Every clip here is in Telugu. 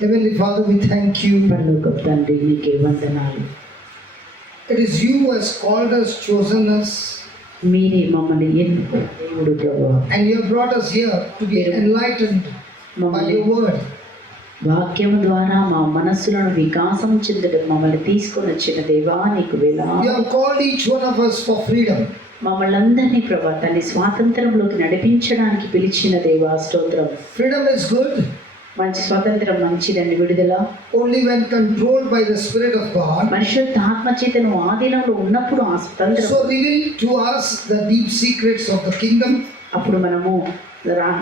Heavenly Father, we thank you. పరలోకపు తండ్రి నీకే వందనాలు. It is you who has called us, chosen us, మీరే మమ్మల్ని ఎన్నుకున్న దేవుడు ప్రభువా. and you have brought us here to be enlightened by your word. వాక్యం ద్వారా మా మనస్సులను వికాసం చెందడం మమ్మల్ని తీసుకొని వచ్చిన దేవా నీకు వేలాది. You have called each one of us for freedom. మమ్మల్ని అందరినీ ప్రభా తన్ని స్వాతంత్రంలోకి నడిపించడానికి పిలిచిన దేవా స్తోత్రం. Freedom is good మంచి స్వాతంత్రం మంచిదండి. విడుదల only when controlled by the Spirit of God. పరిశుద్ధ ఆత్మచేతను ఆధీనంలో ఉన్నప్పుడు ఆ స్వతంత్రం. So reveal to us the deep secrets of the kingdom. అప్పుడు మనము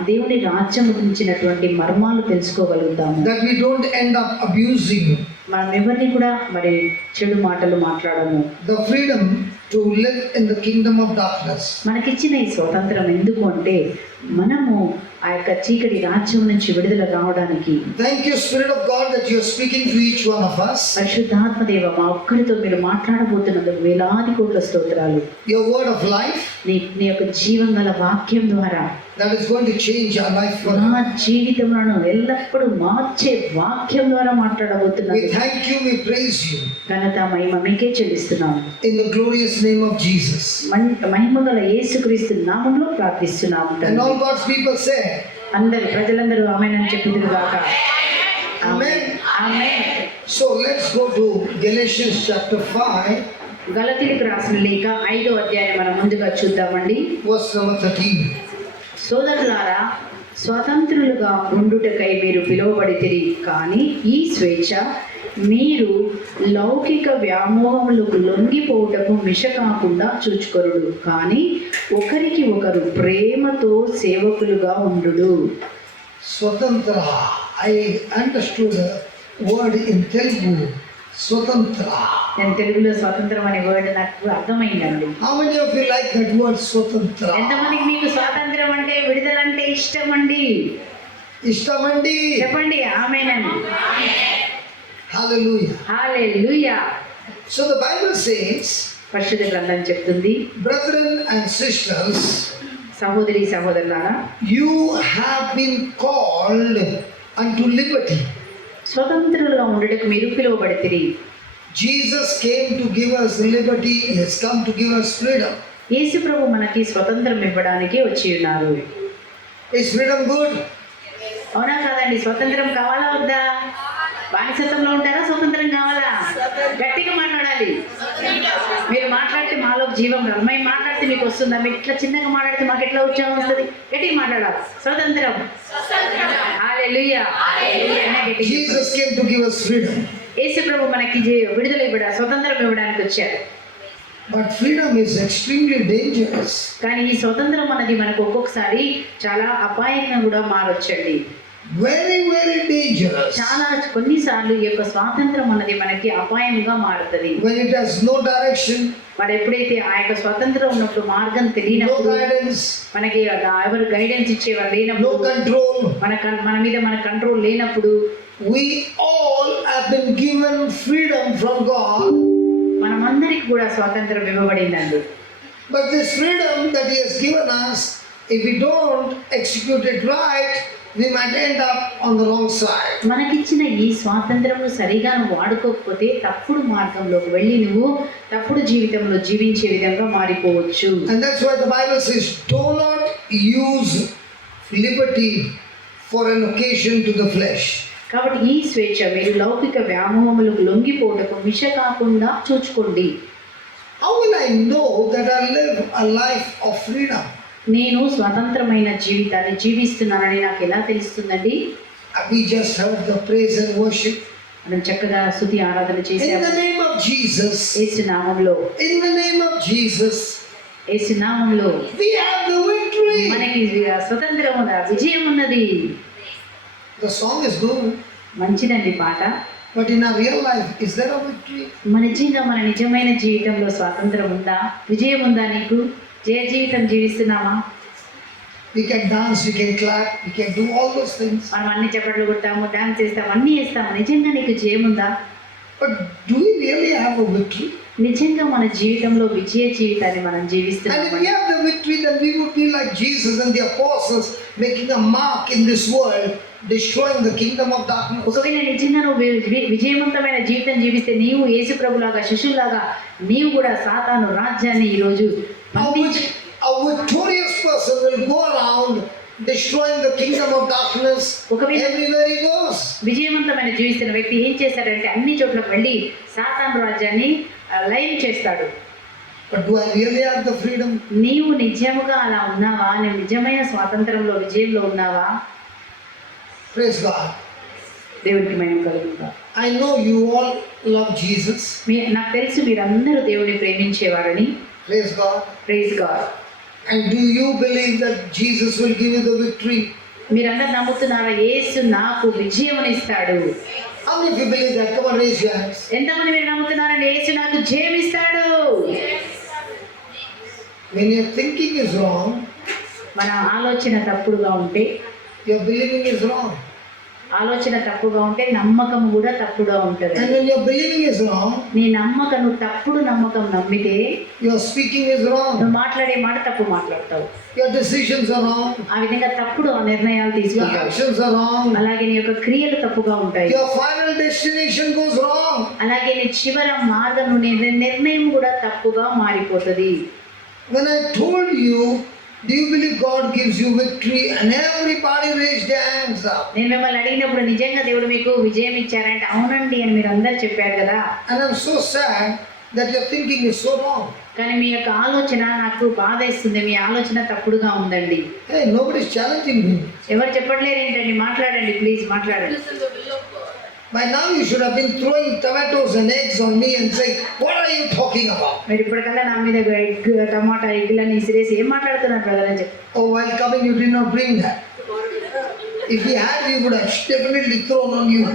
దేవుని రాజ్యం గురించినటువంటి మర్మాలు తెలుసుకోగలుగుతాము. That we don't end up abusing. మనం ఎవరిని కూడా మరి చెడు మాటలు మాట్లాడము. The freedom to live in the kingdom of darkness. మనకిచ్చిన ఈ స్వతంత్రం ఎందుకు అంటే మనము ఆ యొక్క చీకటి రాజ్యం నుంచి విడుదల రావడానికి. Thank you, Spirit of God, that you are speaking to each one of us. పరిశుద్ధాత్మదేవ మా ఒక్కరితో మీరు మాట్లాడబోతున్నందుకు వేలాది కోట్ల స్తోత్రాలు. Your word of life, నీ యొక్క జీవం గల వాక్యం ద్వారా that is going to change our life forever. నా జీవితములను ఎల్లప్పుడూ మార్చే వాక్యం ద్వారా మాట్లాడబోతున్నాను. We thank you, we praise you. ఘనత మహిమ మీకే చెల్లిస్తున్నాము. In the glorious name of Jesus. మహిమ గల యేసుక్రీస్తు నామములో ప్రార్థిస్తున్నాము. And all God's people say, ప్రజలందరూ ఆమేన్ అని చెప్పుదురు గాక. Amen. Amen. So let's go to Galatians chapter 5. గలతీయులకు రాసిన లేఖ 5వ అధ్యాయం మనం ముందుగా చూద్దామండి. Verse number 13. సోదరులారా, స్వతంత్రులుగా ఉండుటకై మీరు పిలువబడితిరి, కానీ ఈ స్వేచ్ఛ మీరు లౌకిక వ్యామోహములకు లొంగిపోవుటకు మిష కాకుండా చూచుకొనుడు, కానీ ఒకరికి ఒకరు ప్రేమతో సేవకులుగా ఉండుడు. Swatantra. I understood the word in Telugu. Swatantra. నేను తెలుగులో స్వాతంత్రం అనే వర్డ్ నాకు అర్థమైందండి. How many of you like that word Swatantra? ఎంతమందికి మీకు స్వాతంత్రం అంటే విడుదల అంటే ఇష్టం అండి? Ishtamandi. చెప్పండి ఆమేన్ అని. Hallelujah. Hallelujah. So the Bible says, పరిశుద్ధ గ్రంథం చెప్తుంది, brethren and sisters, సహోదరి సహోదరులారా, you have been called unto liberty. స్వతంత్రులుగా ఉండటకు మీరు పిలువబడితిరి. Jesus came to give us liberty. He has come to give us freedom. యేసు ప్రభు మనకి స్వతంత్రం ఇవ్వడానికి వచ్చి ఉన్నారు. Is freedom good? అవునా కాదండి? స్వతంత్రం కావాలా వద్దా? బానిసత్వంలో ఉంటారా? స్వతంత్రం కావాలా? గట్టిగా మాట్లాడాలి. మీరు మాట్లాడితే మాలో జీవం రాదు. మేము మాట్లాడితే మీకు వస్తుందా? మీరు ఇట్లా చిన్నగా మాట్లాడితే మాకు ఎట్లా ఉత్సాహం వస్తుంది? గట్టిగా మాట్లాడాలి. స్వతంత్రం. హల్లెలూయా. Jesus came to give us freedom. యేసు ప్రభు మనకి విడుదల ఇవ్వడానికి, స్వతంత్రం ఇవ్వడానికి వచ్చారు. But freedom is extremely dangerous. కానీ ఈ స్వతంత్రం అనేది మనకు ఒక్కొక్కసారి చాలా అపాయంగా కూడా మారొచ్చండి. Very, very dangerous. చాలా కొన్నిసార్లు ఈ యొక్క స్వాతంత్రం అన్నది మనకి అపాయంగా మారుతుంది. When it has no direction, మరి ఎప్పుడైతే ఆ యొక్క స్వతంత్రం ఉన్నప్పుడు మార్గం తెలియనప్పుడు, no guidance, మనకి ఎవరు గైడెన్స్ ఇచ్చేవారు లేనప్పుడు, no control, మన మీద మన కంట్రోల్ లేనప్పుడు, we all have been given freedom from God. మనమందరికి కూడా స్వాతంత్రం ఇవ్వబడిందండి. But this freedom that He has given us, if we don't execute it right, we might end up on the wrong side. మనకిచ్చిన ఈ స్వాతంత్రమును సరిగా నువ్వు వాడుకోకపోతే తప్పుడు మార్గంలోకి వెళ్ళి నువ్వు తప్పుడు జీవితంలో జీవించే విధంగా మారిపోవచ్చు. And that's why the Bible says, do not use liberty for an occasion to the flesh. కాబట్టి ఈ స్వేచ్ఛ మీరు లౌకిక వ్యామోహములకు లొంగిపోవటకు మిష కాకుండా చూచుకోండి. How will I know that I live a life of freedom? నేను స్వతంత్రమైన జీవితాన్ని జీవిస్తున్నానని నాకు ఎలా తెలుస్తుందండి? We just heard the praise and worship. మనం చక్కగా స్తుతి ఆరాధన In చేశాము. the name of Jesus. యేసు నామములో. In the name of Jesus. యేసు నామములో. We have the victory. మనకి స్వతంత్రం ఉన్నది, విజయం ఉన్నది. The song is good. మంచిదండి పాట. But in our real life, is there a victory? మన నిజమైన జీవితంలో స్వాతంత్రం ఉందా? విజయం ఉందా? నీకు జయ జీవితం జీవిస్తున్నామా? We can dance, we can clap, we can do all those things. మనం అన్ని చప్పట్లు కొడతాము, డాన్స్ చేస్తాము, అన్ని చేస్తాము. నిజంగా నీకు జయం ఉందా? But do we really have a victory? నిజంగా మన జీవితంలో విజయ జీవితాన్ని మనం And జీవిస్తున్నాము. if we have the victory, then we would be like Jesus and the apostles. making a mark in this world, destroying the kingdom of darkness. ఒకవేళ నిజంగా నువ్వు విజయవంతమైన జీవితం జీవిస్తే నీవు యేసు ప్రభులాగా శిష్యులాగా నీవు కూడా సాతాను రాజ్యాన్ని ఈరోజు A victorious person will go around destroying the kingdom of darkness everywhere he goes. విజయవంతమైన జీవిస్తున్న వ్యక్తి ఏం చేస్తాడంటే అన్ని చోట్లకు వెళ్ళి సాతాను రాజ్యాన్ని లయం చేస్తాడు. But do I really have the freedom? నీవు నిజముగా అలా ఉన్నావా? నీవు నిజమైన స్వాతంత్రంలో విజయంలో ఉన్నావా? Praise God. దేవునికి మహిమ కలుగుగా. I know you all love Jesus. నాకు తెలుసు మీరందరూ దేవుని ప్రేమించేవారని. Praise God. Praise God. And do you believe that Jesus will give you the victory? మీరందరూ నమ్ముతున్నారా యేసు నాకు విజయం ఇస్తాడు? How many of you believe that? Come on, raise your hands. ఎంతమంది మీరు నమ్ముతున్నారంటే యేసు నాకు జయం ఇస్తాడు? When your thinking is wrong, మన ఆలోచన తప్పుడుగా ఉంటే, your believing is wrong. ఆలోచన తప్పుగా ఉంటే నమ్మకం కూడా తప్పుగా ఉంటుంది. And when your believing is wrong, నీ నమ్మకం నువ్వు తప్పుడు నమ్మకం నమ్మితే your speaking is wrong. నువ్వు మాట్లాడే మాట తప్పు మాట్లాడతావు. Your decisions are wrong. ఆ విధంగా తప్పుడు నిర్ణయాలు Your తీసుకుంటావు. actions are wrong. అలాగే నీ యొక్క క్రియలు తప్పుగా ఉంటాయి. Your final destination goes wrong. అలాగే నీ చివర మార్గం నిర్ణయం కూడా తప్పుగా మారిపోతుంది. When I told you, do you believe God gives you victory? And everybody raised their hands up. నేను మిమ్మల్ని అడిగినప్పుడు నిజంగా దేవుడు మీకు విజయం ఇచ్చారంటే అవునండి అని మీరు అందరు చెప్పారు కదా. And I'm so sad that your thinking is so wrong. కానీ మీ యొక్క ఆలోచన నాకు బాధ ఇస్తుంది. మీ ఆలోచన తప్పుడుగా ఉందండి. Hey, nobody's challenging me. ఎవరు చెప్పట్లేరు ఏంటండి? మాట్లాడండి, ప్లీజ్ మాట్లాడండి. By now you should have been throwing tomatoes and eggs on me and saying, what are you talking about? మీరు ఇప్పటికల్లా నా మీద ఎగ్ టమాటా ఎగ్లని ఇసిరేసి ఏం మాట్లాడుతున్నారు బ్రదర్ అని చెప్పి. Oh, while coming you did not bring that. If we had, we would have definitely thrown on you.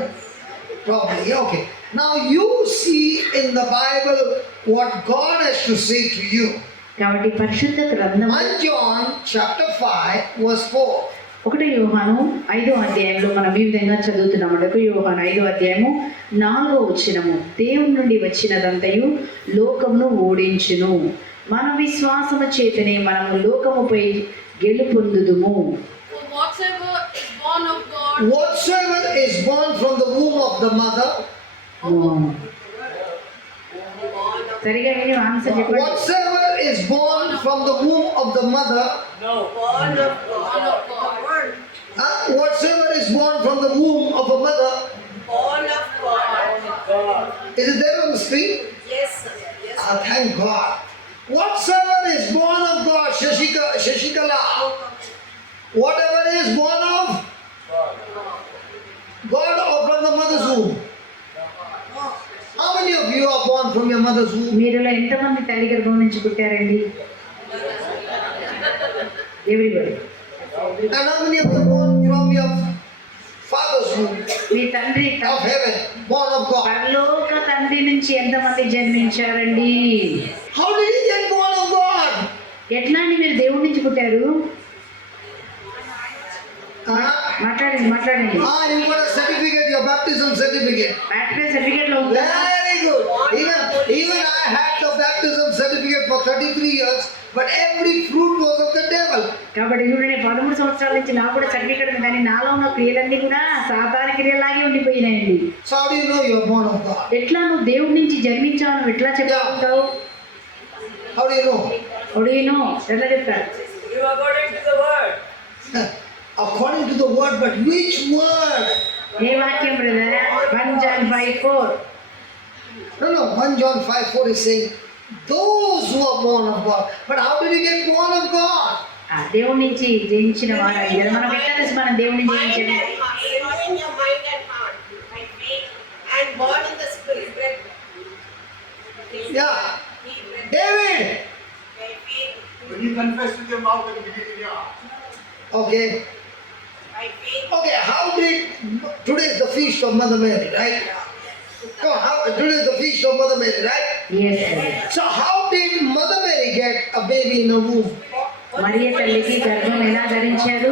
Probably. Okay. Now you see in the Bible what God has to say to you. కాబట్టి పరిశుద్ధ గ్రంథం 1 John chapter 5 verse 4. 1 యోహాను 5వ అధ్యాయంలో మనం ఈ విధంగా చదువుతున్నాము. 1 యోహాను 5వ అధ్యాయము 4వ వచనము, దేవుని నుండి వచ్చినదంతయు లోకమును ఓడించును, మన విశ్వాసము చేతనే మనము లోకముపై గెలుపొందుదుము. Whatsoever is born from the womb of the mother. సరిగా విని ఆన్సర్ చెప్పండి. Whatsoever is born from the womb of the mother. No. Born of God. Whatsoever is born from the womb of a mother. Born of God. Is it there on the screen? Yes, sir. Yes. Thank God. Whatsoever is born of God, Shashikala. Whatever is born of God or from the mother's womb. How many of you are born from your mother's womb? మీరులో ఎంతమంది తల్లి గర్భం నుంచి పుట్టారండి? Everybody. And how many of you are born from your father's womb? మీ తండ్రి Of heaven, born of God. పరలోక తండ్రి నుంచి ఎంతమంది జన్మించారండి? How did he get born of God? ఎట్లా అని మీరు దేవుడి నుంచి పుట్టారు? మాట్లాడండి. You got a certificate, your baptism certificate. Baptism certificate లో ఉందా? Very good. Even I had the baptism certificate for 33 years, but every fruit was of the devil. కాబట్టి చూడండి, 13 సంవత్సరాల నుంచి నాకు కూడా సర్టిఫికేట్ ఉంది, కానీ నాలో ఉన్న క్రియలన్నీ కూడా సాతాను క్రియలాగే ఉండిపోయినాయండి. So how do you know you are born of God? ఎట్లా నువ్వు దేవుడి నుంచి జన్మించావు నువ్వు ఎట్లా చెప్తావు? How do you know? ఎట్లా చెప్తారు? You are according to the word. According to the word, but which word? ఏ వాక్యం brother? 1 John 5:4. No. 1 John 5:4 is saying, those who are born of God. But how did you get born of God? దేవుడి నుంచి జయించిన వారు అయ్యారు. మనం ఎట్లా తెలుసు మనం దేవుడి నుంచి Mind జయించాము? and heart. Born in your mind and heart. By faith. And born in the spirit. Yeah. David. By faith. When you confess with your mouth and believe in your heart. Okay. By faith. Okay, how did, today is the feast of Mother Mary, right? Come on, today is the feast of Mother Mary, right? Yes. So how did Mother Mary get a baby in her womb? మరియ తల్లికి గర్భం ఎలా ధరించారు?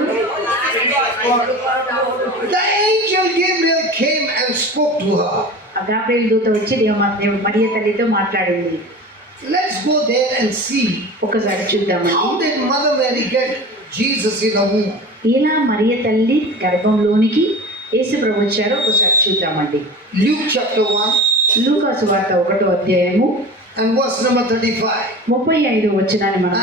The angel Gabriel came and spoke to her. Gabriel దూత వచ్చి మరియ తల్లితో మాట్లాడింది. Let's go there and see. ఒకసారి చూద్దామండి. How did Mother Mary get Jesus in the womb. ఇలా మరియ తల్లి గర్భంలోనికి యేసు ప్రభు వచ్చారో ఒకసారి చూద్దామండి. Luke chapter 1 లూకా సువార్త 1వ అధ్యాయము and verse number 35. 35 వచనాన్ని మనం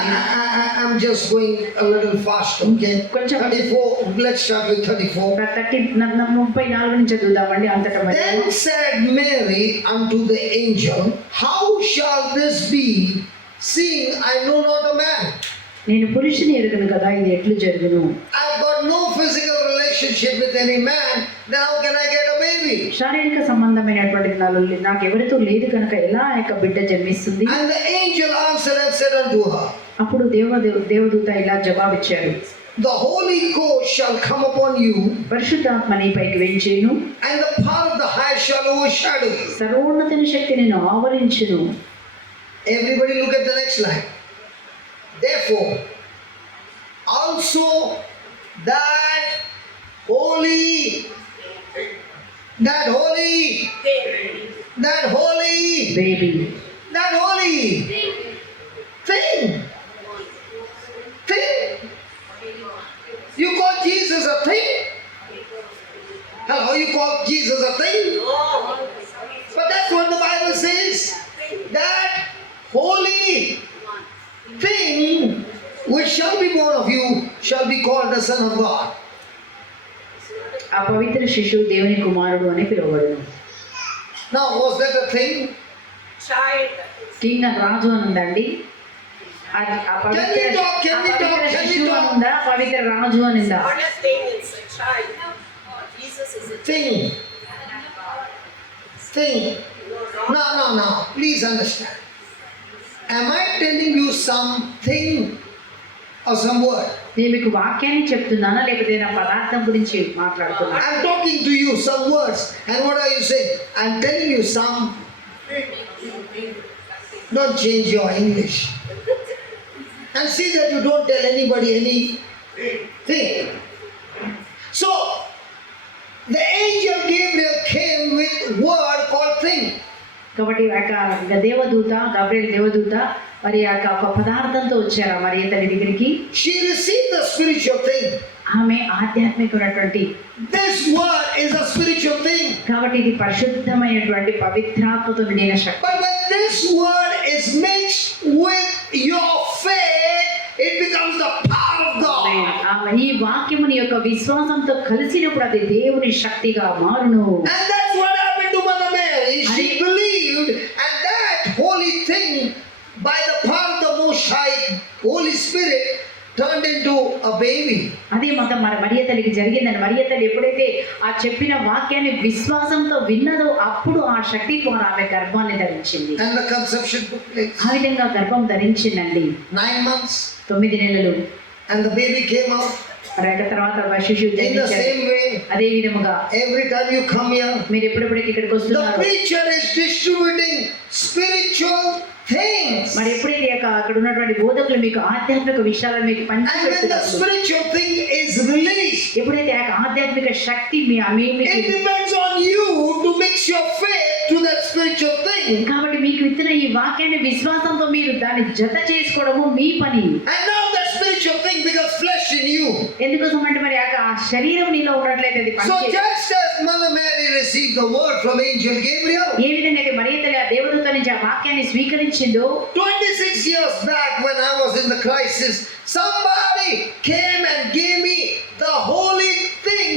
I'm just going a little fast, okay? కొంచెం 34, let's start with 34. 34 నుంచి చదువుదామండి అంతటా మరి. Then said Mary unto the angel, How shall this be, seeing I know not a man? నేను పురుషుని ఎరుగను కదా, ఇది ఎట్లు జరుగును? I've got no physical relationship with any man, then how can I get a baby? శారీరక సంబంధమైనటువంటి నాకు ఎవరితో లేదు కనుక ఎలా యొక్క బిడ్డ జన్మిస్తుంది? And the angel answered and said unto her, అప్పుడు దేవదూత ఇలా జవాబిచ్చాడు, The Holy Ghost shall come upon you, పరిశుద్ధాత్మ నీపైకి వెంచేను, and the power of the high shall overshadow you. సర్వోన్నతుని శక్తి నిన్ను ఆవరించును. Everybody look at the next line. Therefore, also that holy baby thing. You call Jesus a thing? Hello, you call Jesus a thing? But that's what the Bible says. That holy thing which shall be born of you shall be called the Son of God. ఆ పవిత్ర శిశువు దేవుని కుమారుడు అని పిలువబడును. Now, was that a thing? Child. King అని రాజు అని ఉందండి. ఆ పవిత్ర శిశువు అని ఉందా, పవిత్ర రాజు అని ఉందా? Not a thing, it's a child. Jesus is a Thing. No. Please understand. Am I telling you something or some word? నేను మీకు వాక్యాన్ని చెప్తున్నానా లేకపోతే నా పదార్థం గురించి మాట్లాడుతున్నా? I'm talking to you some words. And what are you saying? I'm telling you some. Don't change your English. And see that you don't tell anybody anything. So, the angel Gabriel came with word called thing. కాబట్టి గబ్రియల్ దేవదూత మరి ఒక పదార్థంతో వచ్చారు మరి తన దగ్గరికి. She received the spiritual thing. ఆమె ఆధ్యాత్మికమైనటువంటి This word is a spiritual thing. కాబట్టి ఇది పరిశుద్ధమైనటువంటి పవిత్రాత్మతో నిండిన శక్తి. But when this word is mixed with your faith, it becomes the power of God. ఈ వాక్యము నీ యొక్క విశ్వాసంతో కలిసినప్పుడు అది దేవుని శక్తిగా మారును. And that's what happened to Mother Mary. She believed, and that holy thing, by the power of the Most High, Holy Spirit, turned into a baby. అదే మొత్తం మరియ తల్లికి జరిగిందని. మరియ తల్లి ఎప్పుడైతే ఆ చెప్పిన వాక్యాన్ని విశ్వాసంతో విన్నదో అప్పుడు ఆ శక్తి ద్వారా ఆమె గర్భాన్ని ధరించింది. And the conception took place. ఆ విధంగా గర్భం ధరించిందండి. 9 months. 9 నెలలు. And the baby came out. తర్వాత శిశువు In the same way, అదే విధముగా every time you come here, మీరు ఎప్పుడెప్పుడైతే ఇక్కడికి the వస్తున్నారు preacher is distributing spiritual things. మరి ఎప్పుడైతే అక్కడ ఉన్నటువంటి బోధకులు మీకు ఆధ్యాత్మిక విషయాలను మీకు And when the పంచిపెడుతున్నారు, spiritual thing is released, ఎప్పుడైతే ఆ ఆధ్యాత్మిక శక్తి it depends on you to mix your faith to that spiritual thing. కాబట్టి మీకు ఇచ్చిన ఈ వాక్యాన్ని విశ్వాసంతో మీరు దాన్ని జత చేసుకోవడము మీ పని. And now that spiritual thing becomes flesh in you. ఎందుకోసం అంటే మరి ఆ శరీరం నీలో ఉన్నట్లయితే అది So పనిచేయదు. just as Mother Mary received the word from Angel Gabriel, ఏ విధంగా అయితే మరియ తల్లి ఆ దేవదూత నుంచి ఆ వాక్యాన్ని స్వీకరించిందో, 26 years back when I was in the crisis, somebody came and gave me the holy thing,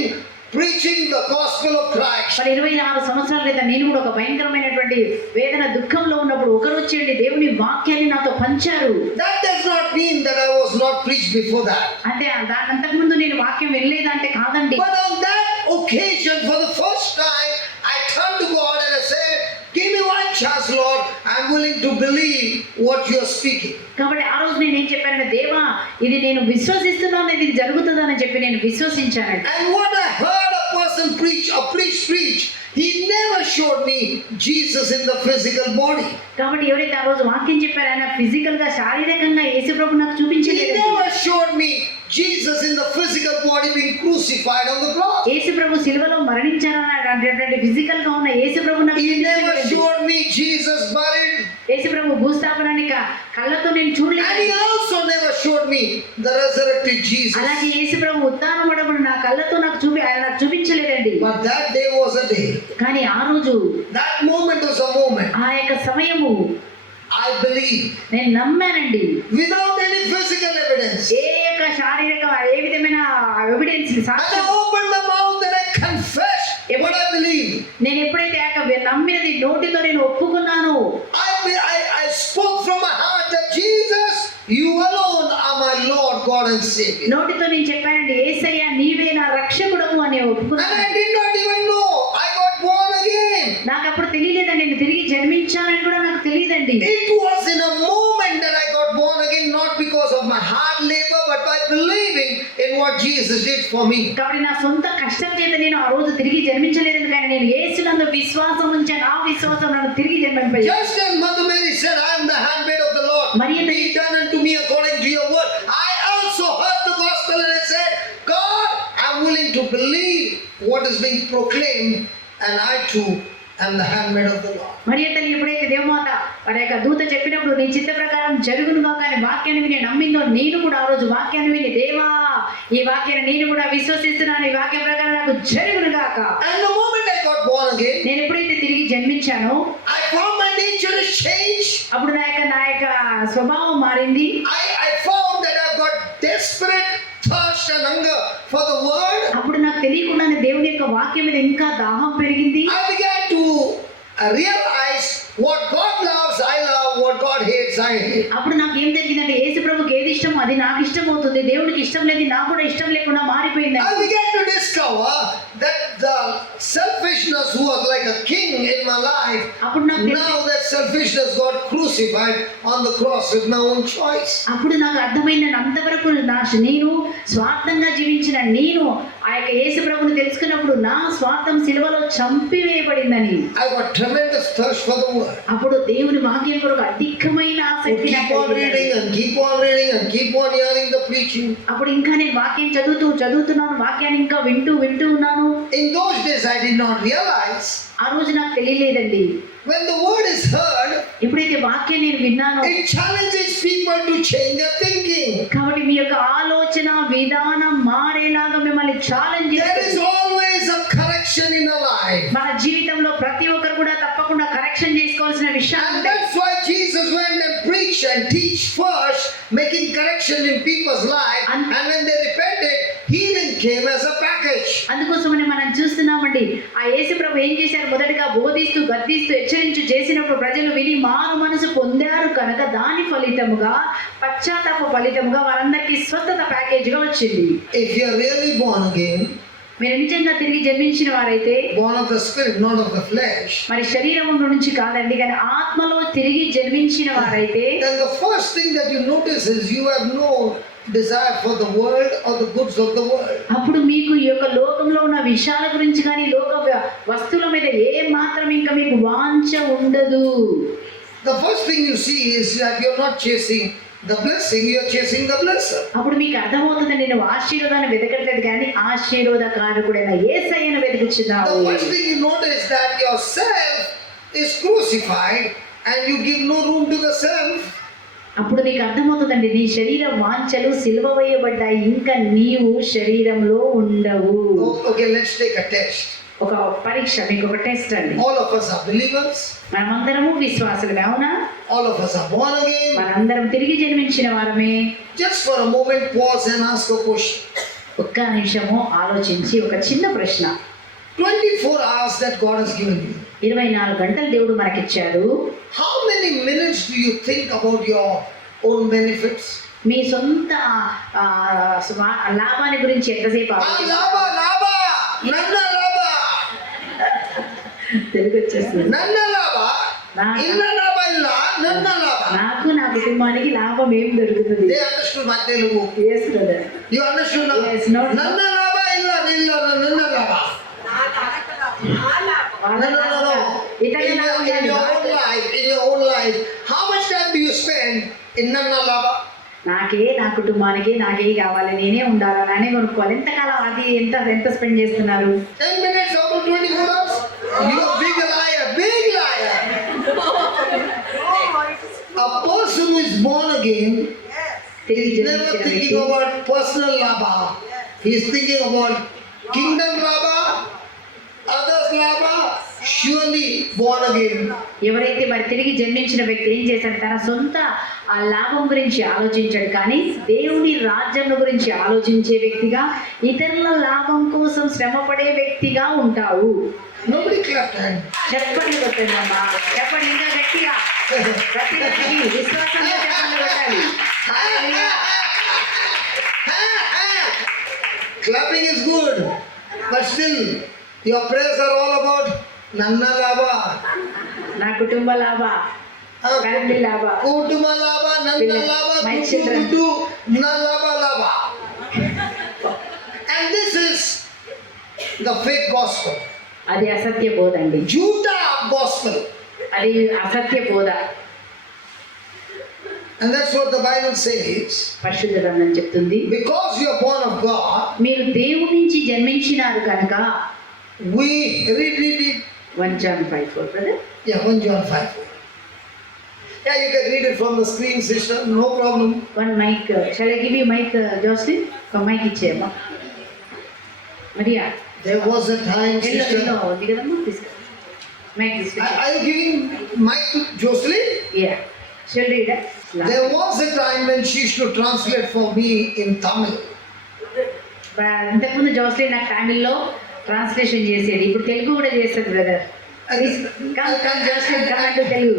preaching the gospel of Christ. మరి 26 సంవత్సరాల క్రితం నేను కూడా ఒక భయంకరమైనటువంటి వేదన దుఃఖంలో ఉన్నప్పుడు ఒకరు వచ్చేయండి దేవుని వాక్యాన్ని నాతో పంచారు. That does not mean that I was not preached before that. అంటే అంతకుముందు నేను వాక్యం వినలేదంటే కాదండి. But on that occasion, for the first time, I turned to God and I said, give me one chance, Lord. I'm willing to believe what you are speaking. కాబట్టి ఆ రోజు నేను ఏం చెప్పానంటే, దేవా ఇది నేను విశ్వసిస్తున్నాను, ఇది జరుగుతుందని చెప్పి నేను విశ్వసించానండి. And what I heard a person preach, a priest preach, he never showed me Jesus in the physical body. కాబట్టి ఎవరైతే ఆ రోజు వాక్యం చెప్పారో ఆయన ఫిజికల్ గా శారీరకంగా యేసు ప్రభు నాకు He చూపించలేదు. never showed me Jesus in the physical body being crucified on the cross. యేసు ప్రభు సిలువలో మరణించారని అంటే ఫిజికల్ గా ఉన్న యేసు ప్రభు నాకు He never చూపించలేదు. showed me Jesus buried. యేసు ప్రభు భూస్థాపనానికి కళ్ళతో నేను And చూడలేదు. he also never showed me the resurrected Jesus. కానీ ఆ రోజు that moment was a moment ఆ యొక్క సమయము I believe నేను నమ్మానండి. without any physical evidence. ఏ యొక్క శారీరక ఏ విధమైన evidence And I opened my mouth and I confessed what I believe. నేను ఎప్పుడైతే ఆ యొక్క నమ్మినది నోటితో నేను ఒప్పుకున్నాను, I spoke from my heart that Jesus, you alone are my Lord, God and Savior. నోటితో నేను చెప్పానండి, యేసయ్య నీవే నా రక్షకుడము అని And ఒప్పుకున్నాను. I did not even know I got born again. నాకు అప్పుడు తెలియలేదండి, నేను తిరిగి జన్మించానని కూడా నాకు తెలియదండి. It was in a moment that I got born again, not because of my hard labor, but by believing in what Jesus did for me. కాబట్టి నా సొంత కష్టం చేత నేను ఆ రోజు తిరిగి జన్మించలేదని, కానీ నేను యేసునందు విశ్వాసం ఉంచాను. ఆ విశ్వాసం నన్ను తిరిగి జన్మింపజేసింది. Just as Mother Mary said, I am the handmaid of the Lord. Marietta- Be done unto me according to your word. I also heard the gospel and I said, God, I'm willing to believe what is being proclaimed, and I too am the handmaid of the Lord. మరియత్తని ఎప్పుడైతే దేవమాత వారి యొక్క దూత చెప్పినప్పుడు నీ చిత్త ప్రకారం జరుగునుగా కానీ వాక్యాన్ని విని నమ్మిందో, నేను కూడా ఆ రోజు వాక్యాన్ని విని దేవా ఈ వాక్యాన్ని నేను కూడా విశ్వసిస్తున్నాను, ఈ వాక్యం ప్రకారం నాకు జరుగునుగాక. And the moment I got born again, నేను ఎప్పుడైతే తిరిగి జన్మించానో I found my nature is changed. అప్పుడు నా యొక్క స్వభావం మారింది. I found that I've got desperate thirst and hunger for the word. అప్పుడు నాకు తెలియకుండానే దేవుని యొక్క వాక్యం మీద ఇంకా దాహం పెరిగింది. I began to realize what God loves, I love, what God hates, I hate. అప్పుడు నాకు ఏం జరిగిందంటే, యేసు ప్రభుకి ఏది ఇష్టమో అది నాకు ఇష్టం అవుతుంది, దేవుడికి ఇష్టం లేదు నాకు కూడా ఇష్టం లేకుండా మారిపోయింది. I began to discover that the selfishness who was like a king in my life, అప్పుడు నాకు now that selfishness got crucified on the cross with my own choice. అప్పుడు నాకు అర్థమైంది, అంతవరకు నేను స్వార్థంగా జీవించిన నేను ఆ యొక్క యేసు ప్రభుని తెలుసుకున్నప్పుడు నా స్వార్థం సిలువలో చంపివేయబడిందని. I got tremendous thirst for the word. అప్పుడు దేవుని వాక్యం కొరకు అధికమైన ఆసక్తి నాకు Keep on కలిగింది. reading and keep on reading and keep on hearing the preaching. అప్పుడు ఇంకా నేను వాక్యం చదువుతున్నాను, వాక్యాన్ని ఇంకా వింటూ ఉన్నాను. In those days I did not realize ఆ రోజు నాకు తెలియలేదండి, when the word is heard, ఎప్పుడైతే వాక్యం నేను విన్నానో it challenges people to change their thinking. కాబట్టి మీ యొక్క ఆలోచన విధానం మారేలాగా మిమ్మల్ని ఛాలెంజ్ There is చేస్తుంది. always a correction in our life. మన జీవితంలో ప్రతి ఒక్కరు కూడా తప్పకుండా కరెక్షన్ చేసుకోవాల్సిన విషయాలు And ఉంటాయి. that's why Jesus went and preached and teach first, making correction in people's life. And when they repented, healing came as a package. అందుకోసమని మనం చూస్తున్నామండి, ఆ యేసు ప్రభు ఏం చేశారు, మొదటగా బోధిస్తూ గద్దిస్తూ హెచ్చరించు చేసినప్పుడు ప్రజలు విని మారు మనసు పొందారు కనుక దాని ఫలితముగా పశ్చాత్తాప ఫలితముగా వారందరికీ స్వస్థత ప్యాకేజ్ గా వచ్చింది. If you are really born again, మీరు నిజంగా తిరిగి జన్మించిన వారైతే, born of the spirit, not of the flesh, మరి శరీరం నుంచి కాదండి కానీ ఆత్మలో తిరిగి జన్మించిన వారైతే, then the first thing that you notice is you have no desire for the world or the goods of the world. అప్పుడు మీకు ఈ యొక్క లోకంలో ఉన్న విషయాల గురించి కానీ లోక వస్తువుల మీద ఏ మాత్రం ఇంకా మీకు వాంఛ ఉండదు. The first thing you see is that you're not chasing the blessing, you're chasing the blesser. అప్పుడు మీకు అర్థమవుతుందండి, నువ్వు ఆశీర్వాదాన్ని వెతకట్లేదు కానీ ఆశీర్వాదకారకుడైన యేసయ్యను The వెతుకుచున్నావు. first thing you notice that yourself is crucified and you give no room to the self. అప్పుడు నీకు అర్థమవుతుందండి, నీ శరీర వాంఛలు సిలువ వేయబడ్డాయి, ఇంకా నీవు శరీరంలో ఉండవు. Okay, let's take a test. ఒక పరీక్ష, మీకు ఒక టెస్ట్ అండి. All of us are believers. మనమందరము విశ్వాసులమే, అవునా? All of us are born again. మనందరం తిరిగి జన్మించిన వారమే. Just for a moment, pause and ask a question. ఒక్క నిమిషము ఆలోచించి ఒక చిన్న ప్రశ్న. 24 hours that God has given you. 24 గంటలు దేవుడు మనకిచ్చాడు. How many minutes do you think about your own benefits? మీ సొంత లాభాన్ని గురించి ఎంతసేపు Laba, laba, nanna laba, Telugu వచ్చేస్తుంది. nanna laba, illa laba illa, nanna laba. నాకు నా కుటుంబానికి లాభం ఏం దొరుకుతుంది? They understood my Telugu. Yes, brother. You understood now? Yes, no. Nanna laba illa, nanna laba. No. In your own life, how much time do you spend in nanna laba? నాకే, నా కుటుంబానికి నాకే కావాలి, నేనే ఉండాలి, నానే కొనుక్కోవాలి, ఎంతకాలం అది ఎంత స్పెండ్ చేస్తున్నారు? 10 minutes out of 24 hours? You are big liar, big liar. A person who is born again is never thinking about personal laba. He is thinking about kingdom laba, others laba, surely born again, ఎవరైతే మరి తిరిగి జన్మించిన వ్యక్తి ఏం చేశాడు, తన సొంత ఆ లాభం గురించి ఆలోచించాడు, కానీ దేవుని రాజ్యం గురించి ఆలోచించే వ్యక్తిగా, ఇతరుల లాభం కోసం శ్రమపడే వ్యక్తిగా ఉంటావు. nobody clapped hand. చెప్పండి కొట్టండమ్మా, చెప్పండి ఇంకా గట్టిగా. ప్రతి ఒక్కరికి విశ్వాసంగా చెప్పండి కొట్టాలి. Clapping is good, but still your prayers are all about nanna lava. నా కుటుంబ లాభ, ఫ్యామిలీ లాభ, Kutuma lava, nanna lava, My kutu children. kutu, na lava lava. And this is the fake gospel, అది అసత్య బోధ అండి. Juta gospel. అది అసత్య బోధ. And that's what the Bible says. పరిశుద్ధ గ్రంథం చెప్తుంది, Because you are born of God, మీరు దేవుడి నుంచి జన్మించినారు కనుక. we read. 1 John 5:4 brother. Yeah, 1 John 5. Yeah, you can read it from the screen, sister, no problem. One mic. Shall I give you mic, Jocelyn? ఒక మైక్ ఇచ్చేయమ్మా. Maria, There was a time, ఎల్లో sister. ఉంది కదమ్మా, తీసుకో మైక్ తీసుకో. Are you giving mic to Jocelyn? Yeah, shall read. There was a time when she used to translate for me in Tamil. ఇంతకుముందు జోస్లిన్ నాకు తమిళ్లో ట్రాన్స్లేషన్ చేసేది, ఇప్పుడు తెలుగు కూడా చేస్తుంది brother. Jocelyn command Telugu.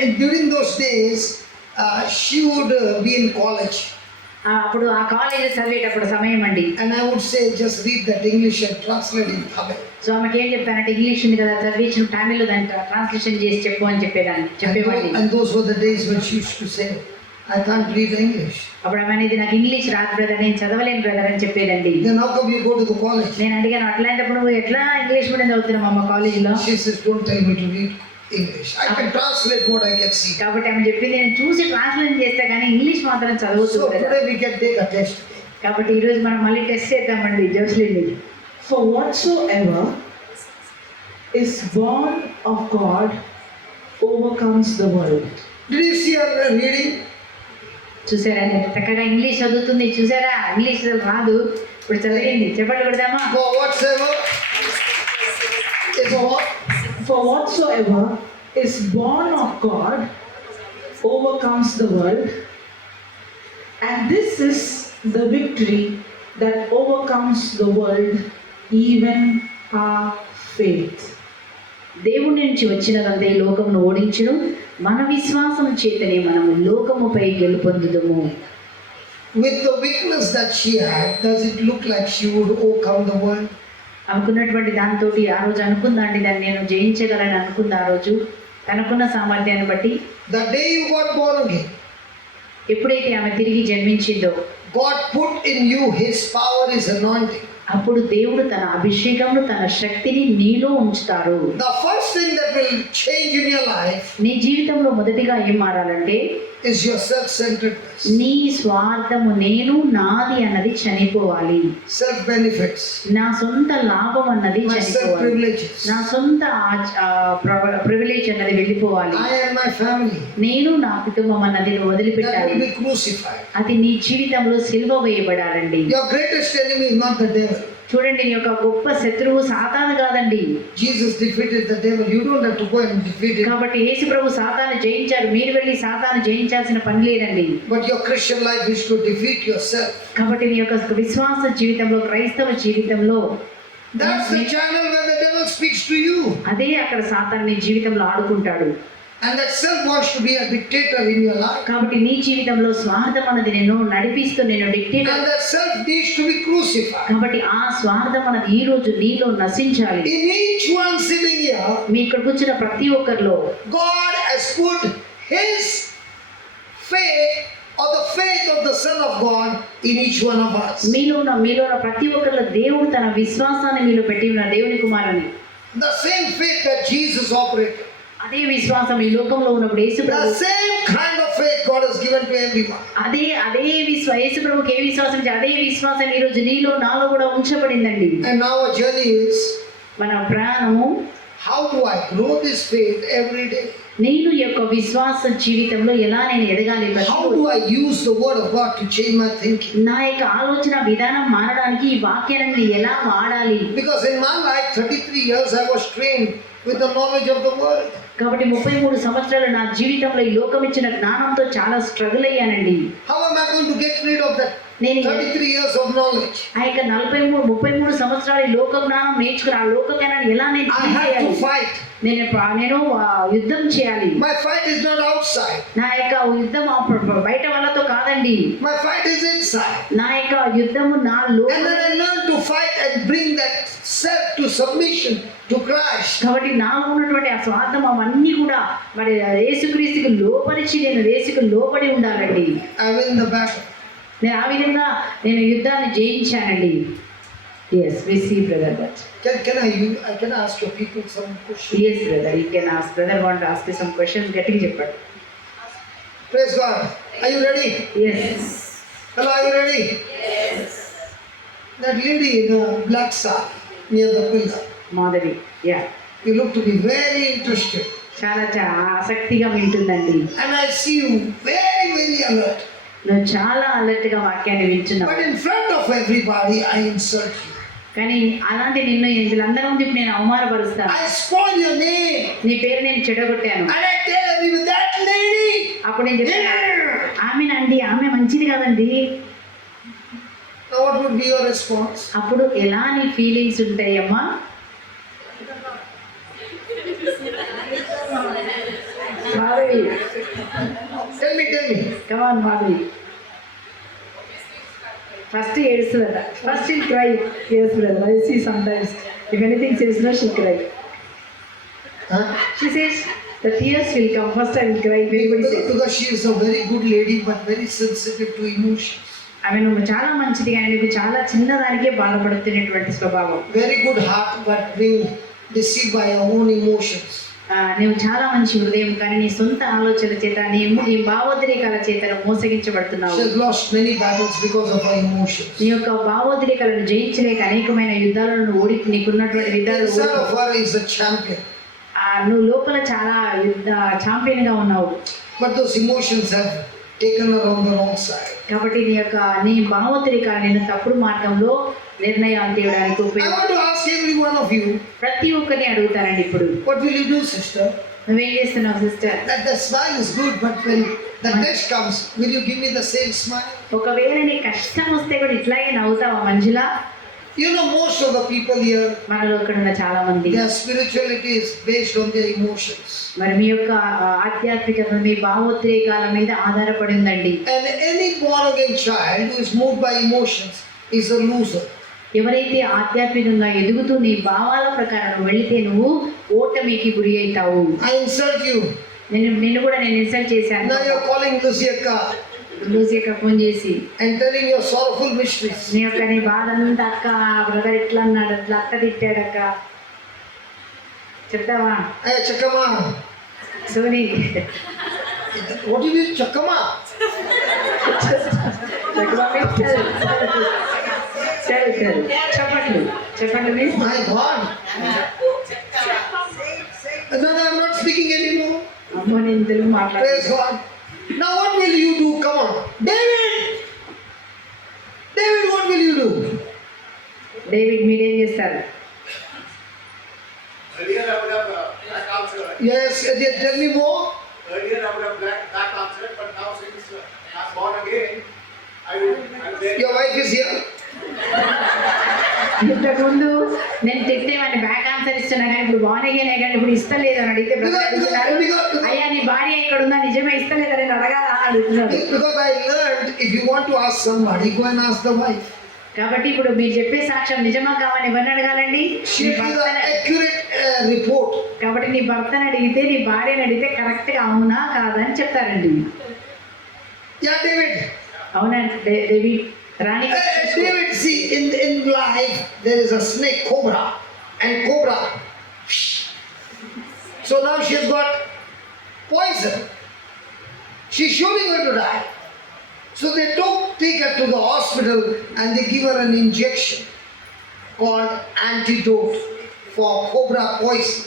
And during those days, she would be in college. అప్పుడు ఆ కాలేజ్ చదివేటప్పుడు సమయం అండి. And I would say, just read that English and translate in Tamil. So ఆమెకి ఏం చెప్తానంటే, ఇంగ్లీష్ ఉంది కదా చదివించిన తమిళ్లో దాన్ని ట్రాన్స్లేషన్ చేసి చెప్పు అని చెప్పేవాడిని. And those were the days when she used to say, I can't read English. అప్పుడు ఆమె అనేది, నాకు ఇంగ్లీష్ రాదు బ్రదర్, నేను చదవలేను బ్రదర్ అని చెప్పేదండి. Then how come you go to the college? నేను అడిగాను, అట్లాంటప్పుడు నువ్వు ఎట్లా ఇంగ్లీష్ మీడియం చదువుతున్నావు అమ్మ కాలేజీలో? She says, don't tell me to read English. I can translate what I can see. కాబట్టి ఆమె చెప్పింది, నేను చూసి ట్రాన్స్లేషన్ చేస్తే కానీ ఇంగ్లీష్ మాత్రం చదవచ్చు So brother. today we can take a test. కాబట్టి ఈరోజు మనం మళ్ళీ టెస్ట్ చేద్దామండి Joslin. For whatsoever is born of God overcomes the world. Did you see her reading? చూసారా, నేను చక్కగా ఇంగ్లీష్ చదువుతుంది. చూసారా, ఇంగ్లీష్ అసలు రాదు, ఇప్పుడు చదివింది. చెప్పండి కొడదామా. For whatsoever is what? For whatsoever is born of God overcomes the world, and this is the victory that overcomes the world, even our faith. దేవుని నుంచి వచ్చినదంతా ఈ లోకమును ఓడించును, మన విశ్వాసము చేతనే మనము లోకముపై గెలుపొందుదుము. With the weakness that she had, does it look like she would overcome the world? అనుకున్నటువంటి దాంతో ఆ రోజు అనుకుందండి, దాన్ని నేను జయించగలని అనుకుంది. ఆ రోజు తనకున్న సామర్థ్యాన్ని బట్టి, The day you got born again, ఎప్పుడైతే ఆమె తిరిగి జన్మించిందో, God put in you His power, His anointing. అప్పుడు దేవుడు తన అభిషేకమును, తన శక్తిని నీలో ఉంచుతారు. The first thing that will change in your life నీ జీవితంలో మొదటిగా ఏం మారాలంటే, is your self-centeredness, నీ స్వార్థము, నేను నాది అన్నది చనిపోవాలి. self-benefits, నా సొంత లాభం అన్నది my చనిపోవాలి. self-privileges. నా సొంత ప్రివిలేజ్ అన్నది వెళ్ళిపోవాలి. I and my family, నేను నా కుటుంబం అన్నది నువ్వు that వదిలిపెట్టాలి. will be crucified. అది నీ జీవితంలో సిలువ వేయబడాలండి. Your greatest enemy is not the devil. చూడండి, నీ యొక్క గొప్ప శత్రువు సాతాను కాదండి. Jesus defeated the devil. You don't have to go and defeat him. కాబట్టి యేసు ప్రభు సాతాను జయించారు, మీరు వెళ్ళి సాతాను జయించాల్సిన పని లేదండి. But your Christian life is to defeat yourself. కాబట్టి నీ యొక్క విశ్వాస జీవితంలో, క్రైస్తవ జీవితంలో, That's the channel where the devil speaks to you. అదే అక్కడ సాతాను నీ జీవితంలో ఆడుకుంటాడు. And that self wants to be a dictator in your life. కాబట్టి నీ జీవితంలో స్వార్థం అన్నది నేను నడిపిస్తూ, నేను dictator. And that self needs to be crucified. కాబట్టి ఆ స్వార్థం అన్నది ఈ రోజు నీలో నశించాలి. In each one sitting here, మీ ఇక్కడికి వచ్చిన ప్రతి ఒక్కరిలో God has put His faith or the faith of the Son of God in each one of us. మీలో ఉన్న ప్రతి ఒక్కరిలో దేవుడు తన విశ్వాసాన్ని మీలో పెట్టి ఉన్న దేవుని కుమారుని. The same faith that Jesus operated. అదే విశ్వాసం ఈ లోకంలో ఉన్నప్పుడు యేసు The Prabhu, same kind of faith God has given to everyone. యేసు ప్రభుకి ఏ విశ్వాసం ఇచ్చి అదే విశ్వాసం ఈ రోజు నీలో, నాలో కూడా ఉంచబడిందండి. And now our journey is, మన ప్రాణము, how do I grow this faith every day? నేను యొక్క విశ్వాస జీవితంలో ఎలా నేను ఎదగాలి? How do I use the word of God to change my thinking? నా యొక్క ఆలోచన విధానం మారడానికి ఈ వాక్యాన్ని ఎలా వాడాలి? Because in my life, 33 years, I was trained with the knowledge of the world. కాబట్టి 33 సంవత్సరాలు నా జీవితంలో ఈ లోకం ఇచ్చిన జ్ఞానంతో చాలా స్ట్రగుల్ అయ్యానండి. How am I going to get rid of that నేను 33 years of knowledge? ఆ యొక్క 33 సంవత్సరాలు ఈ లోక జ్ఞానం నేర్చుకుని ఆ లోక జ్ఞానాన్ని ఎలా నేను I have తీసేయాలి? to fight. నేను యుద్ధం చేయాలి. My fight is not outside. నా యొక్క యుద్ధం బయట వాళ్ళతో కాదండి. My fight is inside. నా యొక్క యుద్ధము నా లోపల. And then I learn to fight and bring that self to submission to Christ. కాబట్టి నాలో ఉన్నటువంటి ఆ స్వార్థం అవన్నీ కూడా మరి యేసుక్రీస్తుకు లోపరిచి నేను యేసుకు లోబడి ఉండాలండి. I win the battle. నేను ఆ విధంగా నేను యుద్ధాన్ని జయించానండి. Yes, we see brother that. Can I ask your people some questions? Yes brother, you can ask. Brother want to ask you some questions. Getting చెప్పండి. Praise God. Are you ready? Yes. Hello, are you ready? Yes. That lady in the black sari near the pillar. Madhavi. Yeah. You look to be very interested. చాలా ఆసక్తిగా వింటుందండి. And I see you very, very alert. నువ్వు చాలా అలర్ట్గా వాక్యాన్ని వింటున్నావు. But in front of everybody, I insult you. కానీ అలాంటి నిన్ను వీళ్ళందరూ ఉంది నేను అవమానపరుస్తాను. I spoil your name. నీ పేరు నేను చెడగొట్టాను. And I tell everyone, that lady. అప్పుడు నేను చెప్తాను, ఆమెనండి, ఆమె మంచిది కాదండి. Now what would be your response? అప్పుడు ఎలా నీ ఫీలింగ్స్ ఉంటాయమ్మా? Madhavi, Tell me. come on Madhavi. First ఏడుస్తుందట. First she'll cry. Yes brother, I see sometimes. If anything says no, she'll cry. Huh? She says the tears will come. First I will cry. Everybody says. Because she is a very good lady but very sensitive to emotions. ఆమె నువ్వు చాలా మంచిది కానీ నువ్వు చాలా చిన్నదానికే బాధపడుతున్నటువంటి స్వభావం. Very good heart but being deceived by your own emotions. నువ్వు చాలా మంచి హృదయం కానీ నీ సొంత ఆలోచనల చేత నీ భావోద్రేకాల చేత మోసగించబడుతున్నావు. She has lost many battles because of her emotions. నీ యొక్క భావోద్రేకాలను జయించలేక అనేకమైన యుద్ధాలను నీకున్నటువంటి విధాలు. Inside of her is a champion. నువ్వు లోపల చాలా ఛాంపియన్ గా ఉన్నావు. But those emotions have taken her on the wrong side. కాబట్టి నీ భావోద్రేకాలు నేను తప్పుడు మార్గంలో నిర్ణయాలు తీయడానికి I want to ask every one of you. ప్రతి ఒక్కరిని అడుగుతానండి ఇప్పుడు. What will you do, sister? నువ్వేం చేస్తున్నావు sister? That the smile is good, but when the test comes, will you give me the same smile? ఒకవేళ నీ కష్టం వస్తే కూడా ఇట్లాగే నవ్వుతావా మంజుల? You know, most of the people here, మనలో ఇక్కడ ఉన్న చాలా మంది their spirituality is based on their emotions. మరి మీ యొక్క ఆధ్యాత్మికత మీ భావోద్రేకాల మీద ఆధారపడి ఉందండి. And any born again child who is moved by emotions is a loser. ఎవరైతే ఆధ్యాత్మికంగా ఎదుగుతూ నీ భావాల ప్రకారం వెళితే నువ్వు ఓటమికి గురి అవుతావు. I insult you. నిన్ను కూడా నేను ఇన్సల్ట్ చేశాను. Now you are calling Luciaka లూసియక్క ఫోన్ చేసి and telling your sorrowful mysteries. నీ బాధ అంతా అక్క బ్రదర్ ఇట్లా అన్నాడు, అట్లా అక్క తిట్టాడక్క చెప్తావా? Hey, Chakama. సోని What do you mean, Chakama? చెప్పండి means My God. No, I'm not speaking anymore. అమ్మో నేను తెలుగు మాట్లాడు. Praise God. Now what will you do? Come on. David, what will you do? David మీరేం చేస్తారు? Earlier I would have black answer. Yes, tell me more. Earlier I would have black answer, but now since I'm born again, I'm there. Your wife is here. ఇంతకుముందు నేను తిట్టేవాడిని బ్యాక్ ఆన్సర్ ఇస్తున్నా కానీ ఇప్పుడు బాగున్నాయి కానీ ఇప్పుడు ఇస్తలేదు అని అడిగితే brother అడుగుతున్నారు, అయ్యా నీ భార్య ఇక్కడ ఉందా నిజమే ఇస్తలేదా నేను అడగాలా అడుగుతున్నారు. Because I learned if you want to ask somebody, go and ask the wife. కాబట్టి ఇప్పుడు మీరు చెప్పే సాక్ష్యం నిజమా కావాలని ఎవరిని అడగాలండి? She gives an accurate report. కాబట్టి నీ భర్తను అడిగితే నీ భార్యని అడిగితే కరెక్ట్ గా అవునా కాదా అని చెప్తారండి. Yeah, David. అవునా David Rani? David, see, in life there is a snake, cobra, and cobra. So now she has got poison. She's surely going to die. So they take her to the hospital and they give her an injection called antidote for cobra poison.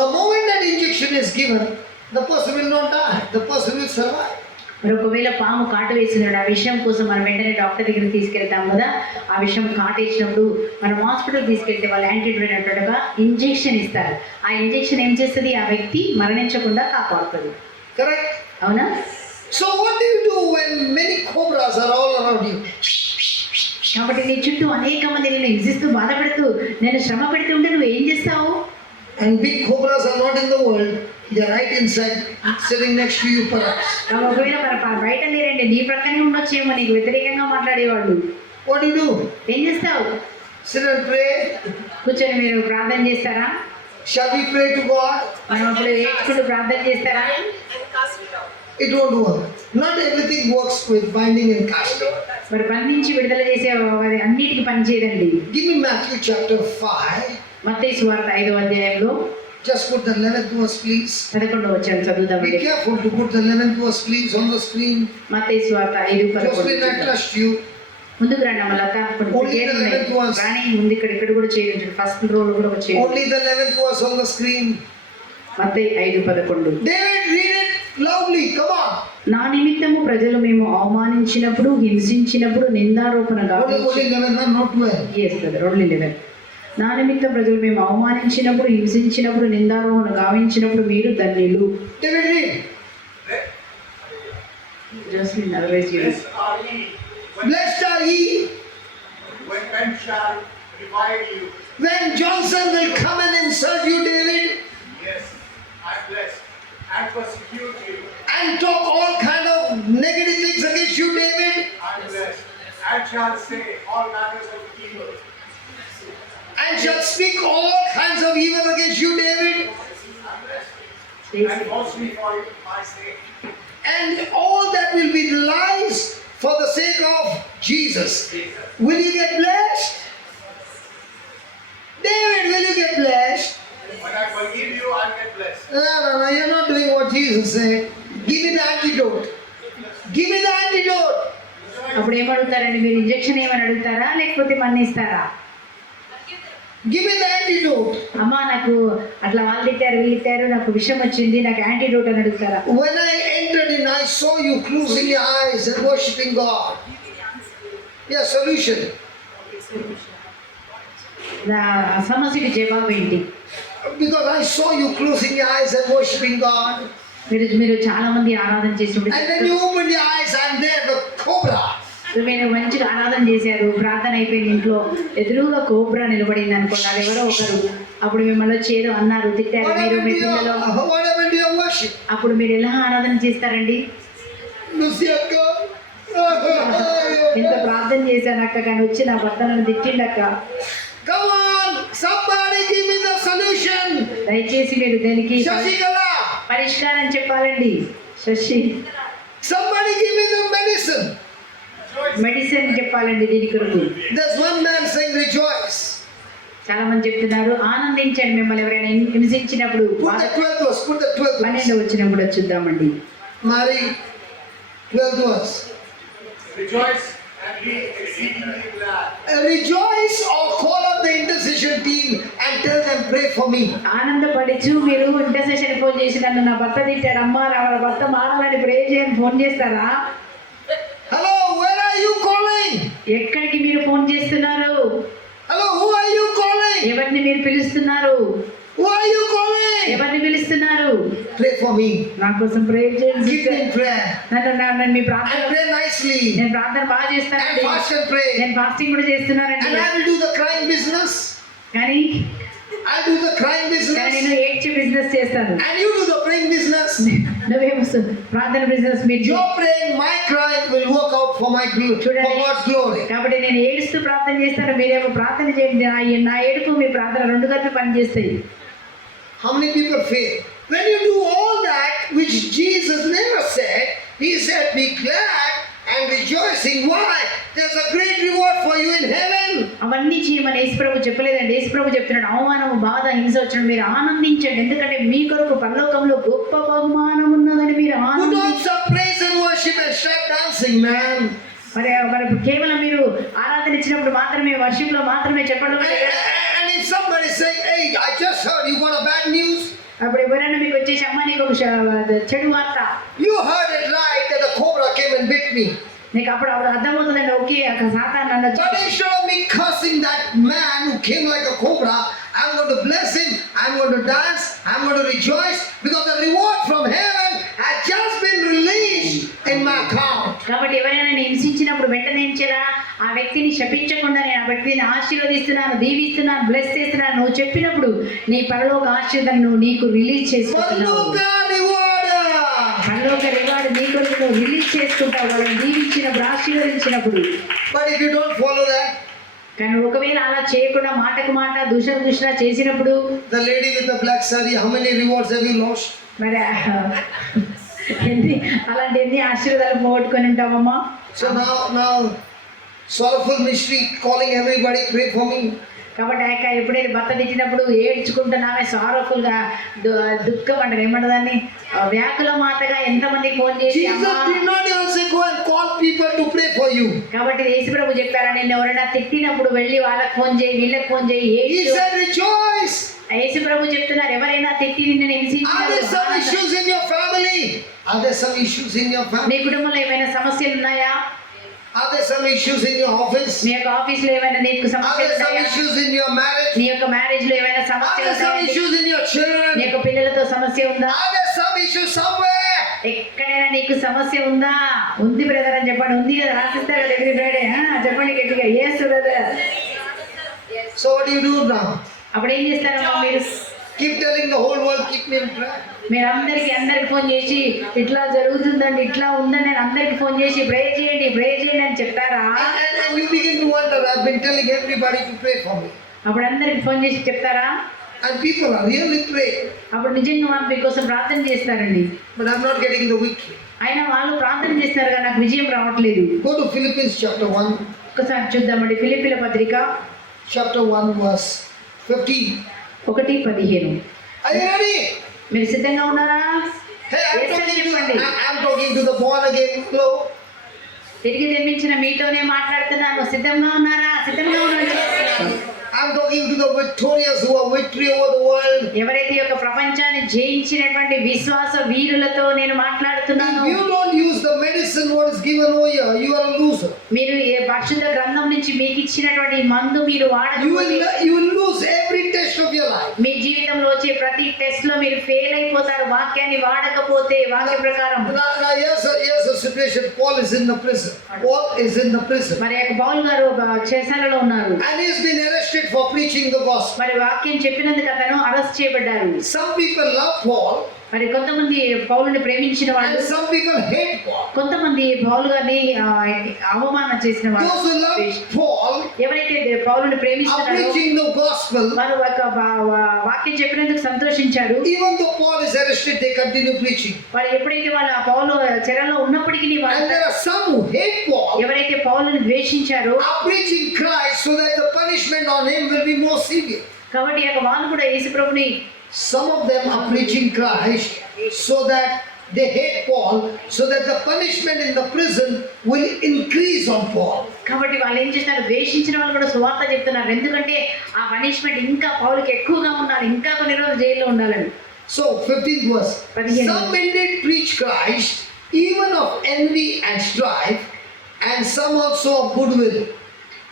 The moment that injection is given, the person will not die. The person will survive. మరి ఒకవేళ పాము కాటు వేసినాడు, ఆ విషయం కోసం మనం వెంటనే డాక్టర్ దగ్గరికి తీసుకెళ్తాం కదా. ఆ విషయం కాటేసినప్పుడు మనం హాస్పిటల్ తీసుకెళ్తే వాళ్ళు యాంటీడోట్ అన్నట్టుగా ఇంజెక్షన్ ఇస్తారు. ఆ ఇంజెక్షన్ ఏం చేస్తుంది, ఆ వ్యక్తి మరణించకుండా కాపాడుతుంది. Correct? అవునా? So what do you do when many cobras are all around you? కాబట్టి నీ చుట్టూ అనేక మంది నేను హింసిస్తూ బాధపెడుతూ నేను శ్రమ పెడుతూ ఉంటే నువ్వు ఏం చేస్తావు? And big cobras are not in the world. They are right inside, sitting next to you perhaps. ఒకవేళ మరి బయట లేరండి, నీ ప్రక్కనే ఉండొచ్చేమో నీకు వ్యతిరేకంగా మాట్లాడేవాళ్ళు. What do you do? ఏం చేస్తావు? Sit and pray? కూర్చొని మీరు ప్రార్థన చేస్తారా? Shall we pray to God? మనం అప్పుడు ఏడ్చుకుంటూ ప్రార్థన చేస్తారా? And cast it out. It won't work. Not everything works with binding and casting. మరి బంధించి విడుదల చేసే అన్నిటికీ పనిచేయదండి. Give me Matthew chapter 5. మత్తయి సువార్త 5వ అధ్యాయంలో Just put the 11th verse, please. 11వ వచనం చదువుదామండి. Be careful to put the 11th verse, please, on the screen. మత్తయి సువార్త 5:11. Jocelyn, I trust you. ముందుకు రండి అమ్మ లత. కానీ ముందు ఇక్కడ కూడా చేయండి. ఫస్ట్ రోల్ కూడా చేయండి. Only the 11th verse on the screen. Mattayi 5:11. David, read it loudly. Come on. నా నిమిత్తము ప్రజలు మేము అవమానించినప్పుడు, హింసించినప్పుడు, నిందారోపణ Only 11, not 12. నా నిమిత్తం ప్రజలు మేము అవమానించినప్పుడు, హింసించినప్పుడు, నిందారోపణ గావించినప్పుడు మీరు ధన్యులు. David, read. Jocelyn, otherwise you. Blessed are ye When men shall revile you. when Johnson will come and insult you, David, Yes, I'm blessed. And persecute you. and talk all kind of negative things against you, David, I'm blessed. And shall say all manners of evil. and shall speak all kinds of evil against you, David, I'm blessed. And falsely for my sake. and all that will be lies for the sake of Jesus. Will you get blessed? David, will you get blessed? When I forgive you, I'll get blessed. No, you're not doing what Jesus said. Give me the antidote. Give me the antidote. అప్పుడు ఏమడుగుతారండి మీరు? ఇంజెక్షన్ ఏమని అడుగుతారా లేకపోతే మన్నిస్తారా? Give me the antidote. అమ్మా నాకు అట్లా వాళ్ళు తిట్టారు వీళ్ళు తిట్టారు నాకు విషయం వచ్చింది నాకు యాంటీడోట్ అని అడుగుతారా? When I entered in, I saw you closing your eyes and worshiping God. Yeah, solution. నా సమస్యకి జవాబు ఏంటి? Because I saw you closing your eyes and worshiping God. మీరు చాలా మంది ఆరాధన And చేసినప్పుడు when you opened your eyes, I'm there, the cobra. మీరు మంచిగా ఆరాధన చేశారు, ప్రార్థన అయిపోయింది, ఇంట్లో ఎదురుగా కోబ్రా నిలబడింది అనుకోండి, అది ఎవరో ఒకరు. అప్పుడు మిమ్మల్ని వచ్చి ఏదో అన్నారు, తిట్టారు, What మీరు మీ happened to పిల్లలు. what happened to your worship? అప్పుడు మీరు ఎలా ఆరాధన చేస్తారండి? Lucy, God. ఎంత ప్రార్థన చేశాను అక్క, కానీ వచ్చి నా భర్త నన్ను తిట్టిండక్క. Come on, somebody give me the solution. దయచేసి మీరు దానికి Shashikala, పరిష్కారం చెప్పాలండి. Shashi, somebody give me the medicine. Medicine చెప్పాలండి దీని కొరకు. There's one man saying rejoice. చాలా మంది చెప్తున్నారు ఆనందించండి. మిమ్మల్ని ఎవరైనా హింసించినప్పుడు Put the 12th verse, put the 12th verse. 12 వచ్చినప్పుడు చూద్దామండి. Mari, 12th verse. Rejoice and be exceedingly glad. Rejoice or call up the intercession team and tell them pray for me. ఆనందపడిచు మీరు ఇంటర్సెషన్ ఫోన్ చేసి నన్ను నా భర్త తిట్టాడు అమ్మా నా భర్త మారాలని ప్రే చేయని ఫోన్ చేస్తారా? Hello, where are you calling? ఎక్కడికి మీరు ఫోన్ చేస్తున్నారు? Hello, who are you calling? ఎవరిని మీరు పిలుస్తున్నారు? Who are you calling? ఎవరిని పిలుస్తున్నారు? Pray for me. నా కోసం ప్రే చేయండి. Give me prayer. నన్ను మీ ప్రార్థన And pray nicely. నేను ప్రార్థన బాగా And చేస్తానండి, fast and pray. నేను ఫాస్టింగ్ కూడా చేస్తున్నానండి. And I will do the crying business. కానీ I'll do the crying business. నేను ఏడ్చి బిజినెస్ చేస్తాను, And you do the praying business. నువ్వేమో ప్రార్థన బిజినెస్. మీరు Your praying, my crying will work out for my glory, for God's glory. కాబట్టి నేను ఏడుస్తూ ప్రార్థన చేస్తాను, మీరేమో ప్రార్థన చేయండి. నా ఏడుపు మీ ప్రార్థన రెండు కలిపి పనిచేస్తాయి. How many people fail? When you do all that, which Jesus never said, He said, be glad and rejoicing. Why? There's a great reward for you in heaven. అవన్నీ చేయమని యేసుప్రభు చెప్పలేదండి. యేసుప్రభు చెప్తున్నాడు అవమానము, బాధ, హింస వచ్చిన మీరు ఆనందించండి, ఎందుకంటే మీ కొరకు పరలోకంలో గొప్ప బహుమానం ఉన్నదని మీరు Put on ఆనందించండి. some praise and worship and start dancing, man. మరి కేవలం మీరు ఆరాధన ఇచ్చినప్పుడు మాత్రమే, వర్షిప్ లో మాత్రమే చెప్పడం. And if somebody say, hey, I just heard you got a bad news. అప్పుడు ఎవరైనా మీకు వచ్చేసి అమ్మ నీకు ఒక చెడు వార్త, You heard it right that the cobra and bit me. నీకు అప్పుడు అర్థమవుతుందండి, ఓకే సాతాను నన్ను But instead of me cursing that man who came like a cobra, I'm going to bless him, I'm going to dance, I'm going to rejoice because the reward from heaven has just been released in my account. కాబట్టి ఎవరైనా నేను హింసించినప్పుడు వెంటనే ఏం చేయాలా, ఆ వ్యక్తిని శపించకుండా నేను ఆ వ్యక్తిని ఆశీర్వదిస్తున్నాను, దీవిస్తున్నాను, బ్లెస్ చేస్తున్నాను. నువ్వు చెప్పినప్పుడు నీ పరలోక ఆశీర్వాదం నువ్వు నీకు రిలీజ్ చేసుకుంటున్నావు. పరలోక రివార్డ్ నీకు నువ్వు రిలీజ్ చేసుకుంటావు, వాళ్ళని దీవించినప్పుడు, ఆశీర్వదించినప్పుడు. But if you don't follow that, కానీ ఒకవేళ అలా చేయకుండా మాటకు మాట దూషణ చేసినప్పుడు, the lady with the black saree, how many rewards have you lost? మరి అలాంటి ఎన్ని ఆశీర్వాదాలు పోగొట్టుకొని ఉంటామమ్మా. So now sorrowful ministry calling everybody, pray for me. కాబట్టి ఆ యొక్క ఎప్పుడైతే భర్త తిట్టినప్పుడు ఏడ్చుకుంటున్నామే, సారోఫుల్ గా దుఃఖం అంటారు, ఏమంటదాన్ని వ్యాకుల మాతగా ఎంతమందికి ఫోన్ చేసి Jesus did not even say go and call people to pray for you. కాబట్టి యేసుప్రభు చెప్పారా, నిన్ను ఎవరైనా తిట్టినప్పుడు వెళ్ళి వాళ్ళకి ఫోన్ చేయి, వీళ్ళకి ఫోన్ చేయి. He said rejoice. యేసుప్రభు చెప్తున్నారు, ఎవరైనా తిట్టి నిన్ను Are there some హింసించారు, issues in your family? Are there some issues in your family? నీ కుటుంబంలో ఏమైనా సమస్యలు ఉన్నాయా, Are there some issues in your office? నీ యొక్క ఆఫీస్ లో ఏమైనా నీకు Are సమస్యలు there some ఉన్నాయా, issues in your marriage? నీ యొక్క మ్యారేజ్ లో ఏమైనా Are సమస్యలు there some ఉన్నాయా, issues in your నీ children? యొక్క పిల్లలతో సమస్య ఉందా, Are there some issues somewhere? ఎక్కడైనా నీకు సమస్య ఉందా? ఉంది బ్రదర్ అని చెప్పండి, ఉంది కదా, రాసిస్తారు కదా ఎవ్రీ ఫ్రైడే. చెప్పండి గట్టిగా, yes brother. So what do you do now? అప్పుడు ఏం చేస్తారమ్మా మీరు? Keep telling the whole world, keep me in prayer. మీరు అందరికి ఫోన్ చేసి ఇట్లా జరుగుతుందండి, ఇట్లా ఉందని నేను అందరికి ఫోన్ చేసి ప్రే చేయండి అని చెప్తారా? And you begin to wonder, I've been telling everybody to pray for me. అప్పుడు అందరికి ఫోన్ చేసి చెప్తారా? And people are really praying. అప్పుడు నిజంగా వాళ్ళు మీకోసం ప్రార్థన చేస్తారండి, But I'm not getting the victory. అయినా వాళ్ళు ప్రార్థన చేస్తారు కానీ నాకు విజయం రావట్లేదు. Go to Philippians chapter 1. ఒకసారి చూద్దామండి, ఫిలిప్పీల పత్రిక Chapter 1 verse 15. 1:15. Are you ready? మీరు సిద్ధంగా ఉన్నారా? Hey, చెప్పండి. I'm talking to the born again flow. తిరిగి జన్మించిన మీతోనే మాట్లాడుతున్నాను. సిద్ధంగా ఉన్నారా? సిద్ధంగా ఉన్నాను. I'm talking to the victorious who are victory over the world. ఎవరైతే ఈ యొక్క ప్రపంచాన్ని జయించినటువంటి విశ్వాస వీరులతో నేను మాట్లాడుతున్నాను. If you don't use the medicine what is given over here, you are a loser. మీరు ఏ పరిశుద్ధ గ్రంథం నుంచి మీకు ఇచ్చినటువంటి మందు మీరు వాడకపోతే You will lose every test of your life. మీ జీవితంలో వచ్చే ప్రతి టెస్ట్ లో మీరు ఫెయిల్ అయిపోతారు. వాక్యాన్ని వాడకపోతే వాక్య ప్రకారం. Now here's a situation. Paul is in the prison. Paul is in the prison. మరి యొక్క పౌలు గారు ఒక చెరసాలలో ఉన్నారు. And he's been arrested for preaching the gospel. మరి వాక్యం చెప్పినందుకు అతను arrest చేయబడ్డారు. Some people love Paul. మరి కొంతమంది పౌలుని ప్రేమించిన వాళ్ళు, And some people hate Paul. కొంతమంది పౌలు గారిని అవమానం చేసిన వాళ్ళు. Those who love Paul ఎవరైతే పౌలుని are ప్రేమిస్తున్నారో preaching the gospel. వారు ఒక వాక్యం చెప్పినందుకు సంతోషించారు. Even though Paul is arrested, they continue preaching. వారు ఎప్పుడైతే వాళ్ళ పౌలు చెరలో ఉన్నప్పటికీ And there are some who hate Paul, ఎవరైతే పౌలుని ద్వేషించారో are preaching Christ so that the punishment on him will be more severe. కాబట్టి వాళ్ళు కూడా యేసుప్రభుని, Some of them are preaching Christ so that they hate Paul, so that the punishment in the prison will increase on Paul. కాబట్టి వాళ్ళు ఏం చేస్తారు, ద్వేషించిన వాళ్ళు కూడా సువార్త చెప్తున్నారు. ఎందుకంటే ఆ పనిష్మెంట్ ఇంకా పౌలుకి ఎక్కువగా ఉండాలి, ఇంకా కొన్ని రోజులు జైల్లో ఉండాలని. So 15th verse. 15th. Some indeed preach Christ, even of envy and strife, and some also of goodwill.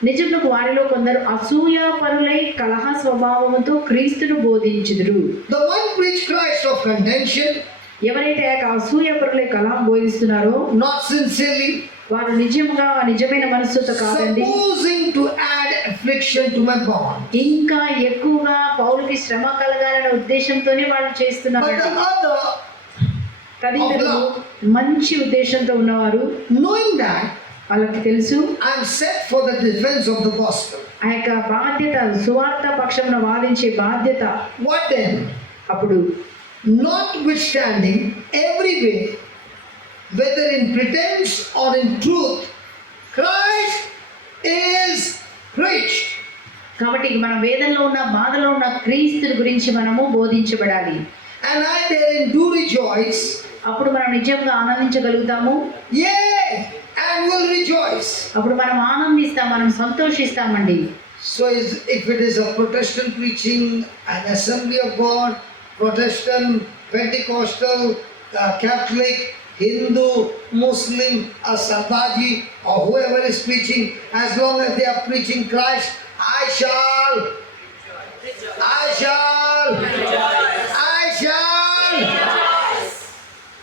నిజంగా వారిలో కొందరు అసూయాపరులై కలహ స్వభావముతో క్రీస్తును బోధించుదురు. The one preach Christ of contention, ఎవరైతే అసూయాపరులై కలహం బోధిస్తున్నారో not sincerely, వారు నిజమైన మనస్సుతో కాదండి, supposing to add affliction to my bond. ఇంకా ఎక్కువగా పౌలుకి శ్రమ కలగాలనే ఉద్దేశంతోనే వాళ్ళు But చేస్తున్నారు. the other, తదితరులు మంచి ఉద్దేశంతో ఉన్నవారు, knowing that వాళ్ళకి తెలుసు I am set for the defense of the gospel. ఆ యొక్క బాధ్యత, సువార్త పక్షమున వాదించే బాధ్యత. What then? అప్పుడు Notwithstanding every way, whether in pretense or in truth, Christ is preached. కాబట్టి మనం వేదనలో ఉన్న బాధలో ఉన్న క్రీస్తు గురించి మనము బోధించబడాలి. And I therein do rejoice. అప్పుడు మనం నిజంగా ఆనందించగలుగుతాము. Yea, and will rejoice. అప్పుడు మనం ఆనందిస్తాం, మనం సంతోషిస్తామండి. So if it is a Protestant preaching, an Assembly of God, Protestant, Pentecostal, Catholic, Hindu, Muslim, or Sardaji, or whoever is preaching, as long as they are preaching Christ, I shall.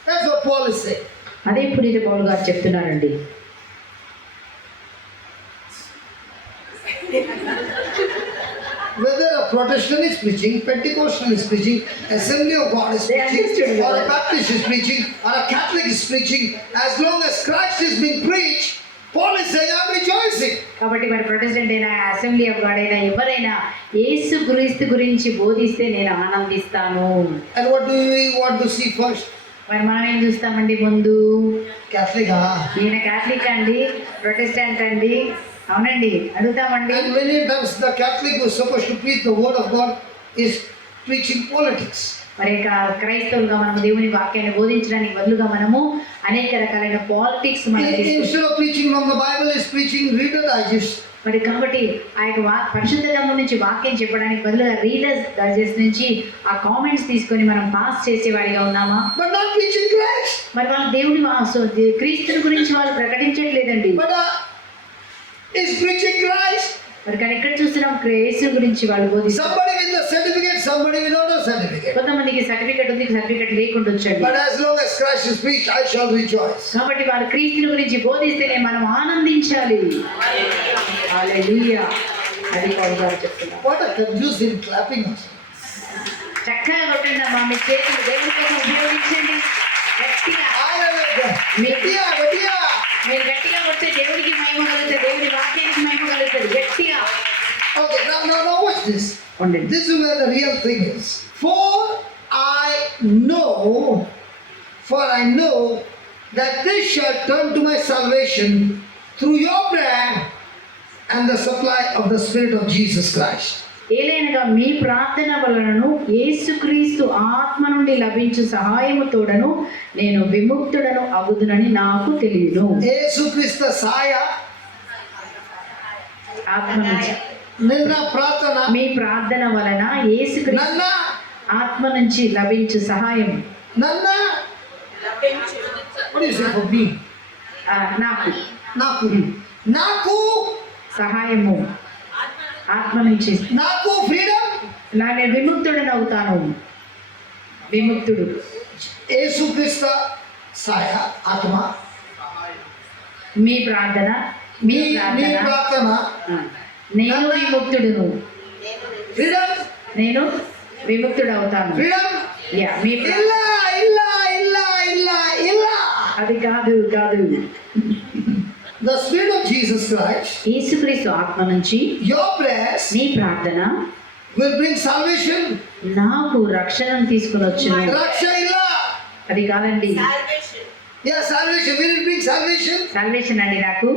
That's what Paul is saying. అదే పునీత పౌలు గారు చెప్తున్నారండి. Whether a Protestant is preaching, Pentecostal is preaching, Assembly of God is They preaching, understood or a that. Baptist is preaching, or a Catholic is preaching, as long as Christ is being preached, Paul is saying, I'm rejoicing. కాబట్టి మరి ప్రొటెస్టెంట్ అయినా అసెంబ్లీ ఆఫ్ గాడ్ అయినా ఎవరైనా యేసు క్రీస్తు గురించి బోధిస్తే నేను ఆనందిస్తాను. And what do we want to see first? మరి మనం ఏం చూస్తామండి ముందు? Catholic, ఈయన క్యాథలిక్ అండి, ప్రొటెస్టెంట్ అండి, అవునండి అడుగుతామండి. And many times the Catholic who is supposed to preach the word of God is preaching politics. మరి క్రైస్తవులుగా మనము దేవుని వాక్యాన్ని బోధించడానికి బదులుగా మనము అనేక రకాలైన politics Instead of preaching from the Bible, is preaching Reader Digest. మరి కాబట్టి ఆ యొక్క పరిశుద్ధ గ్రంథం నుంచి వాక్యం చెప్పడానికి బదులుగా రీడర్స్ డైజెస్ట్ నుంచి ఆ కామెంట్స్ తీసుకొని మనం పాస్ చేసేవాడిగా ఉన్నామా? But not preaching Christ. మరి వాళ్ళు దేవుని క్రీస్తుని గురించి వాళ్ళు ప్రకటించట్లేదండి. But is preaching Christ. మరి కానీ ఇక్కడ చూస్తున్నాం యేసు గురించి వాళ్ళు బోధిస్తారు. Somebody with a certificate, somebody without a certificate. కొంతమందికి సర్టిఫికెట్ ఉంది, సర్టిఫికెట్ లేకుండా వచ్చండి. But as long as Christ is preached, I shall rejoice. కాబట్టి వాళ్ళు క్రీస్తుని గురించి బోధిస్తేనే మనం ఆనందించాలి. హల్లెలూయా. అది పౌలు గారు చెప్తున్నారు. What a confusing clapping us. చక్కగా కొట్టండమ్మా, మీ చేతులు దేవుని కోసం ఉపయోగించండి. గట్టిగా మీరు గట్టిగా కొడితే దేవుడికి మహిమ కలుగుతుంది, దేవుడి వాక్యానికి మహిమ కలుగుతుంది. గట్టిగా. Okay, now watch this. ఉండండి. This is where the real thing is. For I know that this shall turn to my salvation through your prayer and the supply of the Spirit of Jesus Christ. ఏలైనగా మీ ప్రార్థన వలనను యేసుక్రీస్తు ఆత్మ నుండి లభించు సహాయము తోడను నేను విముక్తుడను అగుదునని నాకు తెలియను. యేసుక్రీస్తు సాయ ఆత్మ నుంచి నిన్న ప్రార్థన మీ ప్రార్థన వలన యేసుక్రీస్తు ఆత్మ నుంచి లభించు సహాయం నన్న what do you say for me? నాకు సహాయము ఆత్మ నుంచి నాకు ఫ్రీడమ్ నేను విముక్తుడని అవుతాను. విముక్తుడు యేసుక్రీస్తు సాయ ఆత్మ మీ ప్రార్థన నేను విముక్తుడును. ఫ్రీడమ్ నేను విముక్తుడవుతాను. ఫ్రీడమ్ యా మీ ఇలా అది కాదు. The Spirit of Jesus Christ, యేసుక్రీస్తు ఆత్మ నుంచి your prayers నీ ప్రార్థన will bring salvation. నాకు రక్షణను తీసుకుని వచ్చును. Raksha illa. అది కాదండి. Salvation. Yeah, salvation. Will it bring salvation? Salvation అండి. నాకు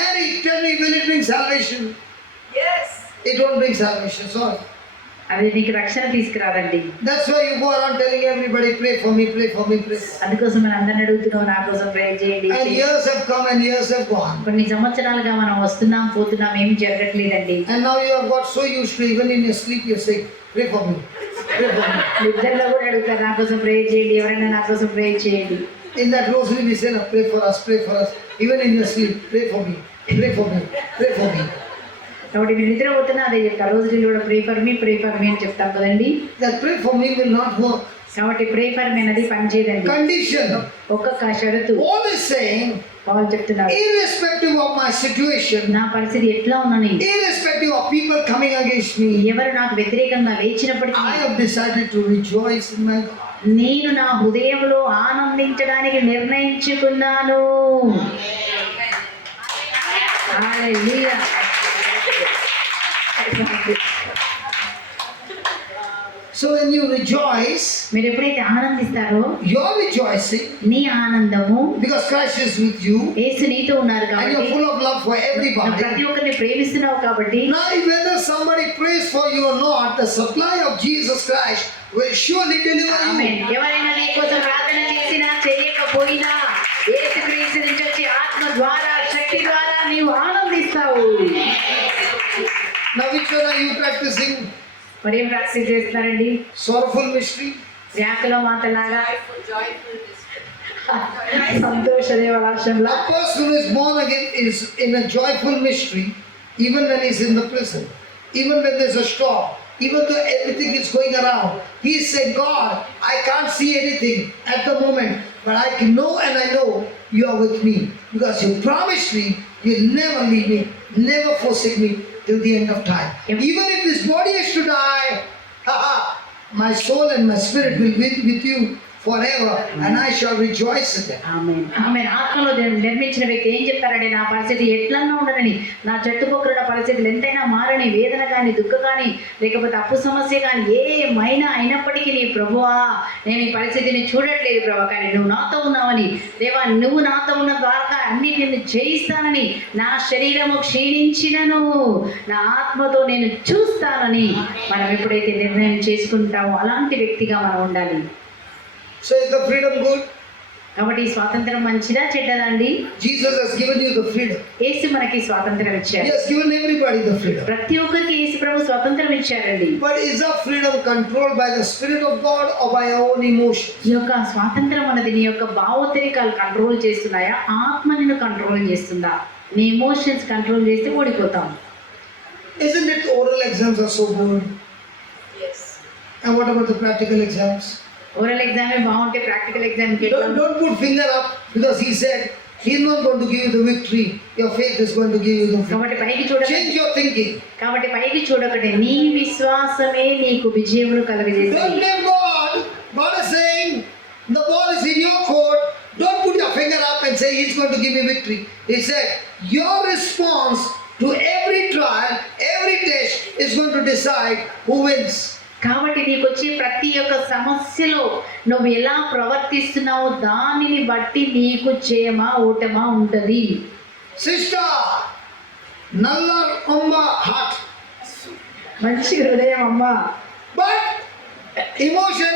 Mary, tell me, will it bring salvation? Yes. It won't bring salvation, sorry. అది నీకు రక్షణ తీసుకురాదండి. That's why you go around telling everybody, pray for me, pray for me, pray. అందుకోసం మనం అందరిని అడుగుతున్నాం, నా కోసం ప్రే చేయండి. And years have come and years have gone. కొన్ని సంవత్సరాలుగా మనం వస్తున్నాం పోతున్నాం, ఏం జరగట్లేదండి. And now you have got so used to, even in your sleep you're saying, pray for me, pray for me. నిద్రలో కూడా అడుగుతారు, నా కోసం ప్రే చేయండి, ఎవరైనా నా కోసం ప్రే చేయండి. In that rosary we say, no, pray for us, pray for us. Even in your sleep, pray for me, pray for me, pray for me. కాబట్టి నేను నిద్రపోతున్నా అదే చెప్తా, రోజులు కూడా ప్రే ఫర్ మీ అని చెప్తాం కదండి. That pray for me will not work. కాబట్టి ప్రే ఫర్ మీ అనేది పనిచేయదండి. Condition. ఒక్కొక్క షరతు. Paul is saying, వాళ్ళు చెప్తున్నారు, irrespective of my situation, నా పరిస్థితి ఎట్లా ఉన్నాను, irrespective of people coming against me, ఎవరు నాకు వ్యతిరేకంగా లేచినప్పటికీ I have decided to rejoice in my God. నేను నా హృదయంలో ఆనందించడానికి నిర్ణయించుకున్నాను. హల్లెలూయా. So when you rejoice, మీరు ఎప్పుడైతే ఆనందిస్తారో you're rejoicing నీ ఆనందము because Christ is with you యేసు నీతో ఉన్నారు and కాబట్టి, you're full of love for everybody. ప్రతి ఒక్కరిని ప్రేమిస్తున్నావు కాబట్టి, Now whether somebody prays for you or not, the supply of Jesus Christ will surely deliver amen. you. ఎవరైనా నీ కోసం ప్రార్థన చేసినా చేయకపోయినా యేసుక్రీస్తు నుంచి వచ్చే ఆత్మ ద్వారా, శక్తి ద్వారా నీవు ఆనందిస్తావు. Now which one are you practicing? మరి ఏం ప్రాక్టీస్ చేస్తున్నారండి? Sorrowful mystery? వ్యాకుల మాటలాగా, Joyful mystery. సంతోషదేవ రాష్ట్రంలో A person who is born again is in a joyful mystery, even when he's in the prison, even when there's a storm, even though everything is going around. He said, God, I can't see anything at the moment, but I can know and I know you are with me. Because you promised me, you'll never leave me, never forsake me till the end of time. Even if this body is to die, my soul and my spirit will be with you forever, and I shall rejoice in them. ఆమె ఆత్మలో నిర్మించిన వ్యక్తి ఏం చెప్తారంటే నా పరిస్థితి ఎట్లన్నా ఉండదని, నా జట్టుపోకరున్న పరిస్థితులు ఎంతైనా మారని, వేదన కానీ దుఃఖ కానీ లేకపోతే అప్పు సమస్య కానీ ఏమైనా అయినప్పటికీ నీ ప్రభువా నేను ఈ పరిస్థితిని చూడట్లేదు ప్రభా, కానీ నువ్వు నాతో ఉన్నావని, దేవా నువ్వు నాతో ఉన్న ద్వారా అన్నిటిని జయిస్తానని, నా శరీరము క్షీణించినను నా ఆత్మతో నేను చూస్తానని మనం ఎప్పుడైతే నిర్ణయం చేసుకుంటామో అలాంటి వ్యక్తిగా మనం ఉండాలి. So is the freedom good? కాబట్టి ఈ స్వాతంత్రం మంచిదా చెడ్డదా అండి? Jesus has given you the freedom. యేసు మనకి స్వాతంత్రం ఇచ్చారు. He has given everybody the freedom. ప్రతి ఒక్కరికి యేసు ప్రభు స్వాతంత్రం ఇచ్చారండి. But is the freedom controlled by the Spirit of God or by our own emotions? ఈ యొక్క స్వాతంత్రం అనేది నీ యొక్క భావోద్రేకాలు కంట్రోల్ చేస్తున్నాయా, ఆత్మ నిన్ను కంట్రోల్ చేస్తుందా? నీ ఎమోషన్స్ కంట్రోల్ చేస్తే ఓడిపోతాం. Isn't it oral exams are so good? Yes. And what about the practical exams? Oral exam బాగుంటే practical exam Don't put finger up because he said he's not going to give you the victory. Your faith is going to give you the victory. కాబట్టి పైకి చూడకండి. Change your thinking. కాబట్టి పైకి చూడకండి, నీ విశ్వాసమే నీకు విజయమును Don't కలుగజేస్తుంది. blame God. God is saying the ball is in your court. Don't put your finger up and say he's going to give me victory. He said your response to every trial, every test is going to decide who wins. కాబట్టి నీకు వచ్చే ప్రతి ఒక్క సమస్యలో నువ్వు ఎలా ప్రవర్తిస్తున్నావో దానిని బట్టి నీకు జయమా ఓటమా ఉంటది. Sister, Nalla Umma heart. మంచి హృదయం అమ్మా, But emotion,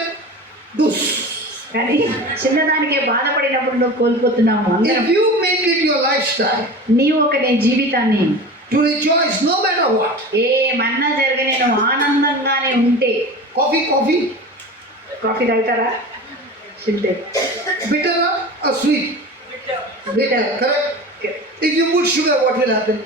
dus. కానీ చిన్నదానికే బాధపడినప్పుడు నువ్వు కోల్పోతున్నావు. If you make it your lifestyle నీవు ఒక నీ జీవితాన్ని to rejoice no matter what. ఏమన్నా జరగని నువ్వు ఆనందంగానే ఉంటే. Coffee, కాఫీ తాగుతారా? bitter or sweet? Bitter. Correct? If you put sugar, what will happen?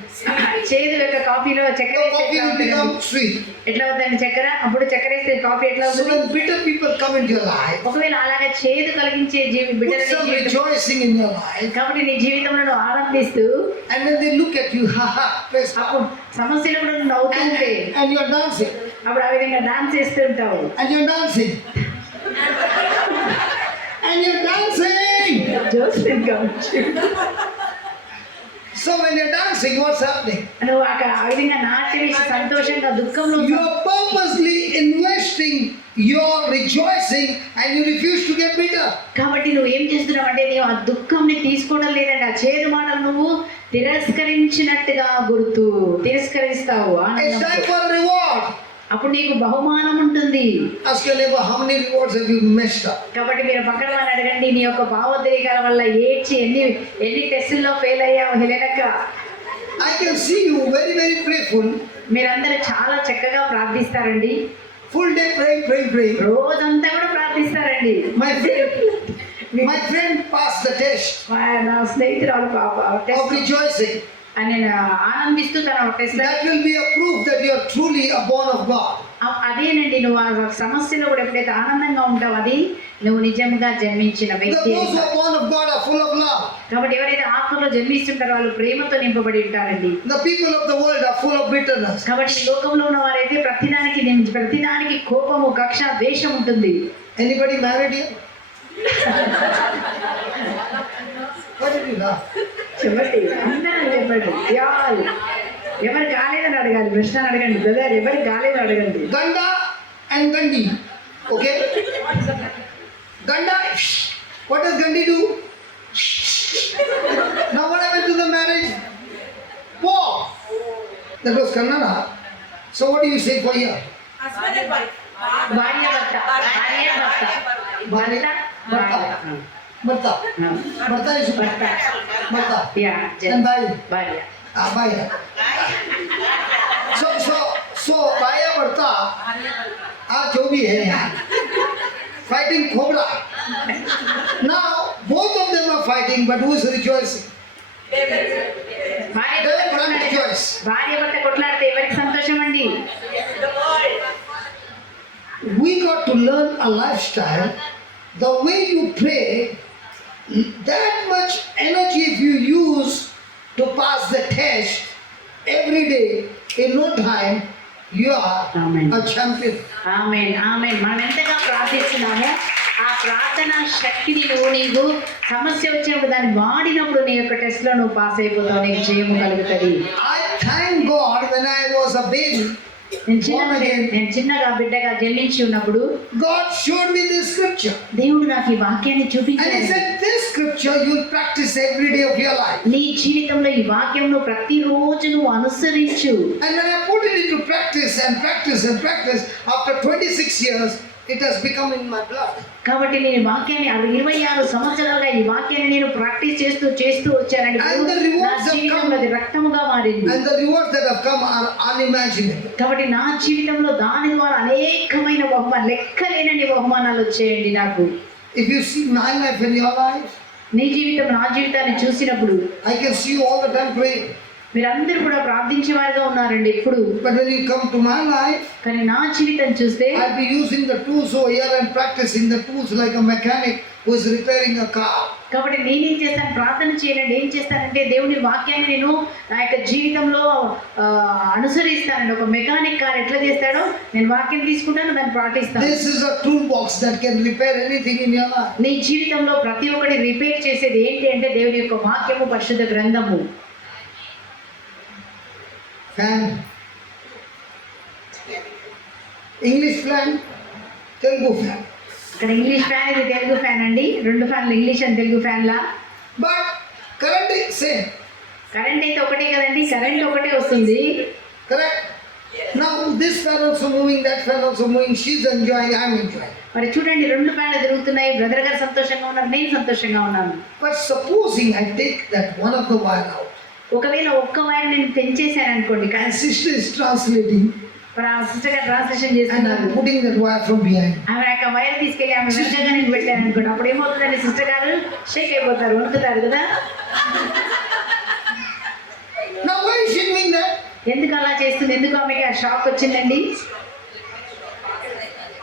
చేదు యొక్క కాఫీలో చక్కెర The coffee will become sweet. ఎట్లా అవుతుంది చక్కెర? అప్పుడు చక్కెర వేస్తే కాఫీ ఎట్లా So అవుతుంది? when bitter people come into your life, ఒకవేళ అలాగే చేదు కలిగించే put some rejoicing in your life, కాబట్టి నీ జీవితంలో నువ్వు ఆనందిస్తూ and when they look at you, haha, praise God. అప్పుడు సమస్యలు కూడా నువ్వు నవ్వుతూ ఉంటే And you're dancing, అప్పుడు ఆ విధంగా డాన్స్ చేస్తూ ఉంటావు. and you're dancing, and you're dancing. So when you're dancing, what's happening? నువ్వు ఆ విధంగా నాట్యం వేసి సంతోషంగా దుఃఖంలో You're purposely investing your rejoicing and you refuse to get bitter. కాబట్టి నువ్వు ఏం చేస్తున్నావు అంటే నీవు ఆ దుఃఖంని తీసుకోవడం లేదండి, ఆ చేదు మాటలు నువ్వు తిరస్కరించినట్టుగా గుర్తు తిరస్కరిస్తావు. It's time ఆనందంతో for a reward. అప్పుడు నీకు బహుమానం ఉంటుంది. Ask your neighbor, how many rewards have you messed up? కాబట్టి మీరు పక్కన వాళ్ళని అడగండి, నీ యొక్క భావోద్రేకాల వల్ల ఏడ్చి ఎన్ని టెస్టుల్లో ఫెయిల్ అయ్యావు హెలెనక్క. I can see you very, very prayerful. మీరందరూ చాలా చక్కగా ప్రార్థిస్తారండి, Full day praying. రోజంతా కూడా ప్రార్థిస్తారండి. My friend passed the test నా స్నేహితురాలు పాప of rejoicing. అని ఆనందిస్తూ తన test That will be a proof that you are truly a born of God. అదేనండి, నువ్వు ఆ సమస్యలో కూడా ఎప్పుడైతే ఆనందంగా ఉంటావు అది నువ్వు నిజంగా జన్మించిన Because వ్యక్తి. those who are born of God are full of love. కాబట్టి ఎవరైతే ఆత్మలో జన్మిస్తుంటారో వాళ్ళు ప్రేమతో నింపబడి ఉంటారండి. The people of the world are full of bitterness. కాబట్టి ఈ లోకంలో ఉన్న వారైతే ప్రతిదానికి కోపము, కక్ష, ద్వేషం ఉంటుంది. Anybody married here? What did you laugh? చెప్పండి, అందరూ చెప్పండి. ఎవరు కాలేదని అడగాలి, ప్రశ్న అడగండి బ్రదర్, ఎవరు కాలేదని అడగండి. Ganda and Gandhi. Okay? Ganda, what does Gandhi do? Now what happened to the marriage? War. That was Kannada. So what do you say for here? Husband and wife. భార్య భర్త, భార్య భర్త, భర్త భార్య. Martha. No. Martha is భర్త. Martha. Yeah, And bhai. భార్య. Bhai. So Bhai Martha, जो भी है यहाँ, fighting cobra. Now both fighting, but who is rejoicing? భార్య They భర్త can't కొట్లాడితే rejoice. భార్య భర్త కొట్లాడితే ఎవరికి సంతోషం అండి? The world. We got to learn a lifestyle. The way you pray, that much energy if you use to pass the test every day, in no time, you are Amen. a champion. ఆమేన్ ఆమేన్. మనం ఎంతగా ప్రార్థిస్తున్నామో ఆ ప్రార్థన శక్తిని నీకు సమస్య వచ్చినప్పుడు దాన్ని వాడినప్పుడు నీ యొక్క టెస్ట్ లో నువ్వు పాస్ అయిపోతావు, నీకు జయము కలుగుతుంది. I thank God when I was a baby. నేను చిన్నగా బిడ్డగా జన్మించి ఉన్నప్పుడు God showed me this scripture. దేవుడు నాకు ఈ వాక్యాన్ని And He చూపించాడు. said, this scripture you will practice every day of your life. నీ జీవితంలో ఈ వాక్యం నువ్వు ప్రతిరోజు నువ్వు అనుసరించు. And when I put it into practice and practice and practice, after 26 years, it has become in my blood. కాబట్టి నేను వాక్యాన్ని 26 సంవత్సరాలుగా ఈ వాక్యాన్ని నేను ప్రాక్టీస్ చేస్తూ వచ్చానండి. And the rewards నా have జీవితంలో అది రక్తముగా మారింది. And the rewards that have come are unimaginable. కాబట్టి నా జీవితంలో దాని ద్వారా అనేకమైన లెక్కలేనని బహుమానాలు వచ్చాయండి నాకు. If you see my life and your life, నీ జీవితం నా జీవితాన్ని చూసినప్పుడు I can see you all the time praying. మీరందరూ కూడా ప్రార్థించే వారిగా ఉన్నారండి ఎప్పుడు. But when you come to my life, కానీ నా జీవితం చూస్తే I'll be using the tools over here and practicing the tools like a mechanic who is repairing a car. కాబట్టి నేనేం చేస్తాను, ప్రార్థన చేయండి, ఏం చేస్తానంటే దేవుని వాక్యాన్ని నేను నా యొక్క జీవితంలో అనుసరిస్తానండి. ఒక మెకానిక్ కార్ ఎట్లా చేస్తాడో నేను వాక్యం తీసుకుంటాను, దాన్ని పాటిస్తాను. This is a toolbox that can repair anything in your life. నీ జీవితంలో ప్రతి ఒక్కటి రిపేర్ చేసేది ఏంటి అంటే దేవుని యొక్క వాక్యము, పరిశుద్ధ గ్రంథము. Fan. English fan, Telugu fan. ఇక్కడ ఇంగ్లీష్ ఫ్యాన్, ఇది తెలుగు ఫ్యాన్ అండి. 2 ఫ్యాన్లు, ఇంగ్లీష్ అండ్ తెలుగు ఫ్యాన్లా. But current is same. Current అయితే ఒకటే కదండి, కరెంట్ ఒకటే వస్తుంది. Correct? Now this fan also moving, that fan also moving, she's enjoying, I'm enjoying. మరి చూడండి, 2 ఫ్యాన్లు తిరుగుతున్నాయి. బ్రదర్ గారు సంతోషంగా ఉన్నారు, నేను సంతోషంగా ఉన్నాను. But supposing I take that one of the wire out, ఒకవేళ ఒక్క వైర్ నేను తెంచేసాను అనుకోండి, and sister is translating, మరి ఆ సిస్టర్ గారు ట్రాన్స్లేషన్ and చేస్తున్నారు. I'm putting that wire from behind. ఆమె యొక్క వైర్ తీసుకెళ్ళి ఆమె వెనకగా నేను పెట్టాను అనుకోండి, అప్పుడు ఏమవుతుందండి, సిస్టర్ గారు షేక్ అయిపోతారు, వణుకుతారు కదా. Now why is she doing that? ఎందుకు అలా చేస్తుంది, ఎందుకు ఆమెకి ఆ షాక్ వచ్చిందండి?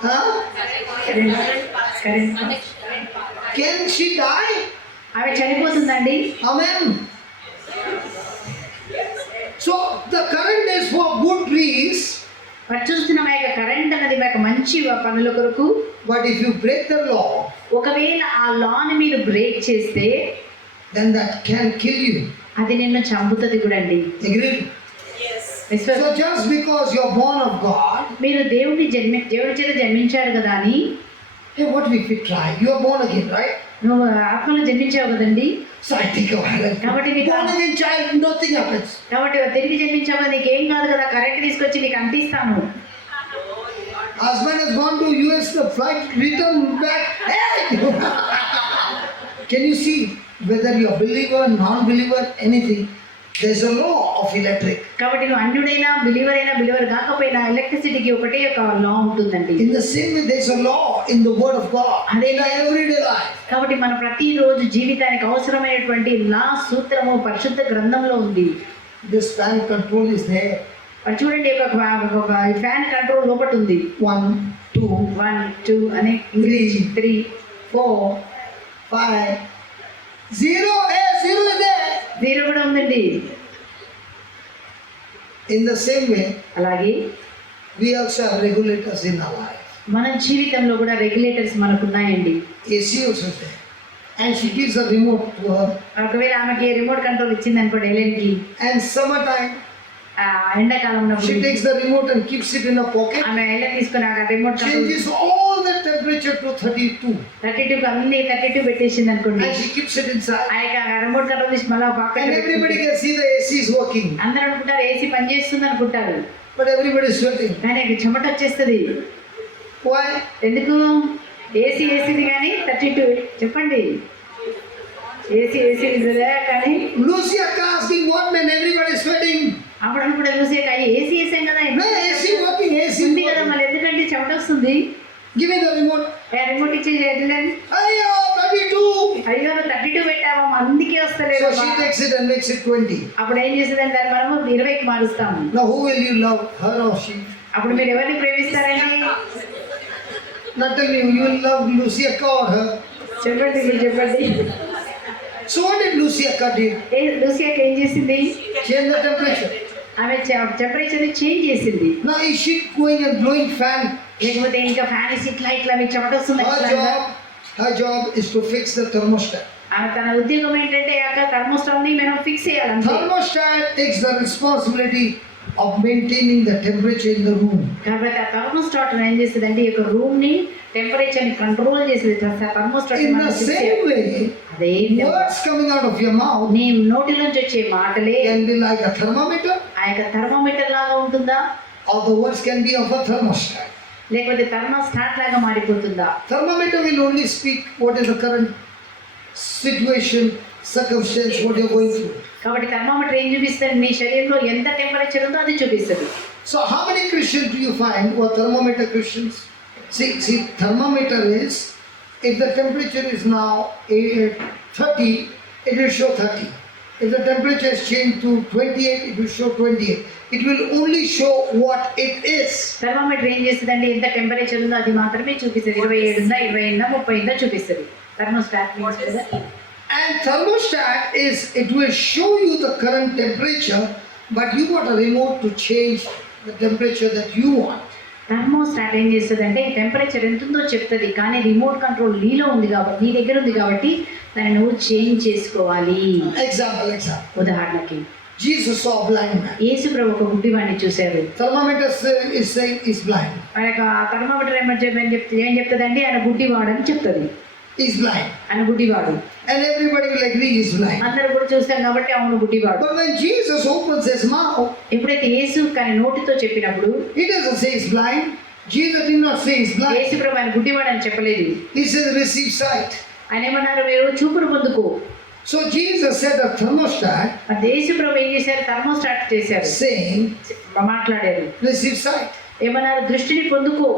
Huh? Current. Can she die? ఆమె చనిపోతుందండి. Amen. So the current is for good trees, మరి చూస్తున్నాం ఆ యొక్క కరెంట్ అనేది మా యొక్క మంచి పనుల కొరకు. but if you break the law, ఒకవేళ ఆ లాని మీరు బ్రేక్ చేస్తే then that can kill you. అది నిన్ను చంపుతుంది కూడా అండి. Agreed? Yes. So just because you're born of God, మీరు దేవుడి చేత జన్మించారు కదా అని, hey, what if we try? You are born again, right? నువ్వు ఆత్మలో జన్మించావు కదండి. So I think of her. కాబట్టి నీకు Born again child, nothing happens. కాబట్టి తిరిగి జన్మించావు కదా, నీకేం కాదు కదా, కరెంట్ తీసుకొచ్చి నీకు అంటిస్తాను. Husband has gone to US, the flight return back. Hey! Can you see whether you're a believer, non-believer, anything? There's a law of electric. కాబట్టి నువ్వు అన్యుడైనా బిలీవర్ కాకపోయినా ఎలక్ట్రిసిటీకి ఒకటే ఒక లా ఉంటుందండి. In the same way, there's a law in the Word of God. In our everyday life. కాబట్టి మన ప్రతిరోజు జీవితానికి అవసరమైనటువంటి లా సూత్రము పరిశుద్ధ గ్రంథంలో ఉంది. This fan control is there. మరి చూడండి, ఒక ఫ్యాన్ కంట్రోల్ లోపల ఉంది. 1, 2, 1, 2 అనే ఇంగ్లీష్, 3, 4, 5, 0. Hey, 0 is there. 0 కూడా ఉందండి. In the same way, అలాగే we also have regulators in our life. మన జీవితంలో కూడా రెగ్యులేటర్స్ మనకు ఉన్నాయండి. AC also is there. And she gives a remote to her. ఒకవేళ ఆమెకి రిమోట్ కంట్రోల్ ఇచ్చింది అనుకోండి ఎలెన్కి, And summertime, ఎండాకాలంలో she takes the remote and keeps it in her pocket. ఆమె ఎలెన్ తీసుకుని ఆ remote control Changes all the temperature to 32. 32 అన్ని 32 పెట్టేసింది అనుకోండి, And she keeps it inside. ఆ యొక్క రిమోట్ కంట్రోల్ తీసి మళ్ళీ And pocket everybody can see the AC is working. అందరూ అనుకుంటారు ఏసీ పనిచేస్తుంది అనుకుంటారు, But everybody is sweating. కానీ చెమట వచ్చేస్తుంది. Why? ఎందుకు? ఏసీది కానీ 32 చెప్పండి, ఏసీ కానీ Lucy Akka asking what man, everybody is sweating. అప్పుడు కూడా చూసే ఏసీ వేసాం కదా, No, AC working, AC ఉంది కదా, working. మళ్ళీ ఎందుకంటే చెమట వస్తుంది. Give me the remote. Remote ఇచ్చి చేతులని Ayyo, 32. అయ్యో 32 పెట్టామా అందుకే వస్తలేదు So she takes it and makes it 20. అప్పుడు ఏం చేస్తుందంటే దాన్ని మనము 20కి మారుస్తాము. Now who will you love, her or she? అప్పుడు మీరు ఎవరిని ప్రేమిస్తారండి? Not tell me, you will love Lucy Akka or her. చెప్పండి మీరు చెప్పండి. So what did Lucy Akka do? లూసియాకి ఏం చేసింది? Change the temperature. ఆమె టెంపరేచర్ చేంజ్ చేసింది. Now is she going and blowing fan? లేకపోతే ఇంకా ఫ్యాన్ ఇట్లా ఇట్లా మీకు చెమట వస్తుంది. Her job is to fix the thermostat. ఆమె తన ఉద్యోగం ఏంటంటే అక్కడ థర్మోస్టాట్ ని మనం ఫిక్స్ చేయాలి. Thermostat takes the responsibility of maintaining the temperature in the room. కాబట్టి ఆ థర్మోస్టాట్ ఏం చేస్తుందంటే ఈ యొక్క రూమ్ ని టెంపరేచర్ ని కంట్రోల్ చేసేది thermostat. In the same way, అదే words coming out of your mouth నీ నోటి నుంచి వచ్చే మాటలే can be like a thermometer, ఆ యొక్క థర్మోమీటర్ లాగా ఉంటుందా, or the words can be of a thermostat. లేకపోతే థర్మోస్టాట్ లాగా మారిపోతుందా? Thermometer will only speak what is the current situation, circumstance, what you're going through. కాబట్టి థర్మోమీటర్ ఏం చూపిస్తుంది? నీ శరీరంలో ఎంత టెంపరేచర్ ఉందో అది చూపిస్తుంది. So how many Christians do you find who are thermometer Christians? See, thermometer is, if the temperature is now 30, it will show 30. If the temperature is changed to 28, it will show 28. It will only show what it is. Thermometer ఏం చేస్తుందంటే ఎంత టెంపరేచర్ ఉందో అది మాత్రమే చూపిస్తుంది. 27 ఉందా, 20 ఉందా, 30 ఉందా చూపిస్తుంది. థర్మోస్టాట్ మీన్స్ కదా. And thermostat is, it will show you the current temperature, but you got a remote to change the temperature that you want. Thermostat ఏం చేస్తుందంటే టెంపరేచర్ ఎంత ఉందో చెప్తుంది, కానీ రిమోట్ కంట్రోల్ నీలో ఉంది కాబట్టి, నీ దగ్గర ఉంది కాబట్టి దాన్ని నువ్వు చేంజ్ చేసుకోవాలి. Example. ఉదాహరణకి Jesus saw a blind man. యేసు ప్రభు ఒక గుడ్డివాడిని చూశారు. Thermometer is saying he's blind. ఆ యొక్క థర్మోమీటర్ ఏం చెప్తుందండి? ఆయన గుడ్డివాడు అని చెప్తుంది. He's blind. ఆయన గుడ్డివాడు. And everybody will agree he's blind. అందరూ కూడా చూస్తాం కాబట్టి అవును గుడ్డివాడు. But when Jesus opens his mouth, ఎప్పుడైతే యేసు కానీ నోటితో చెప్పినప్పుడు he doesn't say he's blind. Jesus did not say he's blind. యేసు ప్రభు ఆయన గుడ్డివాడు అని చెప్పలేదు. He says receive sight. ఆయన ఏమన్నారు? మీరు చూపుడు పొందుకో. So Jesus said a thermostat, అది యేసు ప్రభు ఏం చేశారు? థర్మోస్టాట్ చేశారు, saying మాట్లాడారు. receive sight. ఏమన్నారు? దృష్టిని పొందుకో.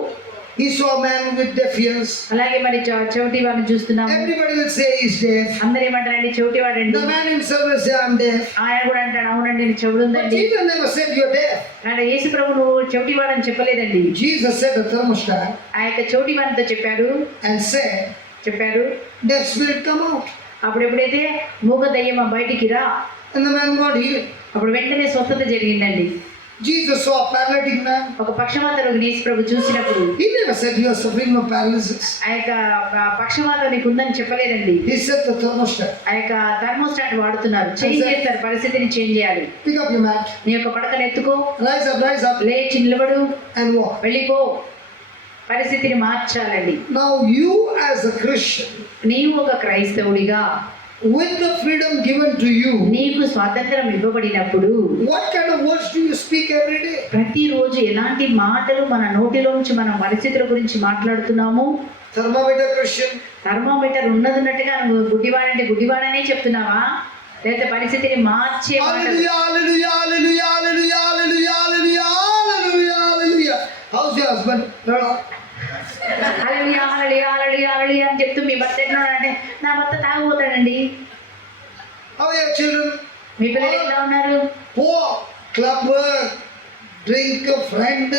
He saw a man with deaf ears. అలాగే మరి చెవిటి వాడిని చూస్తున్నాం. Everybody will say he's deaf. అందరు ఏమంటారండి? చెవిటి వాడండి. The man himself will say I'm deaf. ఆయన కూడా అంటాడు అవునండి నేను చెవుడు But ఉందండి. Jesus never said you're deaf. ఆయన యేసు ప్రభు నువ్వు చెవిటి వాడని చెప్పలేదండి. Jesus said a thermostat ఆ యొక్క చెవిటి వాడితో చెప్పాడు and deaf spirit come out. అప్పుడు ఎప్పుడైతే మూగ దయ్యమా బయటికి రా, And the man got healed. అప్పుడు వెంటనే స్వస్థత జరిగిందండి. Jesus saw a paralytic man. ఒక పక్షవాత రోగిని యేసు ప్రభు చూసినప్పుడు He never said you are suffering from paralysis. ఆ యొక్క పక్షవాతం నీకు ఉందని చెప్పలేదండి. He said the thermostat. ఆ యొక్క థర్మోస్టాట్ వాడుతున్నారు. చేంజ్ చేస్తారు, పరిస్థితిని చేంజ్ చేయాలి. Pick up your mat. నీ యొక్క పడకను ఎత్తుకో, Rise up లేచి నిలబడు, and walk. వెళ్ళిపో. పరిస్థితిని మార్చాలండి. Now you as a Christian, నీవు ఒక క్రైస్తవుడిగా with the freedom given to you, నీకు స్వాతంత్రం ఇవ్వబడినప్పుడు what kind of words do you speak every day? ప్రతిరోజు ఎలాంటి మాటలు మన నోటిలోంచి మన పరిస్థితుల గురించి మాట్లాడుతున్నాము? Thermometer Christian. థర్మోమీటర్ ఉన్నట్టుగా నువ్వు గుడ్డివాడంటే గుడ్డివాడనే చెప్తున్నావా, లేదా పరిస్థితిని మార్చే మాటలు? Hallelujah, hallelujah, hallelujah, hallelujah, hallelujah, hallelujah, hallelujah, hallelujah. How's your husband? హల్లెలూయా హల్లెలూయా హల్లెలూయా హల్లెలూయా అని చెప్తూ మీ భర్త ఎట్లా ఉన్నాడంటే నా భర్త తాగుపోతాడండి. How are your children? మీ పిల్లలు ఎట్లా ఉన్నారు? Poor, club, drink, friend,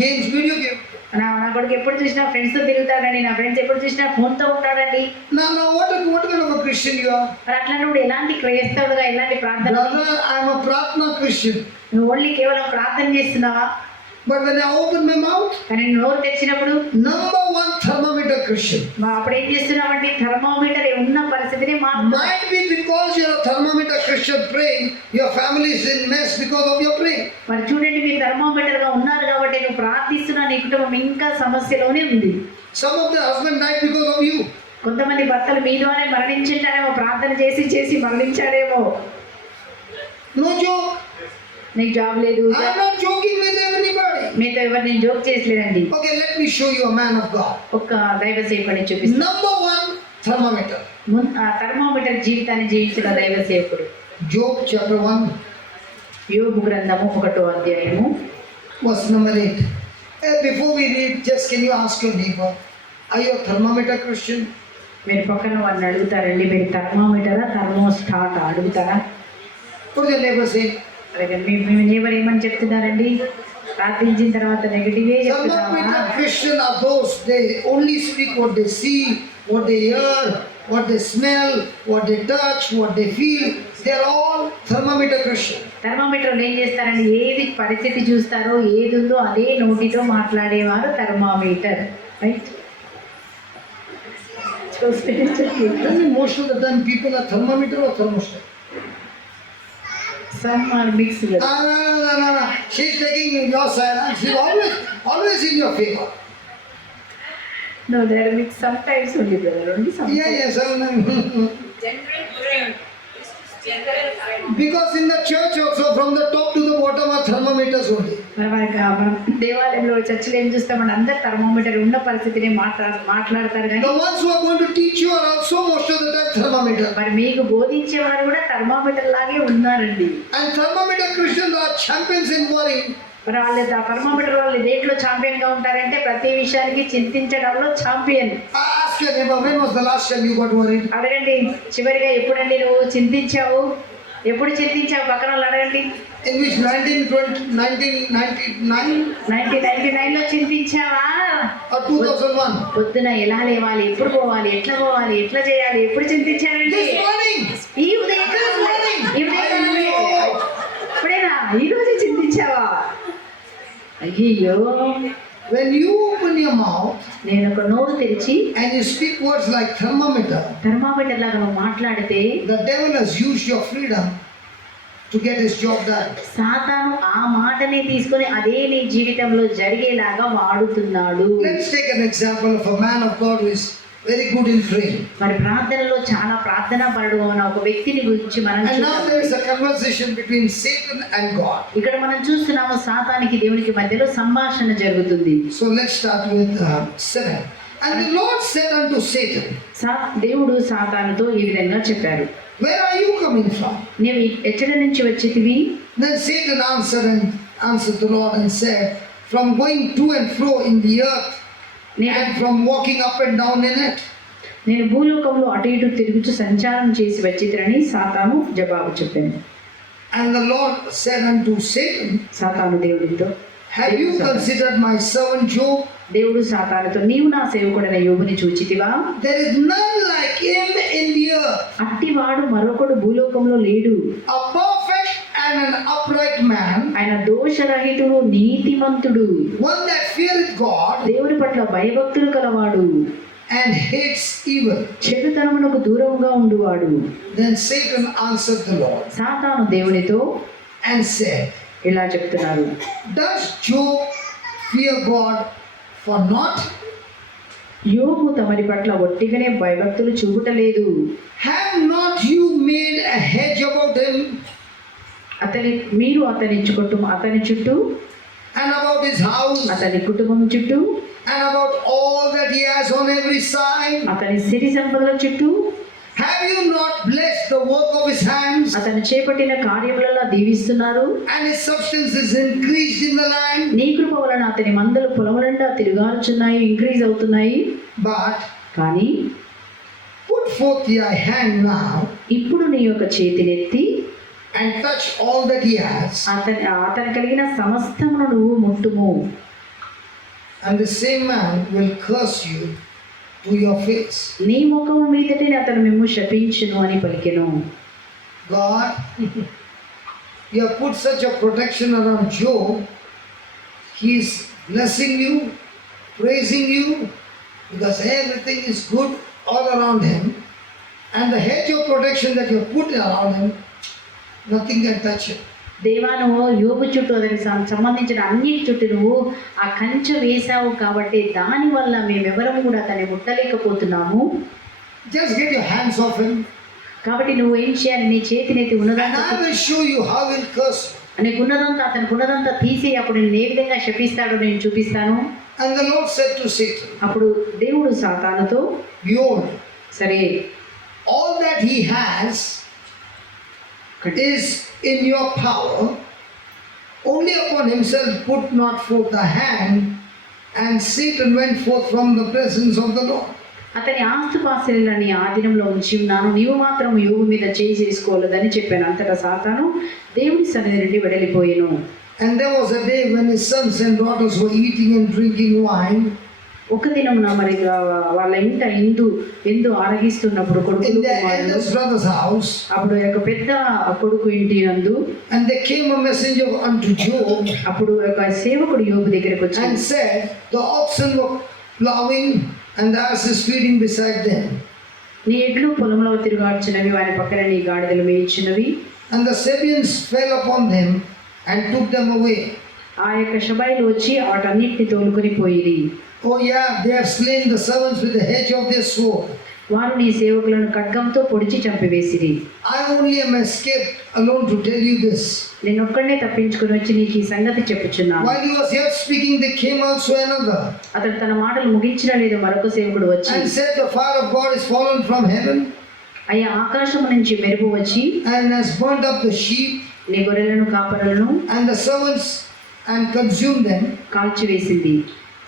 games, video game. నా కొడుకు ఎప్పుడు చూసినా ఫ్రెండ్స్తో తిరుగుతాడండి, నా ఫ్రెండ్స్ ఎప్పుడు చూసినా ఫోన్తో ఉంటాడండి. Now, what kind of a Christian you are? మరి అట్లాంటి ఎలాంటి క్రైస్తవుడుగా, ఎలాంటి ప్రార్థన? Brother, I am a Pratna Christian. నువ్వు ఓన్లీ కేవలం ప్రార్థన చేస్తున్నావా? But when I open my mouth, కానీ నోరు తెచ్చినప్పుడు number one thermometer Christian. అప్పుడు ఏం చేస్తున్నామంటే థర్మోమీటర్ ఉన్న పరిస్థితిని Might be because you're a thermometer Christian praying, your family is in mess because of your praying. మరి చూడండి, మీరు థర్మోమీటర్ గా ఉన్నారు కాబట్టి నువ్వు ప్రార్థిస్తున్నా, నీ కుటుంబం ఇంకా సమస్యలోనే ఉంది. Some of the husband died because of you. కొంతమంది భర్తలు మీలోనే మరణించారేమో, ప్రార్థన చేసి చేసి మరణించారేమో. No joke. నీకు జాబ్ లేదు. I'm not joking with anybody. మీతో ఎవరు నేను joke చేసలేదండి. Okay, let me show you a man of God. ఒక్క దైవ సేవకుడిని చూపిస్తాను. Number one thermometer. థర్మోమీటర్ జీవితాన్ని జీవించిన దైవ సేవకుడు. Job chapter 1. యోబు గ్రంథము 1వ అధ్యాయము Verse number 8. Before we read, just can you ask your neighbor, are you a thermometer Christian? మీరు పక్కన వారిని అడుగుతారండి, మీరు థర్మోమీటరా థర్మోస్టాట్ అడుగుతారా? What is your neighbor saying? అలాగే మీ నేబర్ ఏమని చెప్తున్నారండి? ప్రార్థించిన తర్వాత నెగిటివే చెప్తున్నావా? Thermometer Christian are those, they only speak what they see, what they hear, what they smell, what they touch, what they feel. They are all thermometer Christian. థర్మామీటర్లు ఏం చేస్తారండి? ఏది పరిస్థితి చూస్తారో, ఏది ఉందో అదే నోటితో మాట్లాడేవారు thermometer, right? Tell me, most of the time people are thermometer or thermostat? Some are mixed. No. She's taking your side and she's always in your favor. No, they are mixed sometimes only, brother. Only sometimes. Yeah, sometimes. General trend. General trend. Because in the church also, from the top to the bottom are thermometers only. మనం దేవాలయంలో చర్చలు ఏం చూస్తామని అందరు థర్మోమీటర్ ఉన్న పరిస్థితిని మాట్లాడతారు కానీ The ones who are going to teach you are also most of the time thermometer. మరి మీకు బోధించే వారు కూడా థర్మోమీటర్ లాగే ఉన్నారండి. And thermometer Christians are champions in worrying. మరి వాళ్ళు థర్మోమీటర్ వాళ్ళు దేంట్లో ఛాంపియన్ గా ఉంటారంటే ప్రతి విషయానికి చింతించడంలో champion. Ask your neighbor, when was the last time you got worried? అడగండి, చివరిగా ఎప్పుడండి నువ్వు చింతించావు? ఎప్పుడు చింతించావు? పక్కన వాళ్ళు అడగండి. In which 1999 లో చింతించావా? or 2001? పొద్దున ఎలా లేవాలి, ఎప్పుడు పోవాలి, ఎట్లా పోవాలి, ఎట్లా చేయాలి, ఎప్పుడు చింతించారండి? This morning. ఈ ఉదయకాలమే. ఇప్పుడేనా? ఈ రోజు చింతించావా? అయ్యో, When you open your mouth నేను ఒక నోరు తెరిచి and you speak words like thermometer, thermometer లాగా నువ్వు మాట్లాడితే the devil has used your freedom to get his job done. సాతాను ఆ మాటని తీసుకొని అదే నీ జీవితంలో జరిగేలాగా వాడుతున్నాడు. Let's take an example of a man of God who is very good in praying. మరి ప్రార్థనలో చాలా ప్రార్థనా పరుడు ఉన్న ఒక వ్యక్తిని గురించి మనం And now చూస్తాం. there is a conversation between Satan and God. ఇక్కడ మనం చూస్తున్నాము సాతానికి దేవునికి మధ్యలో సంభాషణ జరుగుతుంది. So let's start with 7. And the Lord said unto Satan, దేవుడు సాతానుతో ఈ విధంగా చెప్పారు, where are you coming from? నీవు ఎచ్చడి నుంచి వచ్చితివి? Then Satan answered the Lord and said, from going to and fro in the earth and from walking up and down in it. నేను భూలోకంలో అటు ఇటు తిరుగుతూ సంచారం చేసి వచ్చితిరని సాతాను జవాబు చెప్పాను. And the Lord said unto Satan, సాతాను దేవుడితో, have you considered my servant Job? దేవుడు సాతానుతో, నీవు నా సేవకుడైన యోబుని చూచితివా? There is none like him in the earth, అట్టివాడు మరొకడు భూలోకంలో లేడు. a perfect and an upright man, ఆయన దోషరహితుడు, నీతిమంతుడు, one that feareth God దేవుని పట్ల భయభక్తులు కలవాడు, and hates evil. చెడుతనమునకు దూరంగా ఉండువాడు. Then Satan answered the Lord సాతాను దేవునితో and said, ఇలా చెప్తున్నారు, does Job fear God for naught? యోబు తమరి పట్ల ఒట్టిగానే భయభక్తులు చూపుటలేదు. Have not you made a hedge about him మీరు అతని చుట్టూ and about his house అతని కుటుంబం చుట్టూ and about all that he has on every side? అతని సిరి సంపదల చుట్టూ Have you not blessed the work of his hands, అతను చేపట్టిన కార్యములలో దీవిస్తున్నారు? and his substance is increased in the land? నీ కృప వలన అతని మందలు పొలములండా తిరుగారుచున్నాయి, ఇంక్రీజ్ అవుతున్నాయి. But కానీ put forth thy hand now ఇప్పుడు నీ యొక్క చేతినెత్తి and touch all that he has, అతను కలిగిన సమస్తమును నువ్వు ముట్టుము, and the same man will curse you to your face. నీ ముఖము మీదటే అతను మిమ్ము శపించును అని పలికెను. God, you have put such a protection around Job. He is blessing you, praising you, because everything is good all around him. And the hedge of protection that you have put around him, nothing can touch him. దేవా, నువ్వు యోబు చుట్టూ అతనికి సంబంధించిన అన్నిటి చుట్టూ నువ్వు ఆ కంచె వేసావు కాబట్టి దానివల్ల మేమెవరం కూడా అతన్ని ముట్టలేకపోతున్నాము. Just get your hands off him, కాబట్టి నువ్వు ఏం చేయాలి? నీ చేతినెత్తి and ఉన్నదంతా, I will show you how he'll curse you. నీకు ఉన్నదంతా అతనికి ఉన్నదంతా తీసి అప్పుడు నేను ఏ విధంగా శపిస్తాడో నేను చూపిస్తాను. And the Lord said to Satan, అప్పుడు దేవుడు సాతానుతో, behold, సరే, all that he has is in your power. Only upon himself put not forth a hand And Satan went forth from the presence of the Lord. అతని ఆస్తిపాస్తులని ఆధీనంలో ఉంచి ఉన్నాను, నీవు మాత్రం యోగు మీద చేయి చేసుకోలేదని చెప్పాను. అంతటా సాతాను దేవుని సన్నిధి నుండి వెడలిపోయాను. And there was a day when his sons and daughters were eating and drinking wine ఒక దినమున మరి వాళ్ళ ఇంట ఎందు ఆరగిస్తున్నప్పుడు కొడుకులు in their కుమారులు eldest brother's house. అప్పుడు ఒక పెద్ద కొడుకు ఇంటి నందు And there came a messenger unto Job అప్పుడు ఒక సేవకుడు యోబు దగ్గరికి వచ్చి and said, the oxen were plowing and the ass is feeding beside them. నీ ఎడ్లు పొలంలో తిరుగాడ్చినవి, వారి పక్కన నీ గాడిదలు మేయించినవి. And the Sabeans fell upon them and took them away. ఆ యొక్క షబాయిలు వచ్చి వాటన్నిటిని తోలుకొని పోయిరి. Oh yeah, they have slain the servants with the edge of their sword. వారు నీ సేవకులను ఖడ్గంతో పొడిచి చంపివేసిరి. I only am escaped alone to tell you this. నేను ఒక్కడే తప్పించుకుని వచ్చి నీకు ఈ సంగతి చెప్పుచున్నాను. While he was yet speaking, there came also another అతడు తన మాటలు ముగించిన లేదు మరొక సేవకుడు వచ్చి and said, the fire of God is fallen from heaven అయ్యా ఆకాశం నుంచి మెరుపు వచ్చి and has burnt up the sheep నీ గొర్రెలను కాపరులను and the servants and consumed them. కాల్చివేసింది.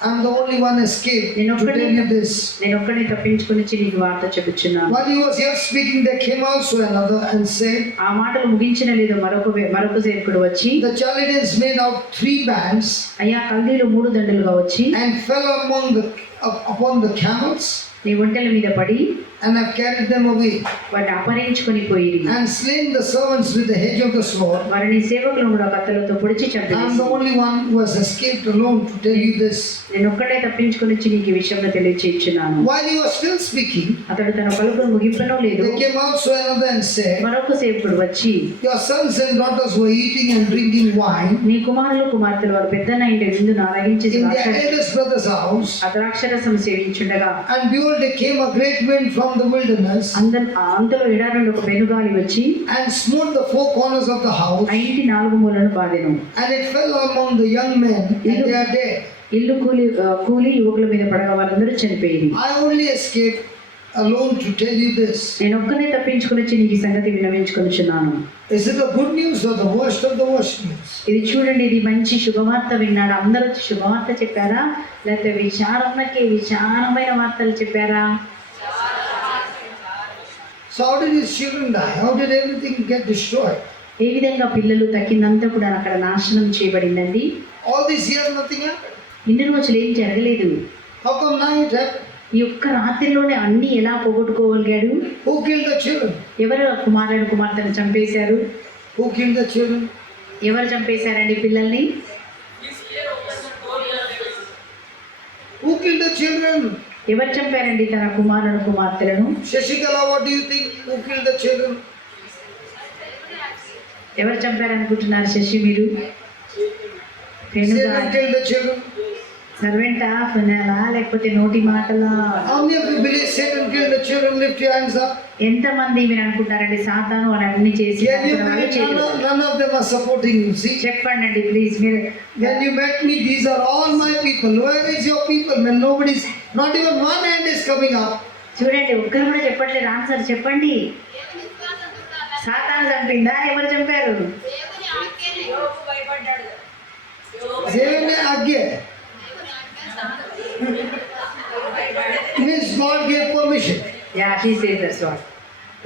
I'm the only one escaped to tell you this. నేను ఒక్కడే తప్పించుకుని వచ్చి నీకు వార్త చెప్పుచున్నాను. While he was yet speaking, there came also another and said, ఆ మాటలు ముగించిన లేదు మరొక సేవకుడు వచ్చి the Chaldeans made out 3 bands అయ్యా కల్దీలు 3 దండులుగా వచ్చి and fell upon the camels నీ ఒంటెల మీద పడి and have carried them away వాటిని అపహరించుకొని పోయిరి. and slain the servants with the edge of the sword. వారిని సేవకులను కూడా కత్తులతో పొడిచి I'm చంపేసి the only one who has escaped alone to tell you this. నేను ఒక్కడే తప్పించుకుని వచ్చి నీకు ఈ విషయంలో తెలియచేయుచున్నాను. While he was still speaking, అతడు తన పలుకును ముగింపనో లేదు there came also another and said, మరొక సేవకుడు వచ్చి your sons and daughters were eating and drinking wine నీ కుమారులు కుమార్తెలు వారు పెద్దన్న ఇంటి విందును ఆరగించి in their eldest brother's house, ఆ ద్రాక్షరసం సేవించుండగా and behold, there came a great wind from the wilderness అంతలో ఎడారి నుండి ఒక పెనుగాలి వచ్చి and smote the 4 corners of the house, ఆ ఇంటి 4 మూలను బాధెను. and it fell among the young men, and they are dead. ఇల్లు కూలి యువకుల మీద పడగా వారందరూ చనిపోయింది. I only escaped alone to tell you this. నేను ఒక్కనే తప్పించుకుని వచ్చి నీకు ఈ సంగతి విన్నవించుకొనిచున్నాను. Is it the good news or the worst of the worst news? ఇది చూడండి, ఇది మంచి శుభవార్త విన్నాడు. అందరూ శుభవార్త చెప్పారా, లేకపోతే విచారమైన వార్తలు చెప్పారా? So how did his children die? How did everything get destroyed? ఏ విధంగా పిల్లలు తక్కిందంతా కూడా అక్కడ నాశనం చేయబడిందండి. All these years nothing happened. ఇన్ని రోజులు ఏం జరగలేదు. How come now it happened? ఈ ఒక్క రాత్రిలోనే అన్ని ఎలా పోగొట్టుకోగలిగాడు? Who killed the children? ఎవరు కుమార్తెను చంపేశారు? Who killed the children? ఎవరు చంపేశారండి పిల్లల్ని? Who killed the children? ఎవరు చంపారండి తన కుమార్తెలను? Shashikala, what do you think? Who killed the children? ఎవరు చంపారనుకుంటున్నారు శశి మీరు? Satan killed the children. సర్వెంటా, ఫెనాలా, లేకపోతే నోటి మాటలా? How many of you believe Satan killed the children? Lift your hands up. ఎంతమంది మీరు అనుకుంటారండి సాతాను అని అన్ని చేసి Can you believe none of them are supporting you? See? చెప్పండి అండి ప్లీజ్. మీరు When you met me, these are all my people. Where is your people? When nobody's, not even one hand is coming up. చూడండి, ఒక్కరు కూడా చెప్పట్లేదు ఆన్సర్. చెప్పండి, సాతాను చంపిందా? ఎవరు చంపారు? దేవుని ఆజ్ఞ. Means God gave permission. Yeah, she says that's what.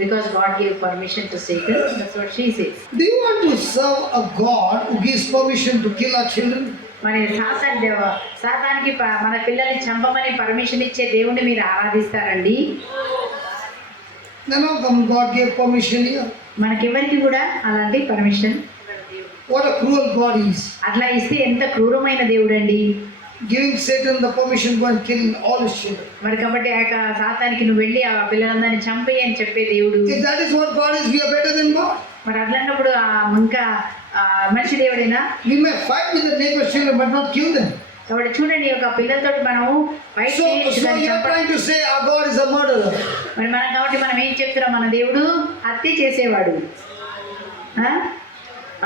Because God gave permission to Satan, that's what she says. Do you want to serve a God who gives permission to kill our children? మరి సాతానికి మన పిల్లల్ని చంపమని పర్మిషన్ ఇచ్చే దేవుణ్ణి మీరు ఆరాధిస్తారండి? Then how come God gave permission here? మనకెవరికి కూడా అలాంటి permission? What a cruel God is. అట్లా ఇస్తే ఎంత క్రూరమైన దేవుడండి. Giving Satan the permission to go and kill all his children. మరి కాబట్టి ఆ సాతానికి నువ్వు వెళ్ళి ఆ పిల్లలందరినీ చంపేయి అని చెప్పే దేవుడు. If that is what God is, we are better than God. మరి అట్లాంటప్పుడు ఇంకా మంచి దేవుడేనా? We may fight with the neighbor's children but not kill them. కాబట్టి చూడండి, ఒక పిల్లలతో మనము fight So you are trying to say our God is a murderer. మరి కాబట్టి మనం ఏం చెప్తున్నాం? మన దేవుడు హత్య చేసేవాడు.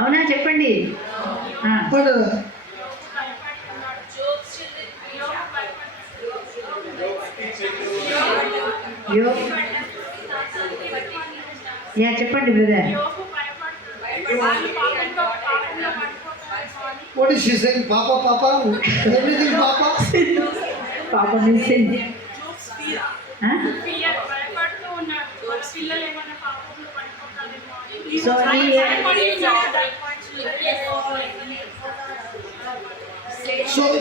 అవునా? చెప్పండి. Murderer. చెప్పండి brother. What is she saying? Papa, Papa? Everything Papa? పాప missing so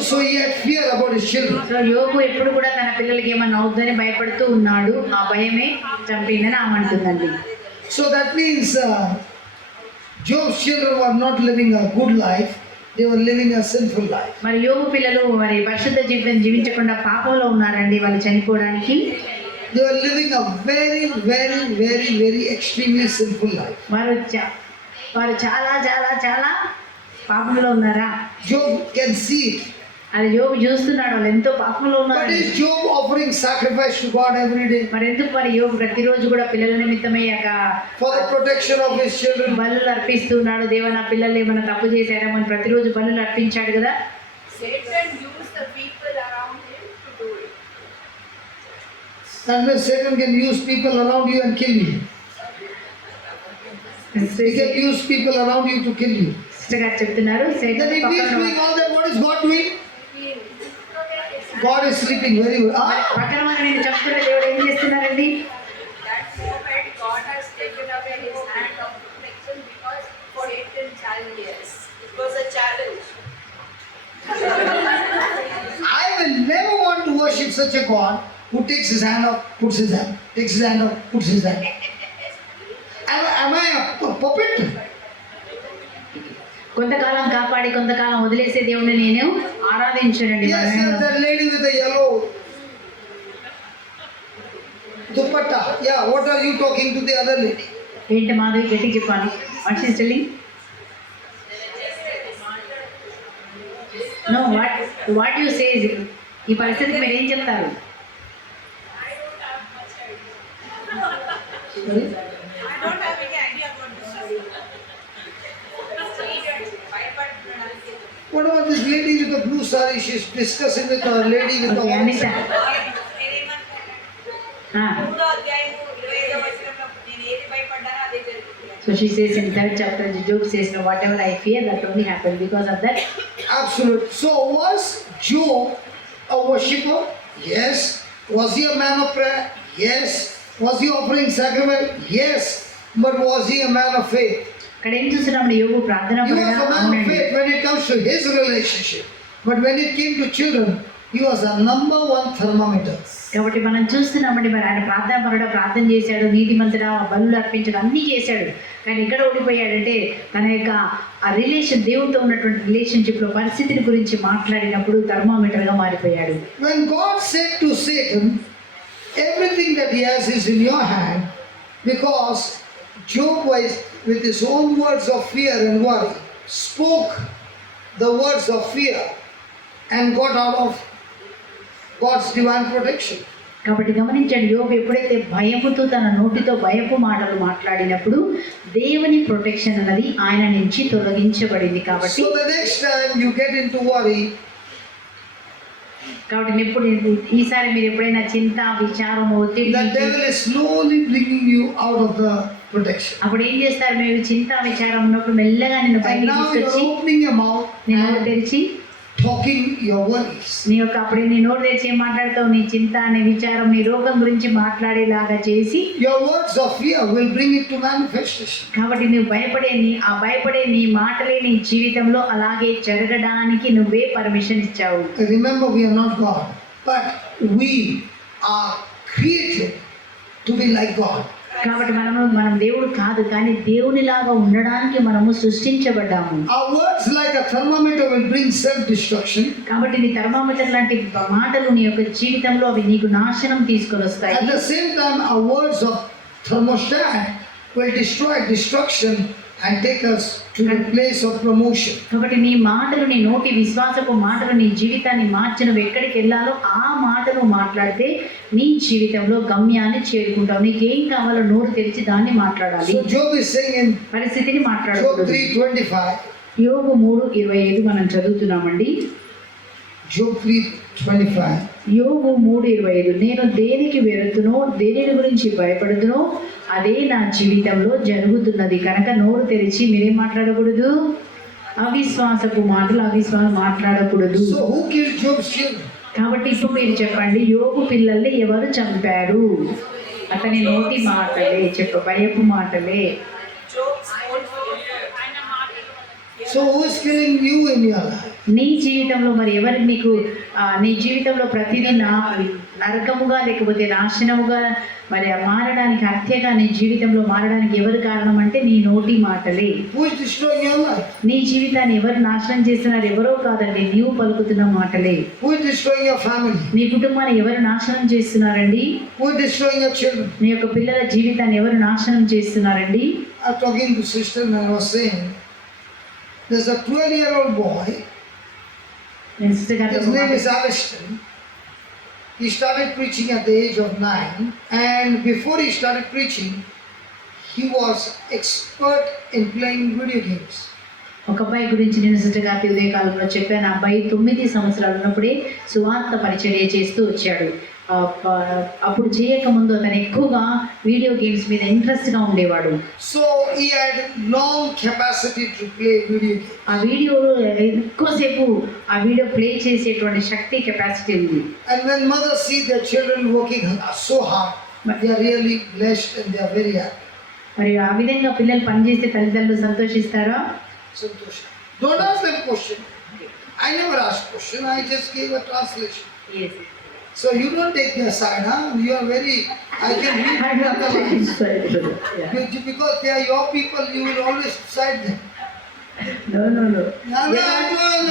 So he had fear about his children. So యోగు ఎప్పుడు కూడా తన పిల్లలకి ఏమన్నా అవుతుందని భయపడుతూ ఉన్నాడు. ఆ భయమే చంపిందని ఆమె అంటుందండి. So that means Job's children were not living a good life. They were living a sinful life. మరి యోగు పిల్లలు మరి పరిశుద్ధ జీవితం జీవించకుండా పాపంలో ఉన్నారండి వాళ్ళు చనిపోవడానికి. They were living a very, very, very, very extremely sinful life. వారు చాలా చాలా చాలా పాపంలో ఉన్నారా? Job can see it. అది యోగు చూస్తున్నాడు వాళ్ళు ఎంతో పాపంలో ఉన్నారు. But is Job offering sacrifice to God every day? మరి ఎందుకు మరి యోగు ప్రతిరోజు కూడా పిల్లల నిమిత్తమయ్యాక For the protection of his children. బలులు అర్పిస్తున్నాడు. దేవా నా పిల్లలు ఏమైనా తప్పు చేశారేమో అని ప్రతిరోజు బలులు అర్పించాడు కదా. Satan used the people around him to do it. And when Satan can use people around you and kill you. He can use people around you to kill you. Sister గారు చెప్తున్నారు Then if he is doing all that, what is God doing? God is sleeping very well. పక్కన వారు నేను చెప్తున్నా దేవుడు ఏం చేస్తున్నారండి? That moment God has taken away his hand of protection because Satan challenges. It was a challenge. I will never want to worship such a God who takes his hand off, puts his hand, takes his hand off, puts his hand. Am I a puppet? కొంతకాలం కాపాడి కొంతకాలం వదిలేసే దేవుడిని నేను ఆరాధించానండి. Yes, that lady with the yellow dupatta. Yeah, what are you talking to the other lady? ఏంటి మాధవి గట్టి చెప్పాను. What she is telling? Know what you say is ఈ పరిస్థితికి మీరు ఏం చెప్తారు? I don't have any idea about this. What about this lady with the blue saree? She's discussing with a lady with the okay orange Anitha. So she says in 3rd chapter, Job says, "No, whatever I fear, that only happened because of that." Absolute. So was Job a worshipper? Yes. Was he a man of prayer? Yes. Was he offering sacrifice? Yes. But was he a man of faith? ఇక్కడ ఏం చూస్తున్నాం? యోగు ప్రార్థన He was a man of faith when it comes to his relationship. But when it came to children, he was a number one thermometer. కాబట్టి మనం చూస్తున్నామండి మరి ఆయన ప్రార్థన చేశాడు, నీతిమంతుడా, బలులు అర్పించాడు, అన్నీ చేశాడు. కానీ ఎక్కడ ఓడిపోయాడంటే తన యొక్క ఆ రిలేషన్ దేవుడితో ఉన్నటువంటి రిలేషన్షిప్లో పరిస్థితిని గురించి మాట్లాడినప్పుడు థర్మామీటర్గా మారిపోయాడు. When God said to Satan, everything that he has is in your hand, because Job was with his own words of fear and worry, spoke the words of fear and got out of God's divine protection. కాబట్టి గమనించండి, యోబు ఎప్పుడైతే భయముతో తన నోటితో భయపు మాటలు మాట్లాడినప్పుడు దేవుని ప్రొటెక్షన్ అన్నది ఆయన నుంచి తొలగించబడింది. కాబట్టి So the next time you get into worry, కాబట్టి ఎప్పుడు ఈసారి మీరు ఎప్పుడైనా చింత, విచారం, ఒత్తిడి, the devil is slowly bringing you out of the protection. అప్పుడు ఏం చేస్తారు? మీరు చింత, విచారం ఉన్నప్పుడు మెల్లగా నిన్ను And పైకి now you are తీసుకొచ్చి opening your mouth నీ నోరు and తెరిచి talking your worries. అప్పుడు నీ నోరు తెరిచి ఏం మాట్లాడతావు? నీ చింత, నీ విచారం, నీ రోగం గురించి మాట్లాడేలాగా చేసి Your words of fear will bring it to manifestation. కాబట్టి నువ్వు భయపడే నీ మాటలే నీ జీవితంలో అలాగే జరగడానికి నువ్వే పర్మిషన్ ఇచ్చావు. Remember, we are not God, but we are created to be like God. కాబట్టి మనం దేవుడు కాదు, కానీ దేవునిలాగా ఉండడానికి మనము సృష్టించబడ్డాము. Our words like a thermometer will bring self-destruction. కాబట్టి నీ థర్మామీటర్ లాంటి మాటలు నీ యొక్క జీవితంలో అవి నీకు నాశనం తీసుకొని వస్తాయి. At the same time, our words of thermostat will destroy destruction and take us to the place of promotion. కాబట్టి నీ మాటలు, నీ నోటి విశ్వాసపు మాటలు నీ జీవితాన్ని మార్చి నువ్వు ఎక్కడికి వెళ్ళాలో ఆ మాటలు మాట్లాడితే నీ జీవితంలో గమ్యాన్ని చేరుకుంటావు. నీకేం కావాలో నోరు తెరిచి దాన్ని మాట్లాడాలి. So Job is saying in పరిస్థితిని Job మాట్లాడకూడదు. 3:25. యోబు 3:25 మనం చదువుతున్నామండి. Job 3:25. యోబు 3:25 నేను దేనికి వెరుతునో, దేనిని గురించి భయపడుతునో అదే నా జీవితంలో జరుగుతున్నది కనుక నోరు తెరిచి మీరేం మాట్లాడకూడదు? అవిశ్వాసపు మాటలు అవిశ్వాసం మాట్లాడకూడదు. So who killed Job's children? కాబట్టి ఇప్పుడు మీరు చెప్పండి, యోగు పిల్లల్ని ఎవరు చంపారు? అతని నోటి మాటలే, భయపు మాటలే. Job's own failure. So who is killing you in your life? నీ జీవితంలో మరి ఎవరు నీకు నీ జీవితంలో ప్రతిదీ నరకముగా లేకపోతే నాశనముగా మరి మారడానికి, హత్యగా నీ జీవితంలో మారడానికి ఎవరు కారణం అంటే నీ నోటి మాటలే. Who is destroying your life? నీ జీవితాన్ని ఎవరు నాశనం చేస్తున్నారు? ఎవరో కాదండి, నీవు పలుకుతున్న మాటలే. Who is destroying your family? నీ కుటుంబాన్ని ఎవరు నాశనం చేస్తున్నారండి? Who is destroying your children? నీ యొక్క పిల్లల జీవితాన్ని ఎవరు నాశనం చేస్తున్నారండి? I was talking to sister and I was saying, there's a 12-year-old boy. His name is Aliston. He started preaching at the age of 9, and before he started preaching, he was expert in playing video games. ఒక అబ్బాయి గురించి నేను సుజగాతి ఉదయకాలంలో చెప్పాను. అబ్బాయి 9 సంవత్సరాలు ఉన్నప్పుడే సువార్త పరిచర్య చేస్తూ వచ్చాడు. అప్పుడు చేయకముందు అతను ఎక్కువగా వీడియో గేమ్స్ మీద ఇంట్రెస్ట్గా ఉండేవాడు. So he had long capacity to play video games. ఆ వీడియోలో ఎక్కువసేపు ఆ వీడియో ప్లే చేసేటువంటి శక్తి, కెపాసిటీ ఉంది. And when mothers see their children working so hard, they are really blessed and they are very happy. మరి ఆ విధంగా పిల్లలు పనిచేస్తే తల్లిదండ్రులు సంతోషిస్తారా? Santosh. Don't ask them question. I never ask question. I just gave a translation. Yes. So you don't take their side, huh? You are very. I can read the lines. Because they are your people, you will always side them. No. No,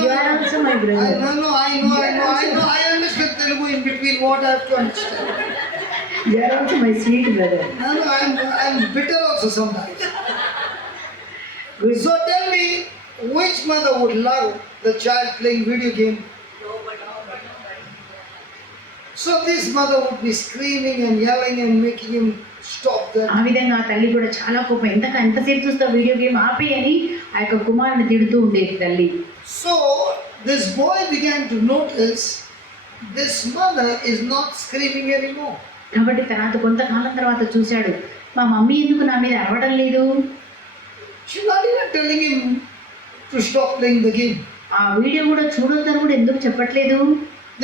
You are also my brother. I understand Telugu in between what I have to understand. You are also my sweet brother. No, I'm bitter also sometimes. Good. So tell me, which mother would love the child playing video game? So this mother would be screaming and yelling and making him stop that. ఆ విధంగా ఆ తల్లి కూడా చాలా కోపం, ఎంతసేపు చూస్తా వీడియో గేమ్ ఆపి అని ఆ యొక్క కుమారుని తిడుతూ ఉండేది తల్లి. So this boy began to notice this mother is not screaming anymore. కాబట్టి తర్వాత కొంతకాలం తర్వాత చూశాడు, మా మమ్మీ ఎందుకు నా మీద అరవడం లేదు? She's not even telling him to stop playing the game. ఆ వీడియో కూడా చూడొద్దని కూడా ఎందుకు చెప్పట్లేదు?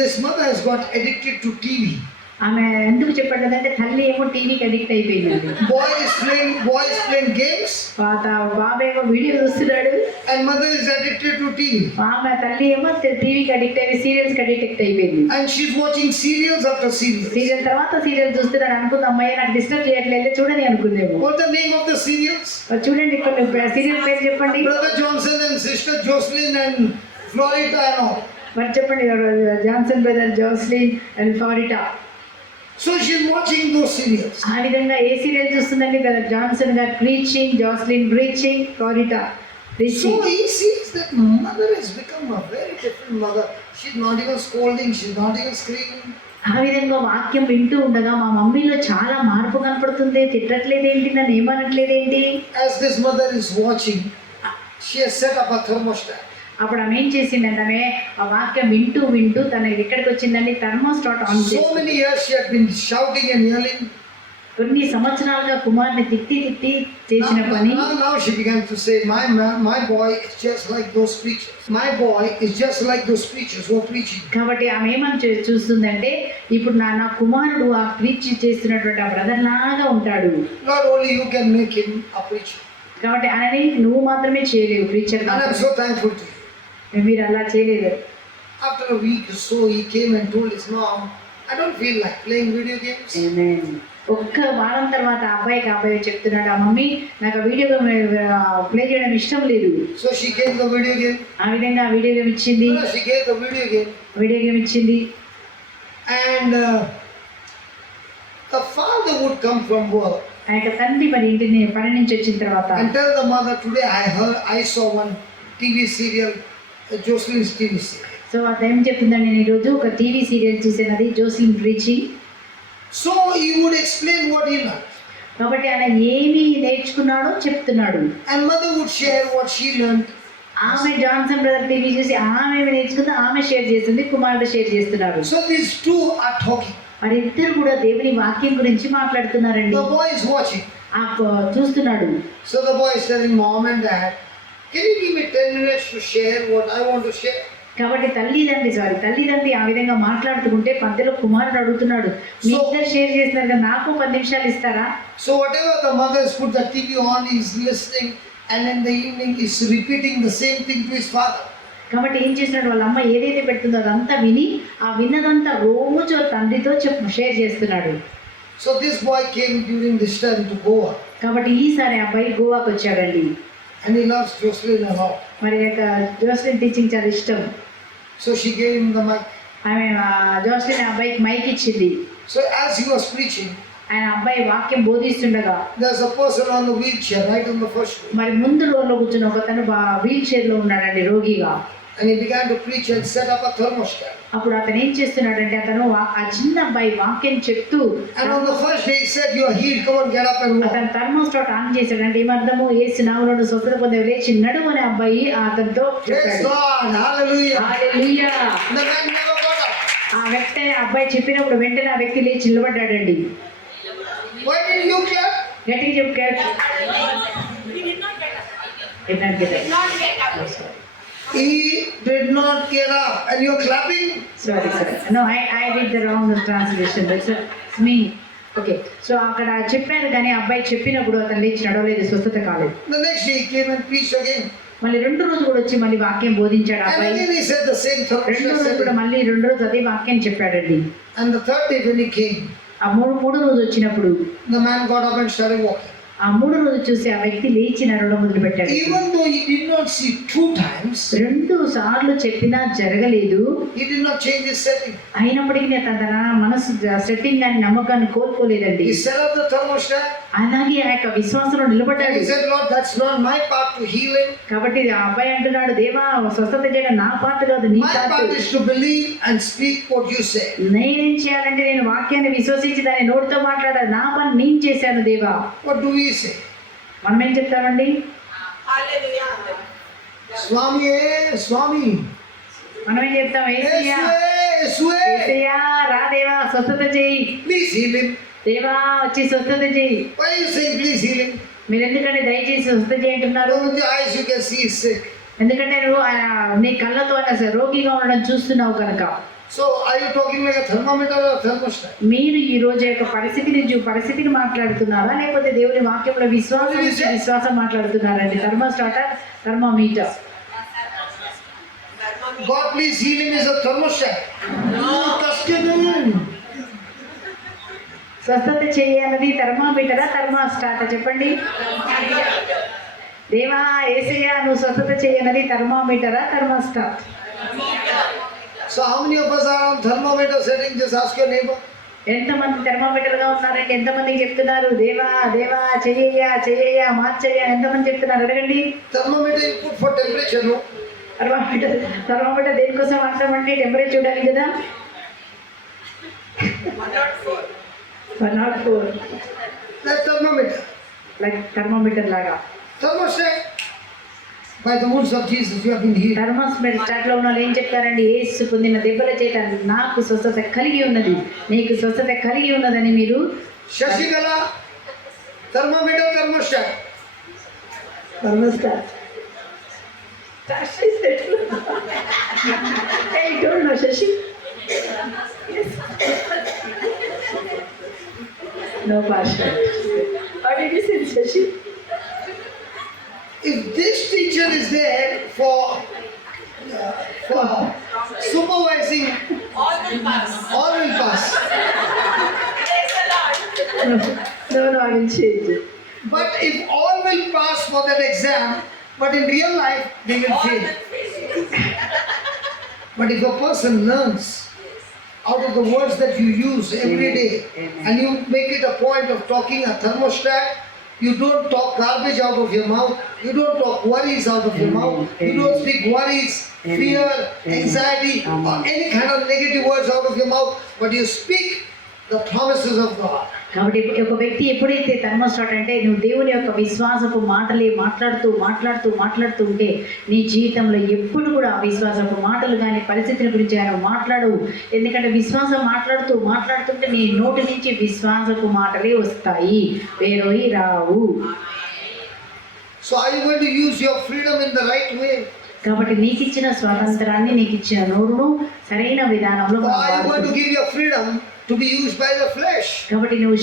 This mother has got addicted to TV. ఆమె ఎందుకు చెప్పట్లేదంటే తల్లి ఏమో టీవీకి అడిక్ట్ అయిపోయిందండి. Boy is playing games. బాబు ఏమో వీడియో చూస్తున్నాడు And mother is addicted to TV. ఆమె తల్లి ఏమో టీవీకి అడిక్ట్ అయ్యి సీరియల్స్ కి అడిక్ట్ అయిపోయింది. And she's watching serials after serials. Serial తర్వాత సీరియల్ చూస్తున్నాడు. అనుకుంది అమ్మాయి నాకు డిస్టర్బ్ చేయట్లేదు చూడని అనుకుందేమో. What's the name of the serials? చూడండి ఇక్కడ సీరియల్ పేరు చెప్పండి. Brother Johnson and sister Jocelyn and Florida and all. మరి చెప్పండి, Johnson brother Jocelyn and Florita. So she's watching those serials. ఆ విధంగా ఏ సీరియల్ చూస్తుందండి? Brother Johnson garu preaching, Jocelyn preaching, Florita So preaching. he sees that mother has become a very different mother. She's not even scolding, she's not even screaming. ఆ విధంగా వాక్యం వింటూ ఉండగా మా మమ్మీలో చాలా మార్పు కనపడుతుంది. తిట్టట్లేదేంటి, నన్ను ఏమనట్లేదేంటి? As this mother is watching, she has set up a thermostat. అప్పుడు ఆమె ఏం చేసిందంటే ఆమె ఆ వాక్యం వింటూ తన ఎక్కడికి వచ్చిందండి? థర్మోస్టాట్ ఆన్ చేసి. So many years she had been shouting and yelling. కొన్ని సంవత్సరాలుగా కుమార్ని తిట్టి చేసిన పని. Now she began to say, my boy is just like those preachers. My boy is just like those preachers who are preaching. కాబట్టి ఆమె ఏమని చూస్తుందంటే ఇప్పుడు నా కుమారుడు ఆ ప్రీచ్ చేస్తున్నటువంటి ఆ బ్రదర్ లాగా ఉంటాడు. Not only you can make him a preacher. కాబట్టి ఆయనని నువ్వు మాత్రమే చేయలేవు preacher. And I'm so thankful to you. మీరు అలా చేయలేదు. After a week or so, he came and told his mom, I don't feel like playing video games. ఒక్క వారం తర్వాత అబ్బాయి చెప్తున్నాడు, ఆ మమ్మీ నాకు ఆ వీడియో ప్లే చేయడం ఇష్టం లేదు. So she gave the video game. ఆ విధంగా వీడియో గేమ్ ఇచ్చింది. She gave the video game. ఇచ్చింది. And the father would come from work. ఆ యొక్క తండ్రి మరి ఇంటిని పని నుంచి వచ్చిన తర్వాత And tell the mother, today I saw one TV serial, Jocelyn's TV serial. So అదేం చెప్తుందండి, నేను ఈరోజు ఒక టీవీ సీరియల్ చూసాను, అది Joslin preaching. So he would explain what he learned. కాబట్టి ఆయన ఏమి నేర్చుకున్నాడో చెప్తున్నాడు. And mother would share what she learned. ఆమె జాన్సన్ బ్రదర్ టీవీ చూసి ఆమె నేర్చుకుంది, ఆమె షేర్ చేస్తుంది, కుమారుడు షేర్ చేస్తున్నారు. So these two are talking. మరి ఇద్దరు కూడా దేవుని వాక్యం గురించి మాట్లాడుతున్నారండి. The boy is watching. చూస్తున్నాడు. So the boy is telling mom and dad, Can you give me 10 minutes to share what I want to share? కాబట్టి తల్లిదండ్రి ఆ విధంగా మాట్లాడుతుంటే మధ్యలో కుమారుడు అడుగుతున్నాడు, మీ ఇద్దరు షేర్ చేస్తున్నారు కదా, నాకు 10 నిమిషాలు ఇస్తారా? So whatever the mothers put the TV on, he is listening, and in the evening is repeating the same thing to his father. కాబట్టి ఏం చేస్తున్నాడు, వాళ్ళ అమ్మ ఏదైతే పెడుతుందో అదంతా విని ఆ విన్నదంతా రోజు తండ్రితో షేర్ చేస్తున్నాడు. So this boy came during this time to Goa, కాబట్టి ఈసారి అబ్బాయి గోవాకు వచ్చాడండి. and he loves Jocelyn a lot. మరి జోస్లిన్ టీచింగ్ చాలా ఇష్టం. So she gave him the mic. ఆమె జోస్లిన్ అబ్బాయికి మైక్ ఇచ్చింది. So as he was preaching, ఆయన అబ్బాయి వాక్యం బోధిస్తుండగా there's a person on the wheelchair right on the first row, మరి ముందు రోలో కూర్చుని ఒకతను వీల్ చైర్ లో ఉన్నాడండి, రోగిగా. and he began to preach and set up a thermostat. అప్పుడు అతను ఏం చేస్తున్నాడంటే, అతను ఆ చిన్న అబ్బాయి వాక్యం చెప్తూ, And on the first day he said, "You are healed. Come on, get up and walk." అతను థర్మోస్టాట్ ఆన్ చేశాడంటే ఏమర్థము, యేసు నామములో స్వస్థత పొందేవు, లేచి నడువు అని అబ్బాయి అతనితో Praise చెప్పాడు. God, hallelujah. Hallelujah. The man never got up. ఆ వ్యక్తి అబ్బాయి చెప్పినప్పుడు వెంటనే ఆ వ్యక్తి లేచి నిలబడ్డాడండి. Why didn't you clap? గట్టిగా చెప్పాడు. He did not get up. Did not get up. Did not get up. He did not get up, and you're clapping. Sorry. No, I did the wrong translation. It's me. Okay, so అక్కడ చెప్పారు కానీ అబ్బాయి చెప్పినప్పుడు అతను లేచి నడవలేదు, స్వస్థత కాలేదు. The next day he came and preached again. మళ్ళీ 2 రోజులు కూడా వచ్చి మళ్ళీ వాక్యం బోధించాడు And అబ్బాయి. again he said the same thing. 2 రోజులు కూడా మళ్ళీ 2 రోజులు అదే వాక్యం చెప్పాడండి. And the third day when he came, ఆ మూడు రోజు వచ్చినప్పుడు the man got up and started walking. ఆ 3 రోజు చూసి ఆ వ్యక్తి లేచి నడవడం మొదలు పెట్టాడు. Even though he did not see 2 times, 2 సార్లు చెప్పినా జరగలేదు. he did not change his setting. అయినప్పటికీ తన మనసు సెట్టింగ్ అని నమ్మకాన్ని కోల్పోలేదండి. He set up the thermostat. అలాగే ఆ యొక్క విశ్వాసంలో And నిలబడ్డాడు. he said, "Lord, that's not my part to heal him. కాబట్టి ఆ అబ్బాయి అంటున్నాడు, దేవా స్వస్థత చేయడం నా పాత్ర కాదు, నీ My పాత్ర. part is to believe and speak what you say." నేనేం చేయాలంటే నేను వాక్యాన్ని విశ్వసించి దాన్ని నోటితో మాట్లాడాలి, నా పని నేను చేశాను దేవా. What do we say? మనం ఏం చెప్తామండి? Hallelujah. Swami, Swami. మనం ఏం చెప్తాం? యేసయ్యా, Yesue. యేసయ్యా రా దేవా స్వస్థత చేయి, Please heal him. దేవా వచ్చి స్వస్థత చేయి. Why are you saying please heal him? మీరు ఎందుకంటే దయచేసి స్వస్థత చేయంటున్నారు? With your eyes you can see he's sick. ఎందుకంటే నువ్వు నీ కళ్ళతో ఆయన రోగిగా ఉండడం చూస్తున్నావు కనుక. So are you talking like a thermometer or a thermostat? మీరు ఈ రోజు యొక్క పరిస్థితిని మాట్లాడుతున్నారా, లేకపోతే దేవుని వాక్యంలో విశ్వాసం మాట్లాడుతున్నారండి? Thermostat, thermometer. God please heal him is a thermostat. No. స్వస్థత చేయాలన్నది థర్మోమీటరా, థర్మోస్టాట్? చెప్పండి. దేవా యేసయ్యా నువ్వు స్వస్థత చేయనది థర్మోమీటరా, thermostat? So how many of us are on thermometer setting? Just ask your neighbor. ఎంతమంది థర్మోమీటర్ గా ఉన్నారండి? ఎంతమందికి చెప్తున్నారు దేవా దేవా చెయ్యయ్యా మార్చయ్యా? ఎంతమంది చెప్తున్నారు? అడగండి. Thermometer you put for temperature, no? Thermometer దేనికోసం వాడతామండి? టెంపరేచర్ చూడాలి కదా. 104 That thermometer. లైక్ థర్మోమీటర్ లాగా. Thermostat. By the wounds of Jesus you have been healed. Thermostat లో ఉన్న వాళ్ళు ఏం చెప్తారండి? యేసు పొందిన దెబ్బల చేత నాకు స్వస్థత కలిగి ఉన్నది, నీకు స్వస్థత కలిగి ఉన్నదని మీరు. Shashikala. Thermometer, thermostat. Thermostat. Hey, don't know, Shashi. Yes. No passion. What did you say, Shashi? If this teacher is there for supervising, All will pass. all will pass. Praise the Lord. No, I will change it. But if all will pass for that exam, but in real life they will All fail. will fail. But if a person learns out of the words that you use every day, and you make it a point of talking a thermostat, you don't talk garbage out of your mouth, you don't talk worries out of your mouth, you don't speak worries, fear, anxiety, or any kind of negative words out of your mouth, but you speak the promises of God. కాబట్టి ఒక వ్యక్తి ఎప్పుడైతే థర్మోస్టాట్ అంటే నువ్వు దేవుని యొక్క విశ్వాసపు మాటలే మాట్లాడుతూ ఉంటే నీ జీవితంలో ఎప్పుడు కూడా విశ్వాసపు మాటలు కానీ పరిస్థితుల గురించి ఆయన మాట్లాడవు. ఎందుకంటే విశ్వాసం మాట్లాడుతుంటే నీ నోటి నుంచి విశ్వాసపు మాటలే వస్తాయి, వేరేవి రావు. So So are you going to use your freedom in the right way? కాబట్టి నీకు ఇచ్చిన స్వాతంత్రాన్ని, నీకు ఇచ్చిన నోరును సరైన విధానంలో Or మనం are you going to వాడుతున్నాం. give your freedom to be used by the flesh? కాబట్టి నువ్వు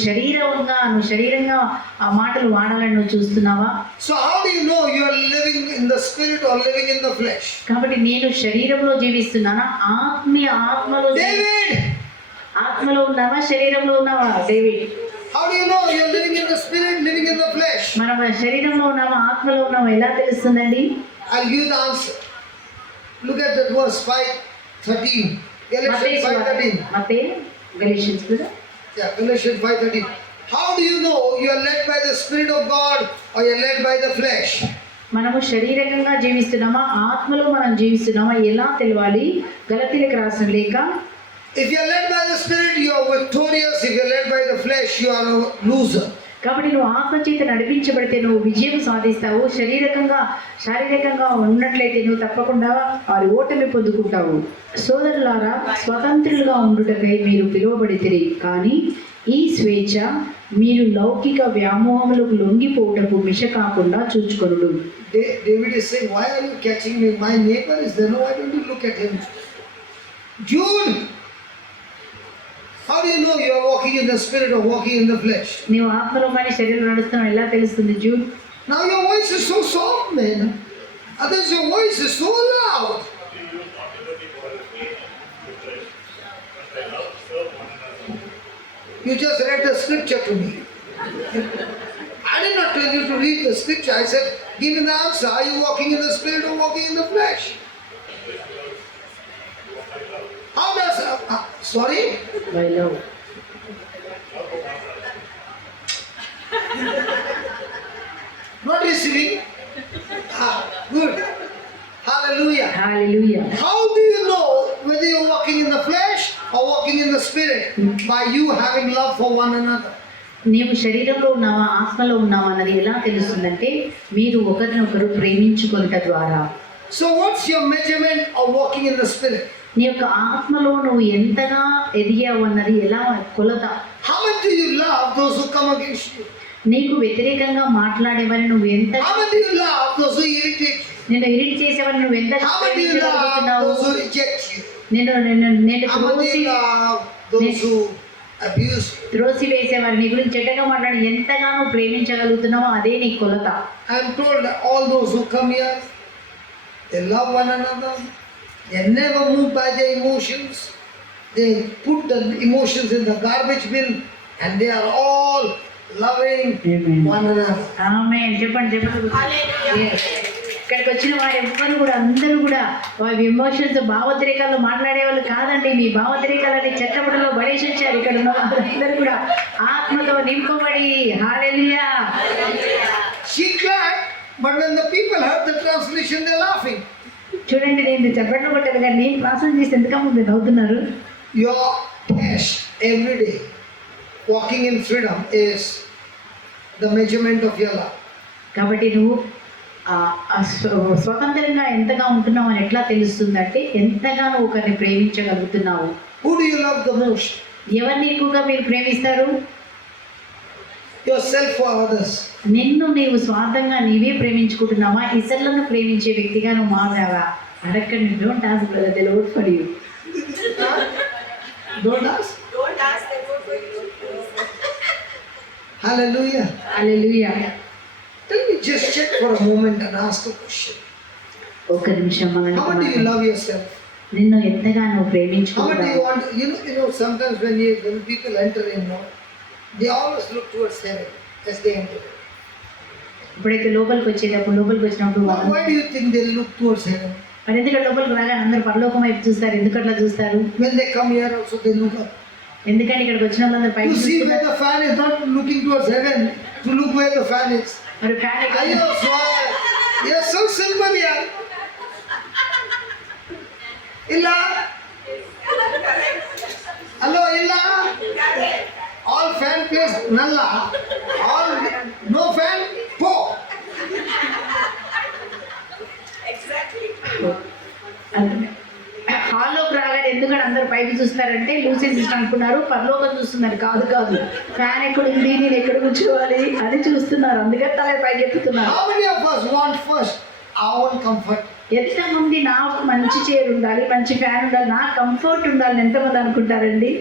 శరీరంగా ఆ మాటలు వాడాలని నువ్వు చూస్తున్నావా? So how do you know you are living in the spirit or living in the flesh? కాబట్టి నేను శరీరంలో జీవిస్తున్నానా, ఆత్మలో David, ఆత్మలో ఉన్నావా, శరీరంలో ఉన్నావా? David, how do you know you are living in the spirit, living in the flesh? మనం శరీరంలో ఉన్నామా, ఆత్మలో ఉన్నామా ఎలా తెలుస్తుందండి? I'll give the answer. Look at that verse 5:13. Galatians 5:13. Galatians కూడా. Yeah, Galatians 5:13. How do you know you are led by the Spirit of God or you are led by the flesh? మనము శారీరకంగా జీవిస్తున్నామా, ఆత్మలో మనం జీవిస్తున్నామా ఎలా తెలవాలి? గలతీయులకు రాసిన లేఖ, If you are led by the Spirit, you are victorious. If you are led by the flesh, you are a loser. కాబట్టి నువ్వు ఆత్మచేత నడిపించబడితే నువ్వు విజయం సాధిస్తావు. శారీరకంగా ఉన్నట్లయితే నువ్వు తప్పకుండా వారి ఓటమి పొందుకుంటావు. సోదరులారా, స్వతంత్రులుగా ఉండుటకై మీరు పిలువబడితిరి, కానీ ఈ స్వేచ్ఛ మీరు లౌకిక వ్యామోహములకు లొంగిపోవుటకు మిష కాకుండా చూచుకొనుడు. David is saying, why are you catching me? My neighbor is there. No, why don't you look at him? Jude, how do you know you are walking in the spirit or walking in the flesh? నీవు ఆత్మలో కానీ శరీరంలో నడుస్తున్నావు ఎలా తెలుస్తుంది? Jude, Now your voice is so soft, man. Others, your voice is so loud. You just read the scripture to me. I did not tell you to read the scripture. I said, give me the answer. Are you walking in the spirit or walking in the flesh? How does... sorry? By love. Not receiving? Good. Hallelujah. Hallelujah. How do you know whether you're walking in the flesh or walking in the spirit? By you having love for one another. నీవు శరీరంలో ఉన్నావా, ఆత్మలో ఉన్నావా అన్నది ఎలా తెలుస్తుందంటే మీరు ఒకరినొకరు ప్రేమించుకొనుట ద్వారా. So what's your measurement of walking in the spirit? నీ యొక్క ఆత్మలో నువ్వు ఎంతగా ఎదిగావు అన్నది ఎలా కొలత. How much do you love those who come against you? నీకు వ్యతిరేకంగా మాట్లాడేవని నువ్వు ఎంత, How much do you love those who irritate you? నేను ఇరిట్ చేసేవని నువ్వు ఎంత How much do you love ప్రేమించగలుగుతున్నావు? those who reject you? నేను How much do you love those who abuse you? త్రోసి వేసేవారు నీ గురించి చెడ్డగా మాట్లాడి ఎంతగానో ప్రేమించగలుగుతున్నావో అదే నీ కొలత. I am told that all those who come here, they love one another. They are never moved by their emotions. They put the emotions in the garbage bin and they are all loving one another. ఆమేన్. చెప్పండి. Yes. ఇక్కడికి వచ్చిన వారు ఎవ్వరు కూడా అందరూ కూడా వారి ఎమోషన్స్ భావోద్రేకాల్లో మాట్లాడే వాళ్ళు కాదండి. మీ భావోద్రేకాలని చెట్టబడిలో పడేసి వచ్చారు. ఇక్కడ ఉన్న వాళ్ళందరూ కూడా ఆత్మతో నింపబడి. హల్లెలూయా. She clapped, but when the people heard the translation, they're laughing. చూడండి, నేను చెప్పడం కొట్టాను కానీ నేను ప్రాసెస్ చేసి ఎంతకన్నా మీరు నవ్వుతున్నారు. Your test every day, walking in freedom, is the measurement of your love. కాబట్టి నువ్వు స్వతంత్రంగా ఎంతగా ఉంటున్నావు అని ఎట్లా తెలుస్తుందంటే ఎంతగా నువ్వు ఒకరిని ప్రేమించగలుగుతున్నావు. Who do you love the most? ఎవరిని ఎక్కువగా మీరు ప్రేమిస్తారు? Yourself or others? నిన్ను నీవు స్వార్థంగా నీవే ప్రేమించుకుంటున్నావా, ఇతరులను ప్రేమించే వ్యక్తిగా నువ్వు మారావా? అడగండి. Don't ask brother, they will for you. Don't ask. Don't ask them for you. Hallelujah. Hallelujah. Let me just check for a moment and ask a question. ఒక నిమిషం మనల్ని How much do you love yourself? నిన్ను ఎంతగా నువ్వు How much do ప్రేమించుకుంటావు? you want? You know, sometimes when people enter in, they always look towards heaven as they enter. ఇప్పుడైతే లోపలికి వచ్చినప్పుడు Why do you think they look towards heaven? మరి ఎందుకంటే లోపలికి రాగానే అందరూ పరలోకం వైపు చూస్తారు. ఎందుకు అట్లా చూస్తారు? When they come here also they look up. ఎందుకంటే ఇక్కడికి వచ్చిన వాళ్ళందరూ పైకి To see where చూస్తున్నారు. the fan is, not looking towards heaven, to look where the fan is. మరి ఫ్యాన్ ఎక్కడ? Ayo, swag. You're so simple, yaar. Illa. Hello, Illa. All fan place, nalla. All no fan, po. Exactly. హాల్లోకి రాగానే ఎందుకంటే అందరూ అందరూ పైకి చూస్తున్నారంటే లూసీ సిస్టర్ అనుకున్నారు పరలోకం చూస్తున్నారు. కాదు కాదు, ఫ్యాన్ ఎక్కడుంది, నేను ఎక్కడ కూర్చోవాలి అని చూస్తున్నారు. అందుకే తల పైకి ఎత్తుతున్నారు. How many of us want first our own comfort? ఎంతమంది నాకు మంచి చైర్ ఉండాలి, మంచి ఫ్యాన్ ఉండాలి, నా కంఫర్ట్ ఉండాలని ఎంతమంది అనుకుంటారండి?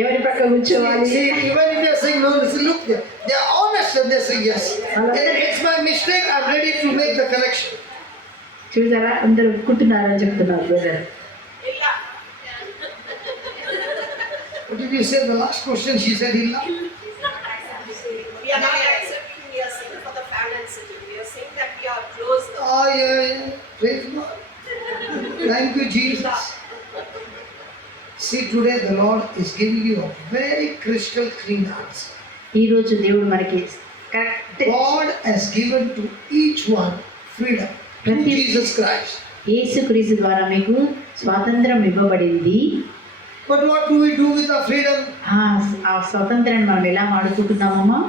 ఎవరి పక్క కూర్చోవాలి? See, even if they are saying no, listen, look, they are honest and they say yes. It's my mistake, I'm ready to make the correction. చూసారా, అందరూ ఒప్పుకుంటున్నారని చెప్తున్నారు brother. What did you say? The last question she said, Illa? We are not accepting, we are saying for the family and city. We are saying that we are close. Oh, yeah. Praise God. Thank you, Jesus. See, today the Lord is giving you a very crystal clean answer. ఈరోజు దేవుడు మనకి correct God has given to each one freedom through Jesus Christ. యేసుక్రీస్తు ద్వారా మీకు స్వాతంత్రం ఇవ్వబడింది. But what do we do with our freedom? ఆ స్వాతంత్రాన్ని మనం ఎలా వాడుకుంటున్నామమ్మా?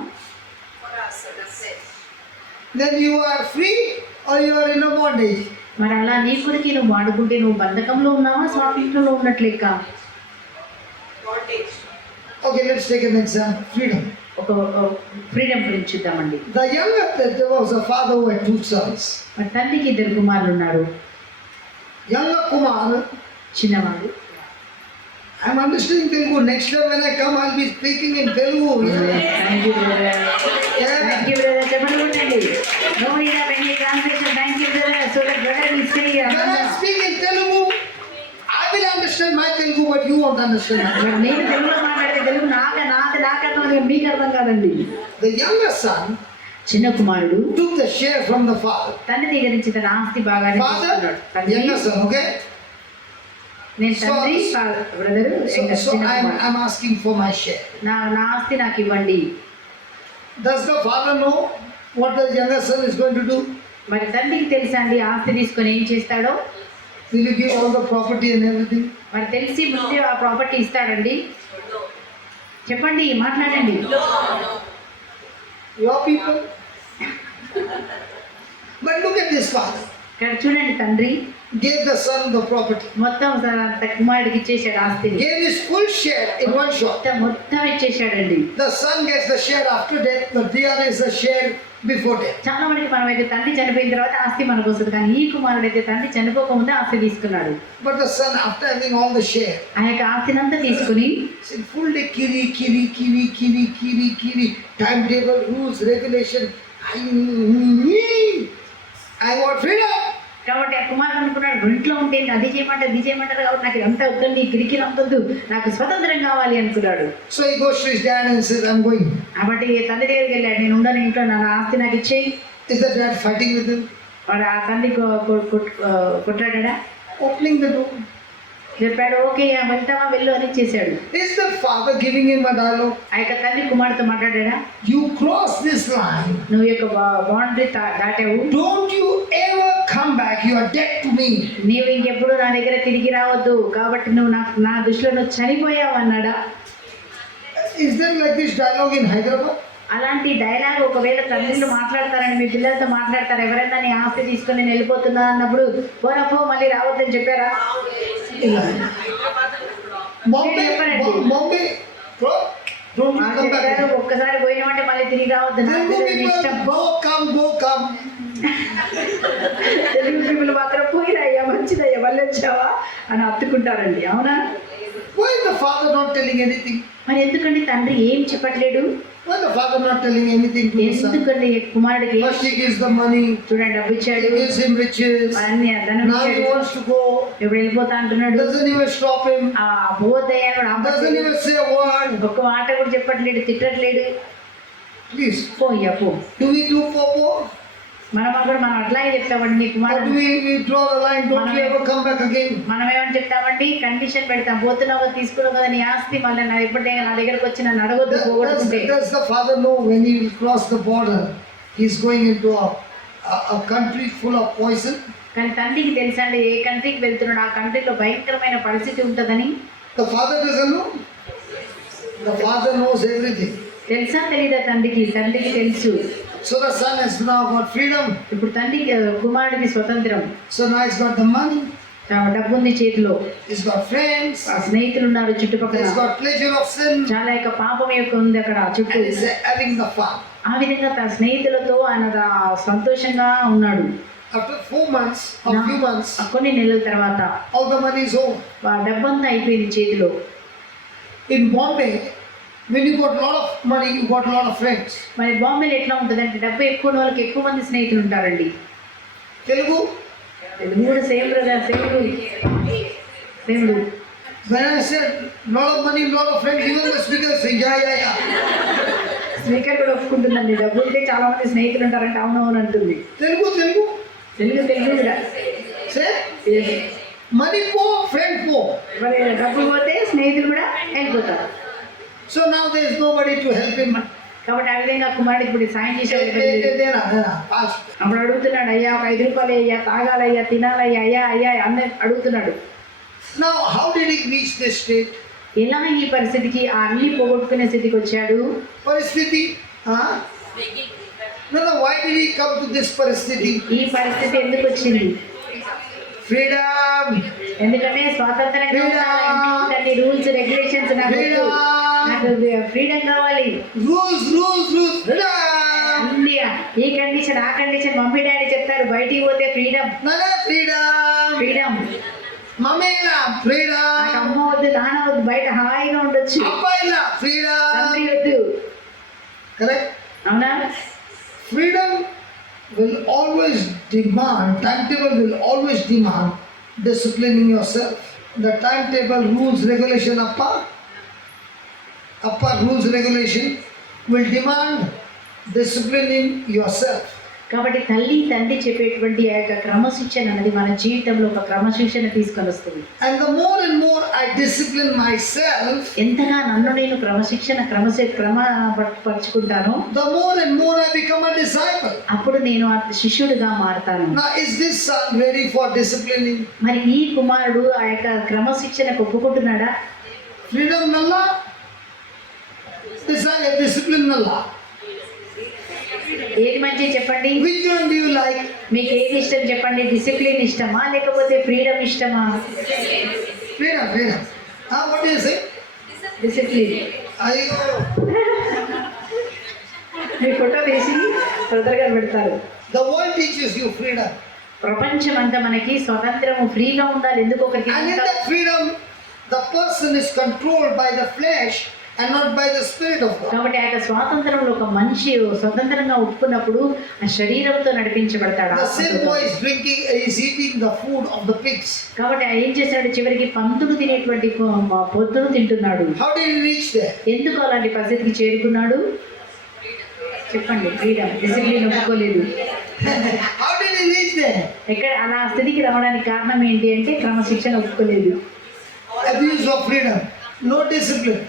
For us, that's it. Then you are free or you are in a bondage. మరి అలా నీ కొరికి నువ్వు వాడుకుంటే నువ్వు బంధకంలో ఉన్నావా, స్వాతంత్రంలో ఉన్నట్లెక్క? Bondage. Okay, let's take an example. Freedom. ఒక ఫ్రీడమ్ గురించి చూద్దామండి. There was a father who had 2 sons. మరి తండ్రికి 2 కుమారులు ఉన్నారు. Younger Kumar, చిన్నవాడు. I'm understanding Telugu. Next time when I come, I'll be speaking in Telugu. Thank you brother. Yeah. Thank you brother. చెప్పండి ఉండండి. No need of any translation. Thank you brother. So that brother will stay here. When I speak in Telugu, I will understand my Telugu, but you won't understand. మరి నేను తెలుగులో మాట్లాడితే తెలుగు నాకు అర్థం కాదు, మీకు అర్థం కాదండి. The younger son చిన్న కుమారుడు took the share from the father. తండ్రి దగ్గర నుంచి తన ఆస్తి భాగాన్ని తీసుకున్నాడు. Father, తండ్రి, younger son, okay? నేను తండ్రి brother So I'm asking for my share. నా ఆస్తి నాకు ఇవ్వండి. Does the father know what the younger son is going to do? మరి తండ్రికి తెలుసా అండి ఆస్తి తీసుకొని ఏం చేస్తాడో? Will you give all the property and everything? మరి తెలిసి ముందే ఆ ప్రాపర్టీ ఇస్తాడండి? చెప్పండి, మాట్లాడండి. Your people? But look at this father. ఇక్కడ చూడండి, తండ్రి Gave the son the property. మొత్తం కుమారుడికి ఇచ్చేసాడు ఆస్తిని. Gave his full share in one shot. మొత్తం ఇచ్చేసాడండి. The son gets the share after death, but the other is the share before death. చాలా మందికి మనమైతే తండ్రి చనిపోయిన తర్వాత ఆస్తి మనకు వస్తుంది, కానీ ఈ కుమారుడు అయితే తండ్రి చనిపోకముందే ఆస్తి తీసుకున్నాడు. But the son, after having all the share, ఆ యొక్క ఆస్తినంతా తీసుకుని said full day kiri, timetable, rules, regulation. I want freedom. కాబట్టి ఆ కుమారుడు అనుకున్నాడు, ఇంట్లో ఉంటే అది చేయమంటారు కాబట్టి నాకు ఇదంతా వద్దండి, కిరికిరి అంతొద్దు, నాకు స్వతంత్రం కావాలి అనుకున్నాడు. So he goes to his dad and says, I'm going. కాబట్టి తండ్రి దగ్గరికి వెళ్ళాడు, నేను ఉండను ఇంట్లో, నా ఆస్తి నాకు ఇచ్చేయి. Is the dad fighting with him? వాడు ఆ తండ్రి కొట్లాడా? Opening the door. చెప్పాడు, ఓకే వెళ్తావా, వెళ్ళు అని చేశాడు. Is the father giving him a dialogue? ఆ యొక్క తండ్రి కుమారుడితో మాట్లాడా, You cross this line. నువ్వు యొక్క boundary దాటావు, Don't you ever come back. You are dead to me. నీవు ఇంకెప్పుడు నా దగ్గర తిరిగి రావద్దు, కాబట్టి నువ్వు నా దృష్టిలో నువ్వు చనిపోయావు అన్నాడా? Is there like this dialogue in Hyderabad? అలాంటి డైలాగ్ ఒకవేళ తండ్రులు మాట్లాడతారని మీ పిల్లలతో మాట్లాడతారు, ఎవరైనా నీ ఆస్తి తీసుకొని నేను వెళ్ళిపోతున్నా అన్నప్పుడు పోరాపో మళ్ళీ రావద్దని చెప్పారా? Bombay, bro, don't you come back. ఒక్కసారి పోయినామంటే మళ్ళీ తిరిగి రావద్దు. Telugu people, go, come. Telugu people మాత్రం పోయిరయ్యా, మంచిదయ్యా, మళ్ళీ వచ్చావా అని అత్తుకుంటారండి, అవునా? Why is the father not telling anything? మరి ఎందుకండి తండ్రి ఏం చెప్పట్లేడు? Why is the father not telling anything to his son? ఎందుకండి కుమారుడికి First he gives the money, చూడండి డబ్బు he ఇచ్చాడు, gives him riches. అన్ని ధనం Now he ఇచ్చాడు, wants to go. ఇప్పుడు వెళ్ళిపోతా అంటున్నాడు. Doesn't even stop him. పోవద్దయ్యా కూడా Doesn't ఆపట్లేదు, even say a word. ఒక్క మాట కూడా చెప్పట్లేడు, తిట్టట్లేడు. Please, పోయ్యా పో. do we do popo? మనం అట్లాగే చెప్తామండి, నీ Or కుమారుడు do we draw the line, don't you ever come back again? మనం ఏమని చెప్తామండి, కండిషన్ పెడతాం, పోతున్నావు తీసుకున్నావు కదా నీ ఆస్తి, మళ్ళీ నా ఎప్పుడైనా నా దగ్గరకు వచ్చి నన్ను అడగొద్దు పోగొట్టుకుంటే. Does the father know when he will cross the border, he's going into a country full of poison? కానీ తండ్రికి తెలుసా అండి ఏ కంట్రీకి వెళ్తున్నాడు, ఆ కంట్రీలో భయంకరమైన పరిస్థితి ఉంటుందని? The father doesn't know. The father knows everything. తెలుసా తెలీదా తండ్రికి? తండ్రికి తెలుసు. So the son has now got freedom. ఇప్పుడు తండ్రి కుమారుడికి స్వతంత్రం. So now he's got the money. డబ్బు ఉంది చేతిలో, He's got friends. ఆ స్నేహితులు ఉన్నారు చుట్టుపక్కల, He's got pleasure of sin. చాలా యొక్క పాపం యొక్క ఉంది అక్కడ చుట్టూ. And he's having the fun. ఆ విధంగా తన స్నేహితులతో ఆయన సంతోషంగా ఉన్నాడు. After 4 months, a few months, కొన్ని నెలల తర్వాత all the money is over. డబ్బంతా అయిపోయింది చేతిలో. In Bombay, when you got a lot of money, you got a lot of friends. మరి బాంబేలో ఎట్లా ఉంటుందంటే డబ్బు ఎక్కువ ఉన్న వాళ్ళకి ఎక్కువ మంది స్నేహితులు ఉంటారండి. Telugu? తెలుగు కూడా same brother, same. When I said lot of money, lot of friends, even the speaker say, yeah. Speaker కూడా ఒప్పుకుంటుందండి, డబ్బు ఉంటే చాలా మంది స్నేహితులు ఉంటారంటే అవునవును అంటుంది. Telugu? తెలుగు కూడా Say, money poor, friend poor. మరి డబ్బు పోతే స్నేహితులు కూడా వెళ్ళిపోతారు. So now there is nobody to help him. కాబట్టి ఆ విధంగా కుమారుడికి ఇప్పుడు సాయం చేసేవాడు. Fast. అప్పుడు అడుగుతున్నాడు, అయ్యా ఒక 5 రూపాయలు అయ్యా, తాగాలయ్యా, తినాలయ్యా, అయ్యా అందరు అడుగుతున్నాడు. Now how did he reach this state? ఎలా ఈ పరిస్థితికి, ఆ అన్ని పోగొట్టుకునే స్థితికి వచ్చాడు? Paristiti? Huh? No, why did he come to this paristiti? ఈ పరిస్థితి ఎందుకు వచ్చింది? Freedom. ఎందుకంటే స్వాతంత్రంగా ఉండాలి, రూల్స్ రెగ్యులేషన్స్, నాకు ఫ్రీడమ్ కావాలి. Rules. Freedom. అన్ని ఈ కండిషన్ ఆ కండిషన్ మమ్మీ డాడీ చెప్తారు, బయటికి పోతే freedom. Nana freedom. Mummy la freedom. నాకు అమ్మ వద్దు, నాన్న వద్దు, బయట హాయిగా ఉండొచ్చు. Appa la freedom. తండ్రి వద్దు. Correct? అవునా? Freedom will always demand, timetable will always demand disciplining yourself. The timetable, rules, regulation, upper rules, regulation will demand disciplining yourself. కాబట్టి తల్లి తండ్రి చెప్పేటువంటి ఆ యొక్క క్రమశిక్షణ అనేది మన జీవితంలో ఒక క్రమశిక్షణ తీసుకొని వస్తుంది. And the more and more I discipline myself, ఎంతగా నన్ను నేను క్రమపరుచుకుంటానో the more and more I become a disciple. అప్పుడు నేను ఆ శిష్యుడిగా మారతాను. Now is this son ready for disciplining? మరి ఈ కుమారుడు ఆ యొక్క క్రమశిక్షణకు ఒప్పుకుంటున్నాడా? Freedom nalla, discipline nalla. ఏది మంచి చెప్పండి, Which one do you like? మీకు ఏది ఇష్టం చెప్పండి? డిసిప్లిన్ ఇష్టమా లేకపోతే ఫ్రీడమ్ ఇష్టమా? Freedom. What do you say? Discipline. Ayo. Me photo తీసి బ్రదర్ గారు పెడతారు. The world teaches you freedom. ప్రపంచం అంతా మనకి స్వతంత్రము, ఫ్రీగా ఉండాలి. ఎందుకు ఒకరికి And in that freedom, the person is controlled by the flesh and not by the spirit of God. కాబట్టి ఆ యొక్క స్వాతంత్రంలో ఒక మనిషి స్వతంత్రంగా ఒప్పుకున్నప్పుడు ఆ శరీరంతో నడిపించబడతాడు. The same boy is eating the food of the pigs. కాబట్టి ఏం చేశాడు? చివరికి పందులు తినేటువంటి పొద్దును తింటున్నాడు. How did he reach there? ఎందుకు అలాంటి పరిస్థితికి చేరుకున్నాడు? చెప్పండి. ఫ్రీడమ్, డిసిప్లిన్ ఒప్పుకోలేదు. How did he reach there? ఎక్కడ అలా స్థితికి రావడానికి కారణం ఏంటి అంటే క్రమశిక్షణ ఒప్పుకోలేదు. Abuse of freedom, no discipline.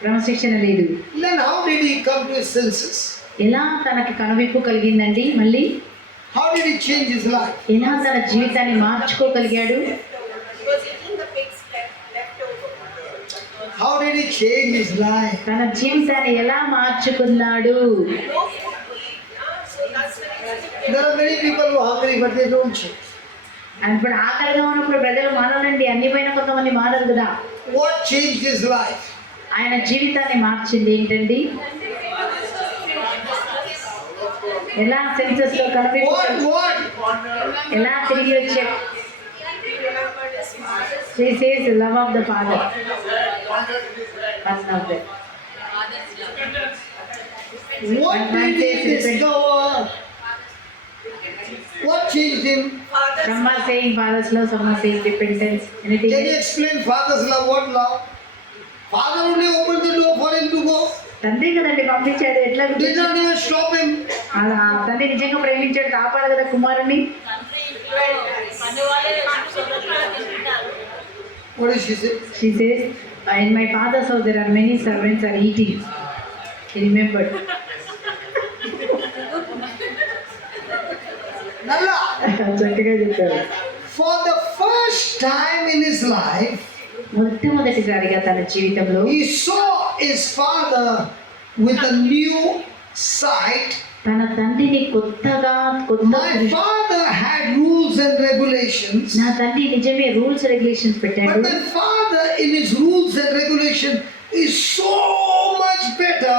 క్రమశిక్షణ లేదు. Then how did he come to his senses? ఎలా తనకి కనువిప్పు కలిగిందండి? మళ్ళీ How did he change his life? ఎలా తన జీవితాన్ని మార్చుకోగలిగాడు? He was eating the pig's leftover. How did he change his life? తన జీవితాన్ని ఎలా మార్చుకున్నాడు? No food to eat. So that's the reason. There are many people who are hungry but they don't change. ఇప్పుడు ఆకలిగా ఉన్నప్పుడు ప్రజలు మారాలండి, అన్ని పైన కొంతమంది మారరు కదా. What changed his life? ఆయన జీవితాన్ని మార్చింది ఏంటండి? ఎలా సెన్సెస్ లో కనిపించారు, What? ఎలా తిరిగి వచ్చే love of the father, one of the What did he discover? What changed him? some are saying father's love, some are saying repentance. Anything Can you explain father's love? What love? Father only opened the door for him to go. తండ్రి కదండి పంపించాడు, ఎట్లా Did not even stop him. అలా తండ్రి నిజంగా ప్రేమించాడు, కాపాడు కదా కుమారుని. What did she say? She says, in my father's house there are many servants are eating. He remembered. Nalla. చక్కగా చెప్పారు. For the first time in his life, మొట్టమొదటిసారిగా తన జీవితంలో he saw his father with a new sight తన తండ్రిని కొత్త My father had rules and regulations, నా తండ్రి నిజమే రూల్స్ రెగ్యులేషన్స్ but పెట్టాడు. my father in his rules and regulation is so much better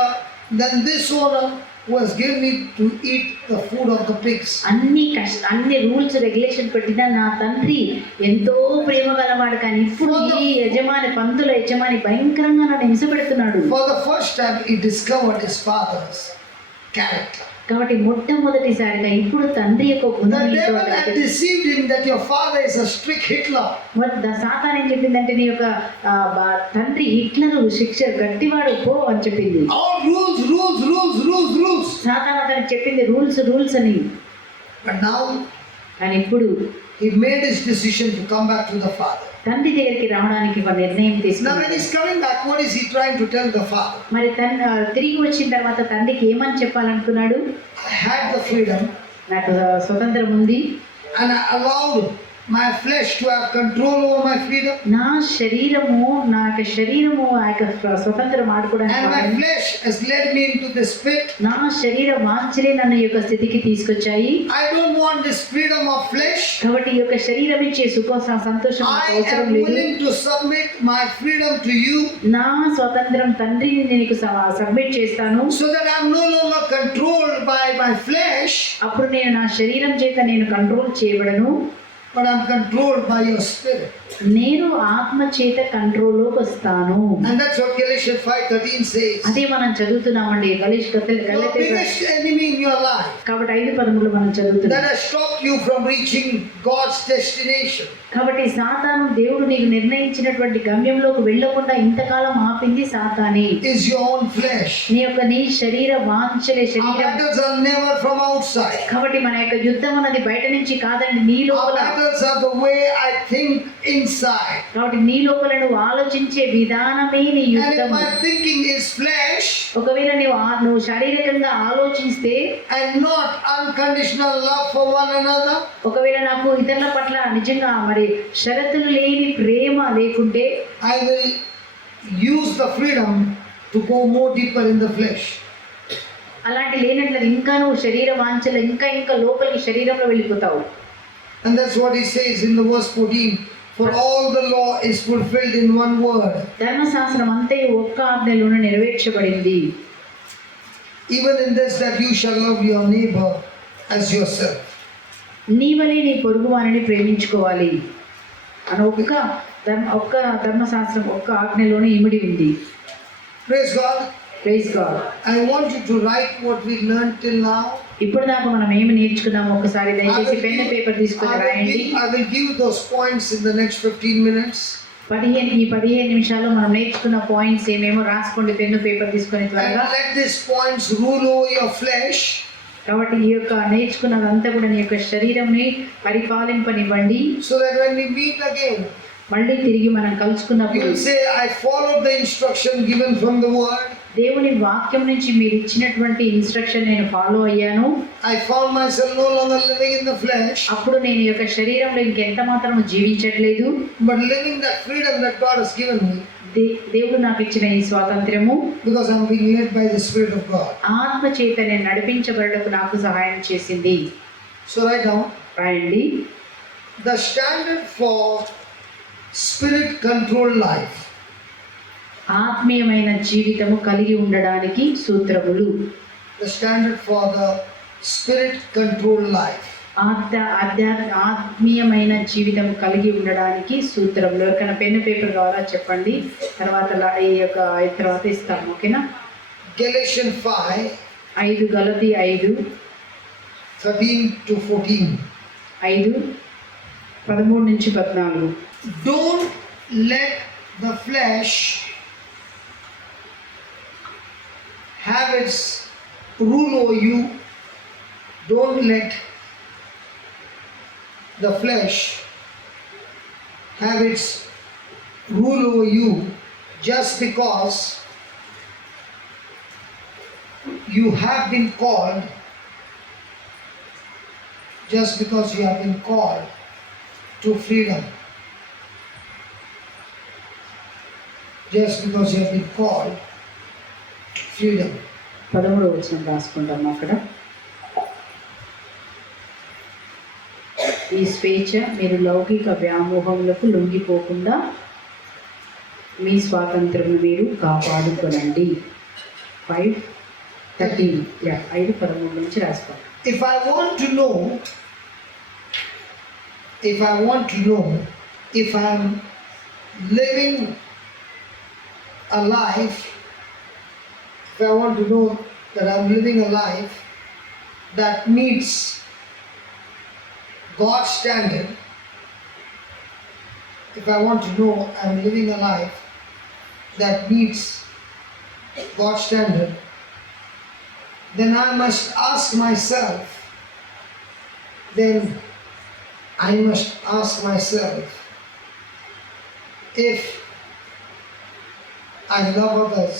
than this owner who has given me to eat the food of the pigs. అన్ని రూల్స్ రెగ్యులేషన్ పెట్టిన నా తండ్రి ఎంతో ప్రేమ గలవాడు, కానీ ఇప్పుడు ఈ పందుల యజమాని భయంకరంగా నన్ను హింస పెడుతున్నాడు. For the first time he discovered his father's character. కాబట్టి మొట్టమొదటిసారిగా ఇప్పుడు తండ్రి యొక్క The devil had deceived him that your father is a strict Hitler. Satan ఏం చెప్పిందంటే నీ యొక్క తండ్రి హిట్లర్ శిక్ష గట్టివాడు పో అని చెప్పింది. All rules. సాతాన్ అతనికి చెప్పింది రూల్స్ అని. But now కానీ ఇప్పుడు he made his decision to come back to the father. తండ్రి దగ్గరికి రావడానికి ఒక నిర్ణయం Now when తీసుకున్నాడు. he's coming back, what is he trying to tell the father? మరి తిరిగి వచ్చిన తర్వాత తండ్రికి ఏమని చెప్పాలనుకున్నాడు? I had the freedom నాకు స్వతంత్రం ఉంది, and I allowed my flesh to have control over my freedom, నా శరీరము ఆ యొక్క స్వతంత్రం and my ఆడుకోవడానికి flesh has led me into this pit. నా శరీర వాంఛలే నన్ను ఈ యొక్క స్థితికి తీసుకొచ్చాయి. I don't want this freedom of flesh. కాబట్టి ఈ యొక్క శరీరం ఇచ్చే సంతోషం నాకు I అవసరం am లేదు. willing to submit my freedom to you, నా స్వతంత్రం తండ్రిని నీకు సబ్మిట్ చేస్తాను. so that I am no longer controlled by my flesh, అప్పుడు నేను నా శరీరం చేత నేను control చేయబడను, but I am controlled by your spirit. నేను ఆత్మ చేత కంట్రోల్లోకి వస్తాను. And that's what Galatians 5:13 says. అదే మనం చదువుతున్నామండి Your biggest enemy in your life కాబట్టి 5:13 మనం that చదువుతున్నాం. has stopped you from reaching God's destination కాబట్టి సాతాను దేవుడు నీకు నిర్ణయించినటువంటి గమ్యంలోకి వెళ్ళకుండా ఇంతకాలం ఆపింది సాతానే. is your own flesh. నీ శరీర వాంఛలే Our శరీరం. battles are never from outside. కాబట్టి మన యొక్క యుద్ధం అన్నది బయట నుంచి కాదండి, నీ Our లోపల. battles are the way I think inside. కాబట్టి నీ లోపల నువ్వు ఆలోచించే విధానమే నీ And if యుద్ధం. my thinking is flesh ఒకవేళ నువ్వు శారీరకంగా ఆలోచిస్తే, and not unconditional love for one another, ఒకవేళ నాకు ఇతరుల పట్ల నిజంగా మరి షరతులు లేని ప్రేమ లేకుంటే, I will use the freedom to go more deeper in the flesh. అలాంటి లేనట్లు ఇంకా నువ్వు శరీర వాంఛలు ఇంకా లోపలికి శరీరంలో వెళ్ళిపోతావు. And that's what he says in the verse 14. For all the law is fulfilled in one word. ధర్మశాస్త్రం అంతా ఒక్క ఆజ్ఞలోనే నెరవేర్చబడింది. Even in this, that you shall love your neighbor as yourself. నీ వలే నీ పొరుగు వారిని ప్రేమించుకోవాలి అని ఒక్క ధర్మశాస్త్రం ఒక్క ఆజ్ఞలోనే ఇమిడి ఉంది. Praise God. Praise God. I want you to write what we learned till now. ఇప్పుడు దాకా మనం ఏమి నేర్చుకున్నామో ఒకసారి దయచేసి పెన్ పేపర్ తీసుకొని రాయండి. I will give those points in the next 15 minutes. 15 నిమిషాలు మనం నేర్చుకున్న పాయింట్స్ ఏమేమో రాసుకోండి పెన్ను పేపర్ తీసుకొని And త్వరగా. let these points rule over your flesh. కాబట్టి ఈ యొక్క నేర్చుకున్నదంతా కూడా నీ యొక్క శరీరంని పరిపాలింపనివ్వండి. So that when we meet again, మళ్ళీ తిరిగి మనం you కలుసుకున్నప్పుడు will say, I followed the instruction given from the word. దేవుని వాక్యం నుంచి మీరు ఇచ్చినటువంటి ఇన్స్ట్రక్షన్ నేను ఫాలో అయ్యాను. I found myself no longer living in the flesh, అప్పుడు నేను ఈ యొక్క శరీరంలో ఇంకెంత మాత్రం జీవించట్లేదు, but living that freedom that God has given me, దేవుడు నాకు ఇచ్చిన ఈ స్వాతంత్ర్యము, because I'm being led by the Spirit of God. ఆత్మ చేత నేను నడిపించబడటకు నాకు సహాయం చేసింది. So write down, రాయండి. the standard for spirit controlled life. ఆత్మీయమైన జీవితము కలిగి ఉండడానికి సూత్రములు. The standard for the spirit controlled life. ఆత్మీయమైన జీవితం కలిగి ఉండడానికి సూత్రములు. ఎవరికైనా పెన్ను పేపర్ ద్వారా చెప్పండి, తర్వాత తర్వాత ఇస్తాము. ఓకేనా? Galatians 5, 5 గలతీ 5 13 to 14. 5 13 నుంచి 14. Don't let the flesh have its rule over you. Don't let the flesh have its rule over you just because you have been called, to freedom. Just because you have been called freedom. 13వ వచనం రాసుకుంటాం అక్కడ. ఈ స్వేచ్ఛ మీరు లౌకిక వ్యామోహములకు లొంగిపోకుండా మీ స్వాతంత్రం మీరు కాపాడుకోనండి. 5:13 5:13 నుంచి రాసుకోండి. If I want to know if I'm living a life, if I want to know that I'm living a life that meets God's standard, if I want to know I'm living a life that meets God's standard, then I must ask myself, if I love others,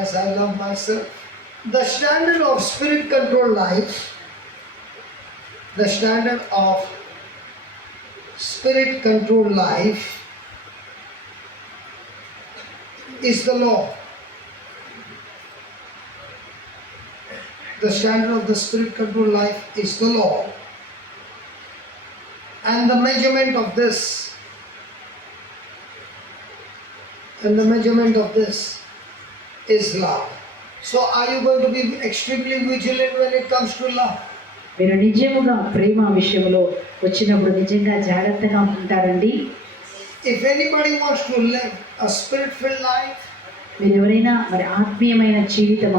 as I love myself. The standard of spirit controlled life, is the law. The standard of the spirit controlled life is the law. And the measurement of this is love. So are you going to be extremely vigilant when it comes to love? మీరు నిజముగా ప్రేమ విషయంలో వచ్చినప్పుడు నిజంగా జాగ్రత్తగా ఉంటారండి. If anybody wants to live a spirit-filled life, మీరు ఎవరైనా మరి ఆత్మీయమైన జీవితం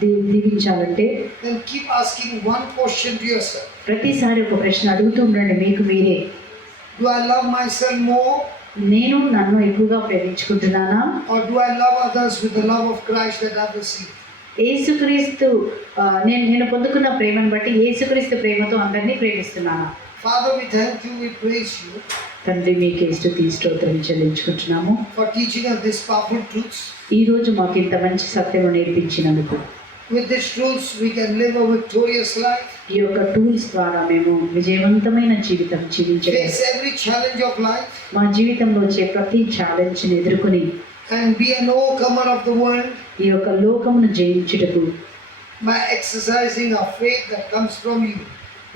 దీవించాలంటే then keep asking one question to yourself. ప్రతిసారి ఒక ప్రశ్న అడుగుతూ ఉండండి మీకు మీరే. Do I love myself more? నేను నన్ను ఎక్కువగా ప్రేమించుకుంటున్నానా? Or do I love others with the love of Christ that I've received? యేసుక్రీస్తు నేను పొందుకున్న ప్రేమను బట్టి యేసుక్రీస్తు ప్రేమతో అందరినీ ప్రేమిస్తున్నానా? Father, we thank you, we praise you తండ్రి మీకే స్తుతి స్తోత్రం చెల్లించుకుంటున్నాము for teaching us these powerful truths. ఈ రోజు మాకు ఇంత మంచి సత్యము నేర్పించినందుకు. With these truths we can live a victorious life. ఈ యొక్క టూల్స్ ద్వారా మేము విజయవంతమైన జీవితం జీవించగలం. Face every challenge of life. మా జీవితంలో వచ్చే ప్రతి ఛాలెంజ్ని ఎదుర్కొని and be an overcomer of the world ఈ యొక్క లోకమును జయించుటకు by exercising our faith that comes from you.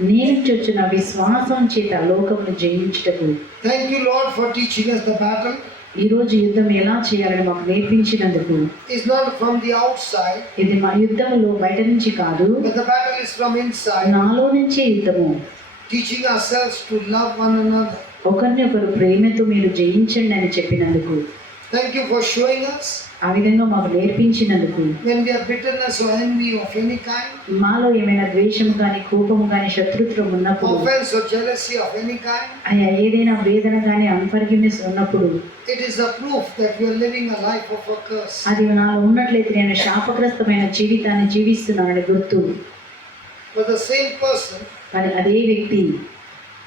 నీ నుంచి వచ్చిన విశ్వాసం చేత లోకమును జయించుటకు. Thank you, Lord, for teaching us the battle. ఈ రోజు యుద్ధం ఎలా చేయాలని మాకు నేర్పించినందుకు. It's not from the outside. ఇది మా యుద్ధంలో బయట నుంచి కాదు. But the battle is from inside. నాలో నుంచే యుద్ధము. Teaching ourselves to love one another. ఒకరిని ఒకరు ప్రేమతో మీరు జయించండి అని చెప్పినందుకు. Thank you for showing us ఆ విధంగా మాకు నేర్పించినందుకు. when we have bitterness or envy of any kind, మాలో ఏమైనా ద్వేషము కానీ కోపము కానీ శత్రుత్వం ఉన్నప్పుడు, offense or jealousy of any kind, అయ్యా ఏదైనా వేదన కానీ అన్ఫర్గివ్నెస్ ఉన్నప్పుడు, it is a proof that we are living a life of a curse. అది నాలో ఉన్నట్లయితే నేను శాపగ్రస్తమైన జీవితాన్ని జీవిస్తున్నానని గుర్తు. But the same person, కానీ అదే వ్యక్తి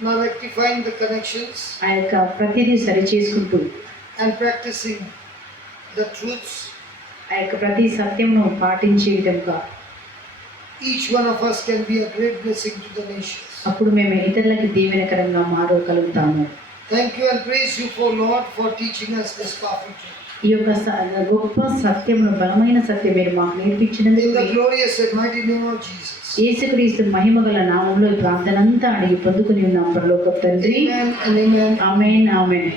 now rectifying the connections ఆ యొక్క ప్రతిదీ సరి చేసుకుంటూ and practicing the truths, ఆ యొక్క ప్రతి సత్యమును పాటించే విధంగా each one of us can be a great blessing to the nations. అప్పుడు మేము ఇతరులకి దీవెనకరంగా మారగలుగుతాము. Thank you and praise you for Lord for teaching us this powerful truth. ఈ యొక్క గొప్ప సత్యమును బలమైన సత్యం మీరు మాకు నేర్పించినందుకు In the glorious and mighty name of Jesus. యేసుక్రీస్తు మహిమగల నామములో ఈ ప్రార్థనంతా అడిగి పొందుకుని ఉన్నాం పరలోకపు తండ్రి. Amen and amen. Amen amen.